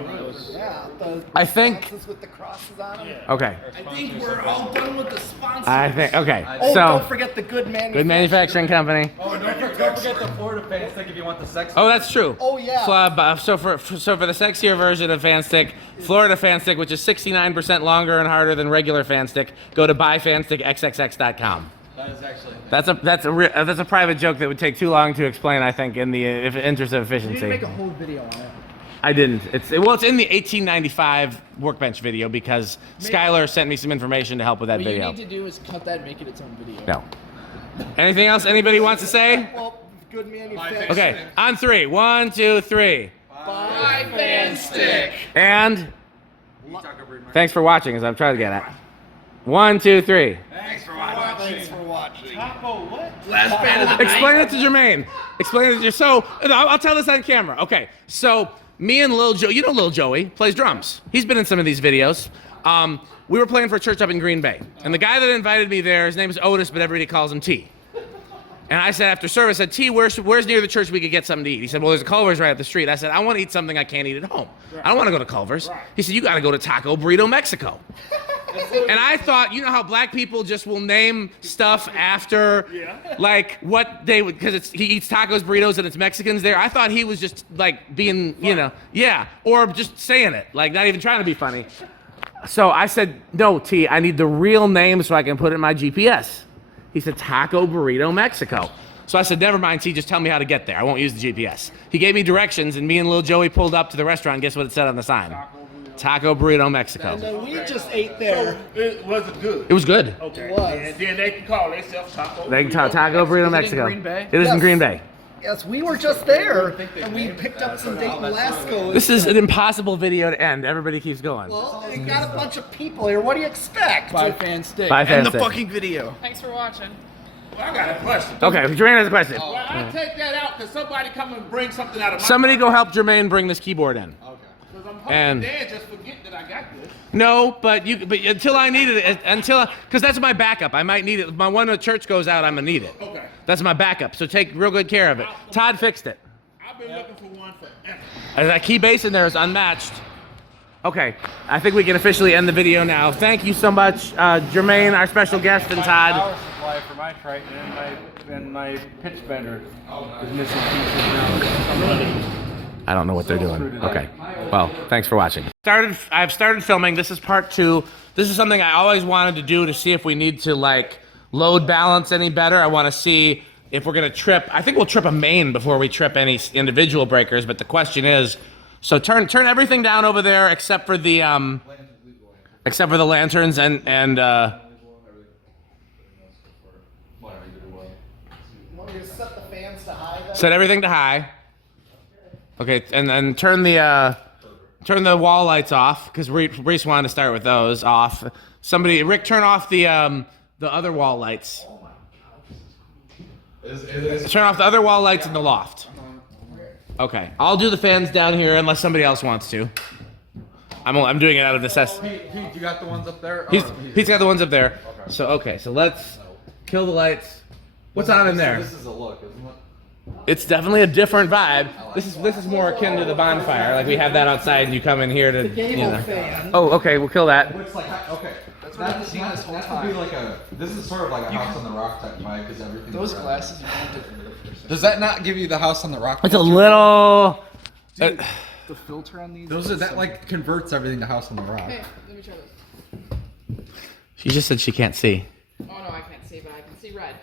Yeah. The I think. sconces with the crosses on them. Okay. I think we're all done with the sponsors. I think. Okay. Oh, So don't forget the good manufacturing. good manufacturing company. Oh, don't forget the Florida fan stick if you want the sex. Oh, that's true. Oh, yeah. So for the sexier version of Fan Stick, Florida Fan Stick, which is 69% longer and harder than regular Fan Stick, go to buyfanstickxxx.com. That is actually. That's a private joke that would take too long to explain. I think in the interest of You need to efficiency. make a whole video on it. I didn't. It's in the 1895 workbench video because Skylar sent me some information to help with that What video. you need to do is cut that and make it its own video. No. Anything else anybody wants to say? Well, good manufacturing. Okay, on three. 1, 2, 3. Buy fan stick. And thanks for watching, as I'm trying to get at. 1, 2, 3. Thanks for watching. Taco what? Last band of the night. Explain it to Jermaine. Explain it to So I'll tell this on camera. Okay, so me and Lil Joe, you know Lil Joey, plays drums. He's been in some of these videos. We were playing for a church up in Green Bay. And the guy that invited me there, his name is Otis, but everybody calls him T. And I said after service, I said, T, where's near the church we could get something to eat? He said, well, there's a Culver's right up the street. I said, I want to eat something I can't eat at home. I don't want to go to Culver's. He said, you got to go to Taco Burrito Mexico. And I thought, you know how black people just will name stuff after, like, what they would, because he eats tacos, burritos, and it's Mexicans there. I thought he was just, like, being, you know, or just saying it, like, not even trying to be funny. So I said, no, T, I need the real name so I can put it in my GPS. He said, Taco Burrito Mexico. So I said, never mind, T, just tell me how to get there. I won't use the GPS. He gave me directions, and me and Lil Joey pulled up to the restaurant, and guess what it said on the sign? Taco Burrito Mexico. And then we just ate there. Was it good? It was good. Okay. It was. And then they can call themselves Taco. They can Taco Burrito Mexico. Green Bay? It is in Yes. Green Bay. Yes, we were just there, and we picked up some Dayton Lasco. This is an impossible video to end. Everybody keeps going. Well, we got a bunch of people here. What do you expect? Buy fan stick. Buy fan and the stick. fucking video. Thanks for watching. Well, I got a question. Okay, Jermaine has a question. Well, I take that out because somebody come and bring something out of my Somebody go help Jermaine bring this keyboard in. Because I'm hoping And- Dad just forget that I got this. No, but until I need it, because that's my backup. I might need it. When the church goes out, I'm gonna need it. Okay. That's my backup. So take real good care of it. Todd fixed it. I've been looking for one forever. And that key base in there is unmatched. Okay, I think we can officially end the video now. Thank you so much, Jermaine, our special guest, and Todd. Power supply for my Triton and my pitch bender is missing pieces now. I don't know what they're doing. Okay. Well, thanks for watching. I've started filming. This is part 2. This is something I always wanted to do to see if we need to like load balance any better. I want to see if we're gonna trip. I think we'll trip a main before we trip any individual breakers. But the question is, so turn everything down over there except for the lanterns and Want me to set the fans to high then? set everything to high. Okay, and then turn the wall lights off because Reese wanted to start with those off. Rick, turn off the other wall lights. Turn off the other wall lights in the loft. Okay, I'll do the fans down here unless somebody else wants to. I'm doing it out of necessity. Pete, you got the ones up there? Pete's got the ones up there. Okay. So let's kill the lights. What's on in there? This is a look, isn't it? It's definitely a different vibe. This is more akin to the bonfire. Like we have that outside, and you come in here to. Fan. Oh, okay. We'll kill that. Looks like okay. That's what I've been seeing this whole That could be time. like this is sort of like a house on the rock type vibe because everything. Those glasses you painted. Does that not give you the house on the rock? It's a little. The filter on these. Those are that like converts everything to house on the rock. Hey, let me try this. She just said she can't see. Oh no, I can't see, but I can see red.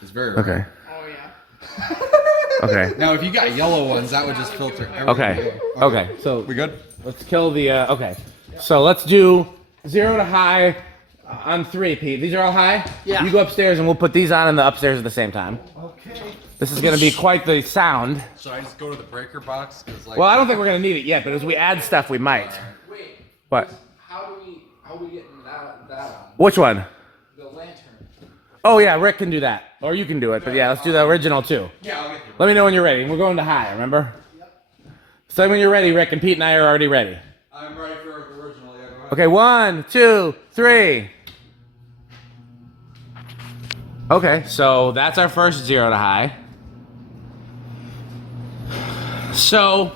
It's very Okay. Oh yeah. Okay. Now, if you got yellow ones, that would just filter everything. Okay. Okay. So We good? let's kill the. Okay. So let's do 0 to high on 3, Pete. These are all high. Yeah. You go upstairs, and we'll put these on in the upstairs at the same time. Okay. This is going to be quite the sound. Should I just go to the breaker box? 'Cause, like, Well, I don't think we're going to need it yet, but as we add stuff, we might. Wait. What? How we getting that on? Which one? The lantern. Oh yeah, Rick can do that, or you can do it. But yeah, let's do the original too. Yeah, I'll get you. Let me know when you're ready. We're going to high. Remember? Yep. So when you're ready, Rick, and Pete and I are already ready. I'm ready for the original. Yeah, go ahead. Okay, 1, 2, 3. Okay, so that's our first 0 to high. So,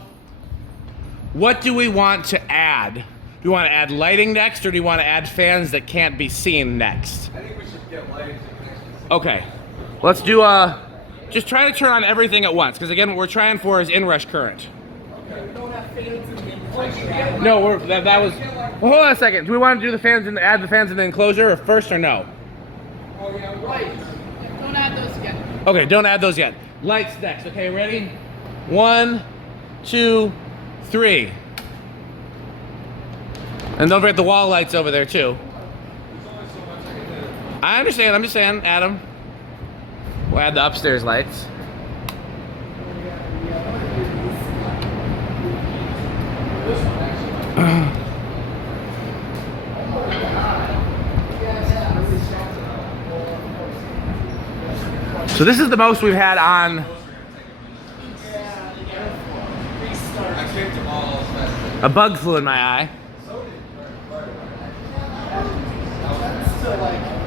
what do we want to add? Do we want to add lighting next, or do you want to add fans that can't be seen next? I think we should get lighting. Okay, let's do just try to turn on everything at once, because again, what we're trying for is inrush current. No, that was. Well, hold on a second. Do we want to do the fans and add the fans in the enclosure or first or no? Don't add those yet. Okay, don't add those yet. Lights next. Okay, ready? 1, 2, 3. And don't forget the wall lights over there too. I understand. I'm just saying, Adam. We'll add the upstairs lights. So this is the most we've had on. I kicked them all as fast. A bug flew in my eye.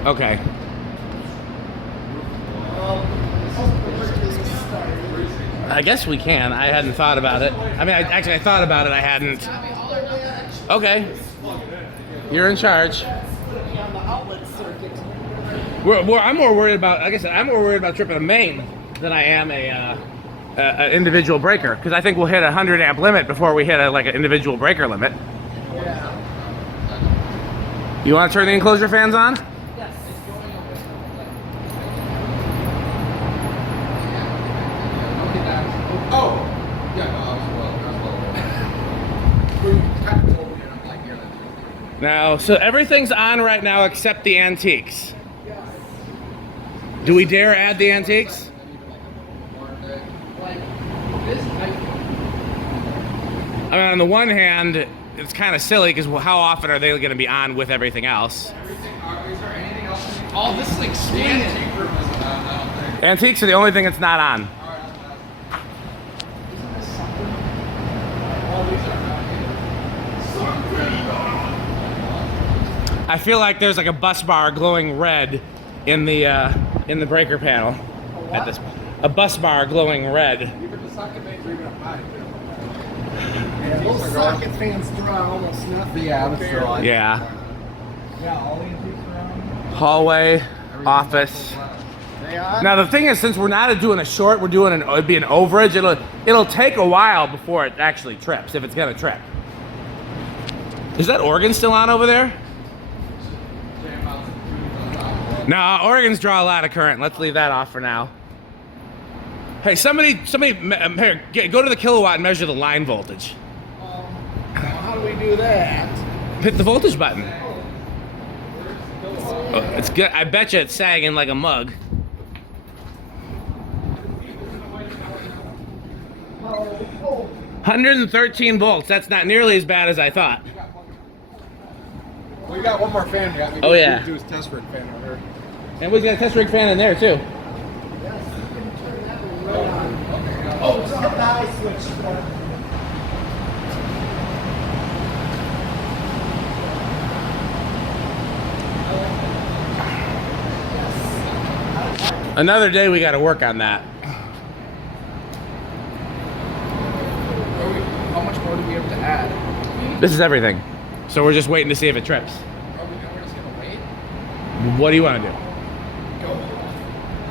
Okay. I guess we can. I hadn't thought about it. I mean, I thought about it. I hadn't. Okay. You're in charge. On the outlet circuit. I'm more worried about. Like I said, I'm more worried about tripping a main than I am an individual breaker, because I think we'll hit a 100 amp limit before we hit an individual breaker limit. Yeah. You want to turn the enclosure fans on? Yes. Oh, yeah, no, I was well. We kind of told me, and I'm like, here, let's go. Now, so everything's on right now except the antiques. Do we dare add the antiques? I mean, on the one hand, it's kind of silly because how often are they going to be on with everything else? Is there anything else? Oh, this is expanded. Antique room isn't on, I don't think. Antiques are the only thing that's not on. I feel like there's like a bus bar glowing red in the breaker panel at this point. a bus bar glowing red. And those socket fans draw almost nothing. Yeah, that's right. Yeah. Yeah, all these around. Hallway, office. Now the thing is, since we're not doing a short, we're doing it'd be an overage. It'll take a while before it actually trips, if it's gonna trip. Is that organ still on over there? No, organs draw a lot of current. Let's leave that off for now. Hey, somebody, here, go to the kilowatt and measure the line voltage. How do we do that? Hit the voltage button. Oh, it's good. I bet you it's sagging like a mug. 113 volts. That's not nearly as bad as I thought. We got one more fan. We Oh, yeah. do his test rig fan over here. And we've got a test rig fan in there too. Oh, it's the high switch. Another day we got to work on that. How much more do we have to add? This is everything. So we're just waiting to see if it trips. Are we just gonna wait? What do you want to do? Go.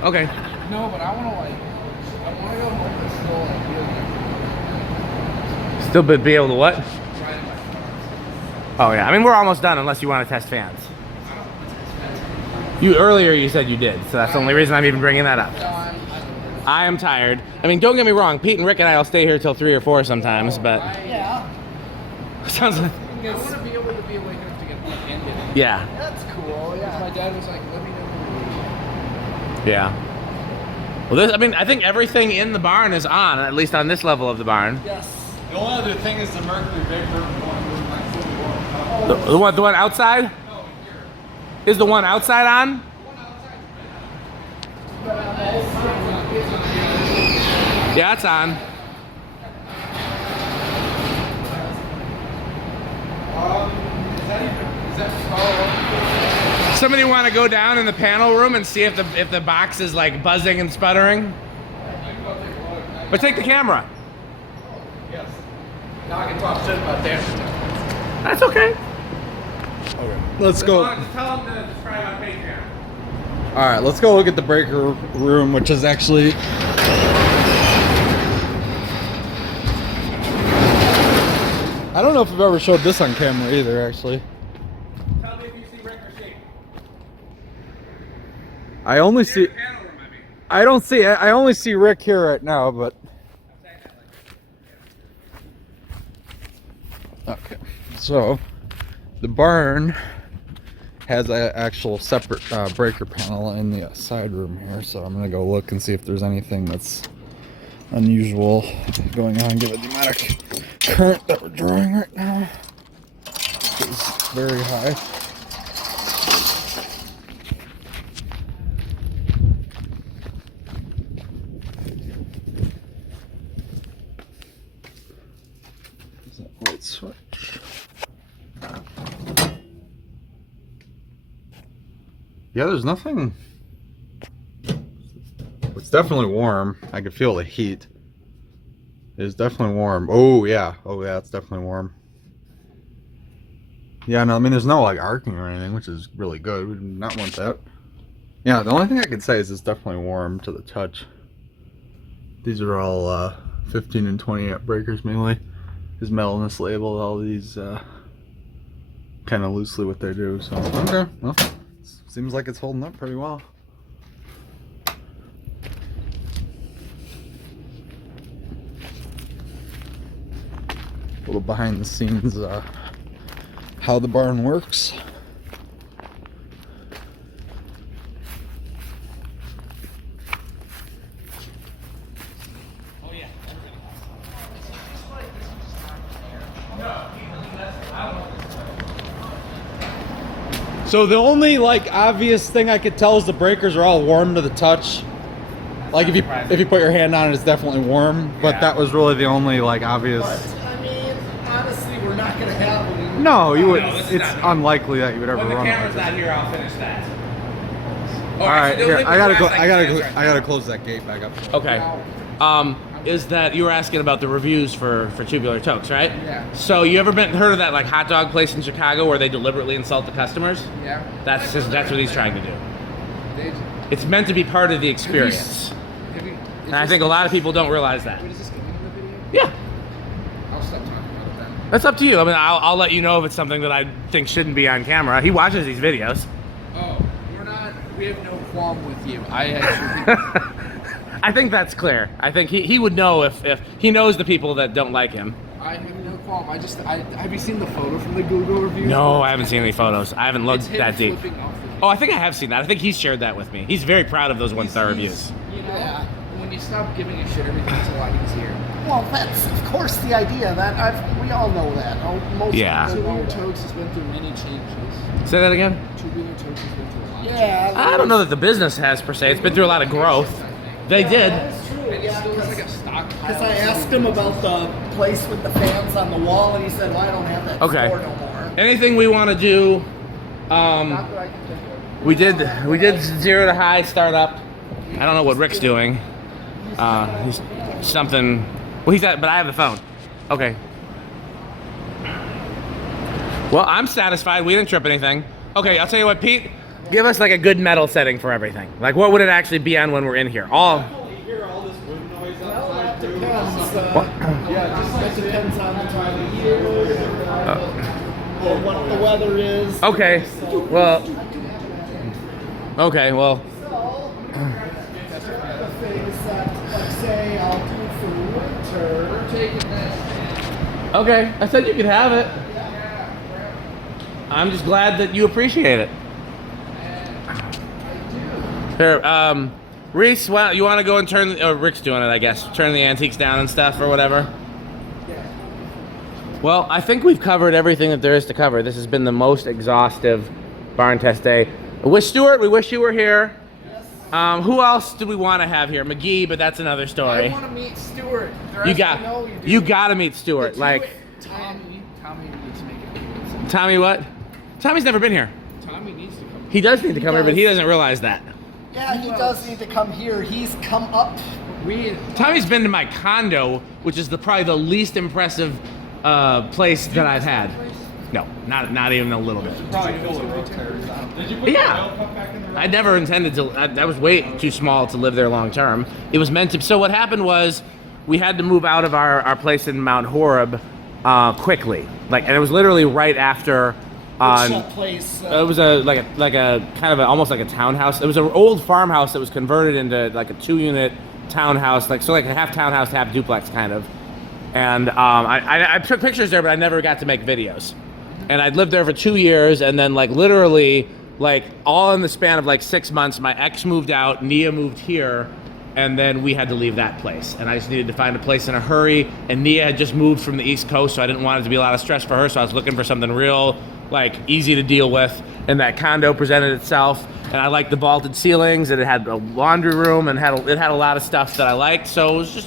Okay. No, but I wanna go home and still Still be able to what? ride my car. Oh yeah. I mean, we're almost done unless you want to test fans. Earlier you said you did, so that's the only reason I'm even bringing that up. I am tired. I mean, don't get me wrong. Pete and Rick and I will stay here till 3 or 4 sometimes, but Yeah. sounds like I want to be able to be awake enough to get plugged into it. yeah, That's cool, yeah. My dad was like, let me know when yeah. Well, this, I mean, I think everything in the barn is on, at least on this level of the barn. Yes. The only other thing is the mercury vapor one room like fully warm. The one outside? Is the one outside on? Yeah, it's on. Somebody want to go down in the panel room and see if the box is like buzzing and sputtering? But take the camera. Yes. Now I can talk shit about that. That's okay. Let's go. Tell them to subscribe on Patreon. All right, let's go look at the breaker room, which is actually. I don't know if I've ever showed this on camera either, actually. Tell me if you see Rick or Shane. I only see. Panel room, I mean. I don't see. I only see Rick here right now, but. Okay, so the barn has an actual separate breaker panel in the side room here, so I'm gonna go look and see if there's anything that's unusual going on given the amount of current that we're drawing right now. It's very high. Is that light switch? Yeah, there's nothing. It's definitely warm. I can feel the heat. It's definitely warm. Oh yeah. Oh yeah, it's definitely warm. Yeah, no, I mean there's no like arcing or anything, which is really good. We do not want that. Yeah, the only thing I can say is it's definitely warm to the touch. These are all 15 and 20 amp breakers mainly. His metalness labeled all these kind of loosely what they do. So okay, well, seems like it's holding up pretty well. A little behind the scenes how the barn works. Oh yeah. So the only like obvious thing I could tell is the breakers are all warm to the touch. Like if you put your hand on it, it's definitely warm. But Yeah. that was really the only like obvious. But, I mean, honestly, we're not going to have any. No, you would. No, this is It's not- unlikely that you would ever When the run it camera's like not this. here, I'll finish that. Oh, All right, actually, here, don't I gotta leave go. the glass I gotta like go. that. I gotta close that gate back up. Okay. Is that you were asking about the reviews for tubular tokes, right? Yeah. So you ever heard of that like hot dog place in Chicago where they deliberately insult the customers? Yeah. That's what he's trying to do. They, It's meant to be part of the experience, and I think a lot of people don't realize that. Wait, is this going to be in the video? Yeah, I'll stop talking about it then. that's up to you. I mean, I'll let you know if it's something that I think shouldn't be on camera. He watches these videos. Oh, we have no qualm with you. I actually think I think that's clear. I think he would know if he knows the people that don't like him. I have no qualm. Have you seen the photo from the Google review? No, I haven't seen any photos. I haven't looked It's him that deep. flipping off the Oh, I think I have seen that. I think he's shared that with me. He's very proud of those one-star reviews. You know, when you stop giving a shit, everything's a lot easier. Well, that's of course the idea. We all know that. Most Yeah. people know Tubular that. Tokes has been through many changes. Say that again? Tubular Tokes has been through a lot. Yeah, I don't know that the business has per se. It's been through a lot of growth. They did. That's true. And it Yeah, still has like a stock. because I asked him about the place with the fans on the wall, and he said, "Well, I don't have that Okay. store no more." Anything we want to do? Not that I can think of. We did 0 to high start up. I don't know what Rick's doing. He's something. Well, he's at, but I have the phone. Okay. Well, I'm satisfied. We didn't trip anything. Okay, I'll tell you what, Pete. Give us like a good metal setting for everything. Like, what would it actually be on when we're in here? All. Well, that depends. That depends on the time of year, or what the weather is. Okay. Well. Okay. Well. So, the things that, like, say, I'll do for winter. Taking this. Okay. I said you could have it. I'm just glad that you appreciate it. Here, Reese, you want to go and turn? Or Rick's doing it, I guess. Turn the antiques down and stuff, or whatever. Well, I think we've covered everything that there is to cover. This has been the most exhaustive barn test day. We wish you were here. Who else do we want to have here? McGee, but that's another story. I want to meet Stuart. You got to meet Stuart. Like Tommy needs to make it. Tommy, what? Tommy's never been here. Tommy needs to come. He does need to come here, but he doesn't realize that. Yeah, he does need to come here. He's come up. Tommy's been to my condo, which is probably the least impressive place that I've had. No, not even a little bit. Yeah, I never intended to. That was way too small to live there long term. It was meant to. So what happened was, we had to move out of our place in Mount Horeb quickly. And it was literally right after. Place. It was like a kind of almost like a townhouse. It was an old farmhouse that was converted into like a 2-unit townhouse, like a half townhouse, half duplex kind of. And I took pictures there, but I never got to make videos. And I'd lived there for 2 years, and then literally all in the span of 6 months, my ex moved out, Nia moved here, and then we had to leave that place. And I just needed to find a place in a hurry. And Nia had just moved from the East Coast, so I didn't want it to be a lot of stress for her. So I was looking for something real easy to deal with, and that condo presented itself. And I liked the vaulted ceilings, and it had a laundry room, and it had a lot of stuff that I liked. So it was just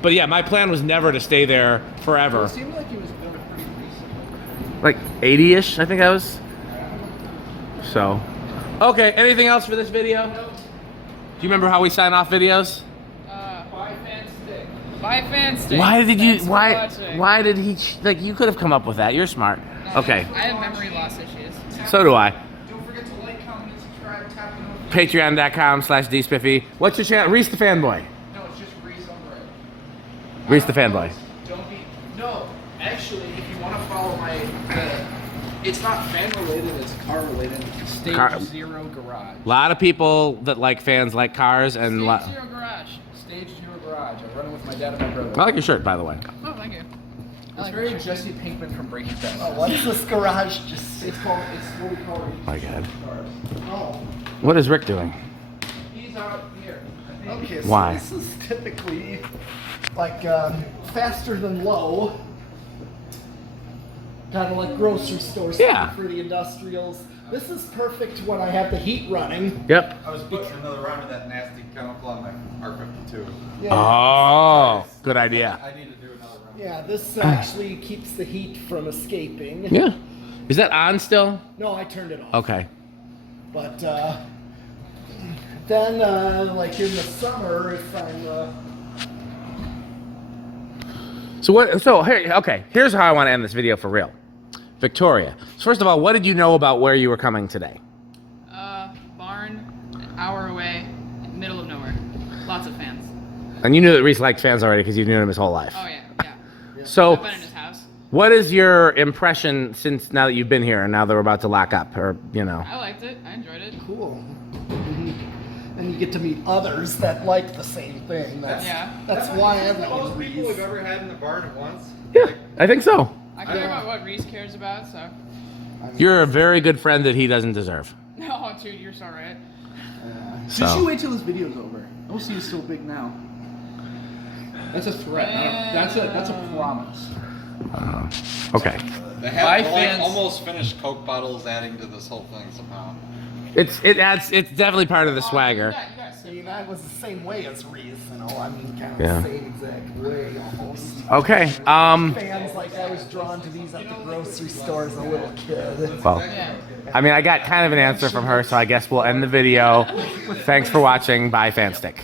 but yeah, my plan was never to stay there forever. It seemed like he was built pretty recently. 80-ish, I think I was. So, okay. Anything else for this video? Do you remember how we sign off videos? Buy fan stick. Buy fan stick. Why did you? Thanks for Why? watching. Why did he? You could have come up with that. You're smart. Okay. I have memory loss issues. So do I. Don't forget to like, comment, and subscribe. Tap the notification. Patreon.com/dspiffy. What's your channel? Reese the Fanboy. No, it's just Reese on Red. Reese the Fanboy. Don't be. No, actually, if you want to follow it's not fan related, it's car related. Stage Car- 0 Garage. A lot of people that like fans like cars, and Stage Zero Garage. Stage 0 Garage. I run it with my dad and my brother. I like your shirt, by the way. Oh, thank you. It's very Jesse Pinkman from Breaking Bad. What's this garage? It's It's what we call it. My God. Oh, What is Rick doing? He's out here. I think. okay. So Why? this is typically faster than low. Kind of like grocery store stuff Yeah. for the industrials. This is perfect when I have the heat running. Yep. I was putting another round of that nasty chemical on my R52. Yeah. Oh, good idea. I need to do another round. Yeah, this actually keeps the heat from escaping. Yeah. Is that on still? No, I turned it off. Okay. But then, like in the summer, if I'm So here, okay, here's how I want to end this video for real. Victoria, so first of all, what did you know about where you were coming today? Barn, an hour away, middle of nowhere. Lots of fans. And you knew that Reese liked fans already because you've known him his whole life. Oh yeah, yeah. So, I've been in his house. what is your impression since now that you've been here and now that we're about to lock up, or you know? I liked it. I enjoyed it. cool. And you get to meet others that like the same thing. That's, Yeah. that's why I've known Most people Reese. we've ever had in the barn at once. Yeah, I think so. I care about what Reese cares about, so. You're a very good friend that he doesn't deserve. No, dude, you're so right. So- Just you wait till this video's over. OC is so big now. That's a threat. That's a promise. Okay. They My have fans- almost finished Coke bottles adding to this whole thing somehow. It's definitely part of the swagger. I mean, I was the same way as Reese, you know. I mean, kind of Yeah. the same exact way almost. Okay. Fans like I was drawn to these at the grocery store as a little kid. Well, I mean, I got kind of an answer from her, so I guess we'll end the video. Thanks for watching. Bye, Fanstick.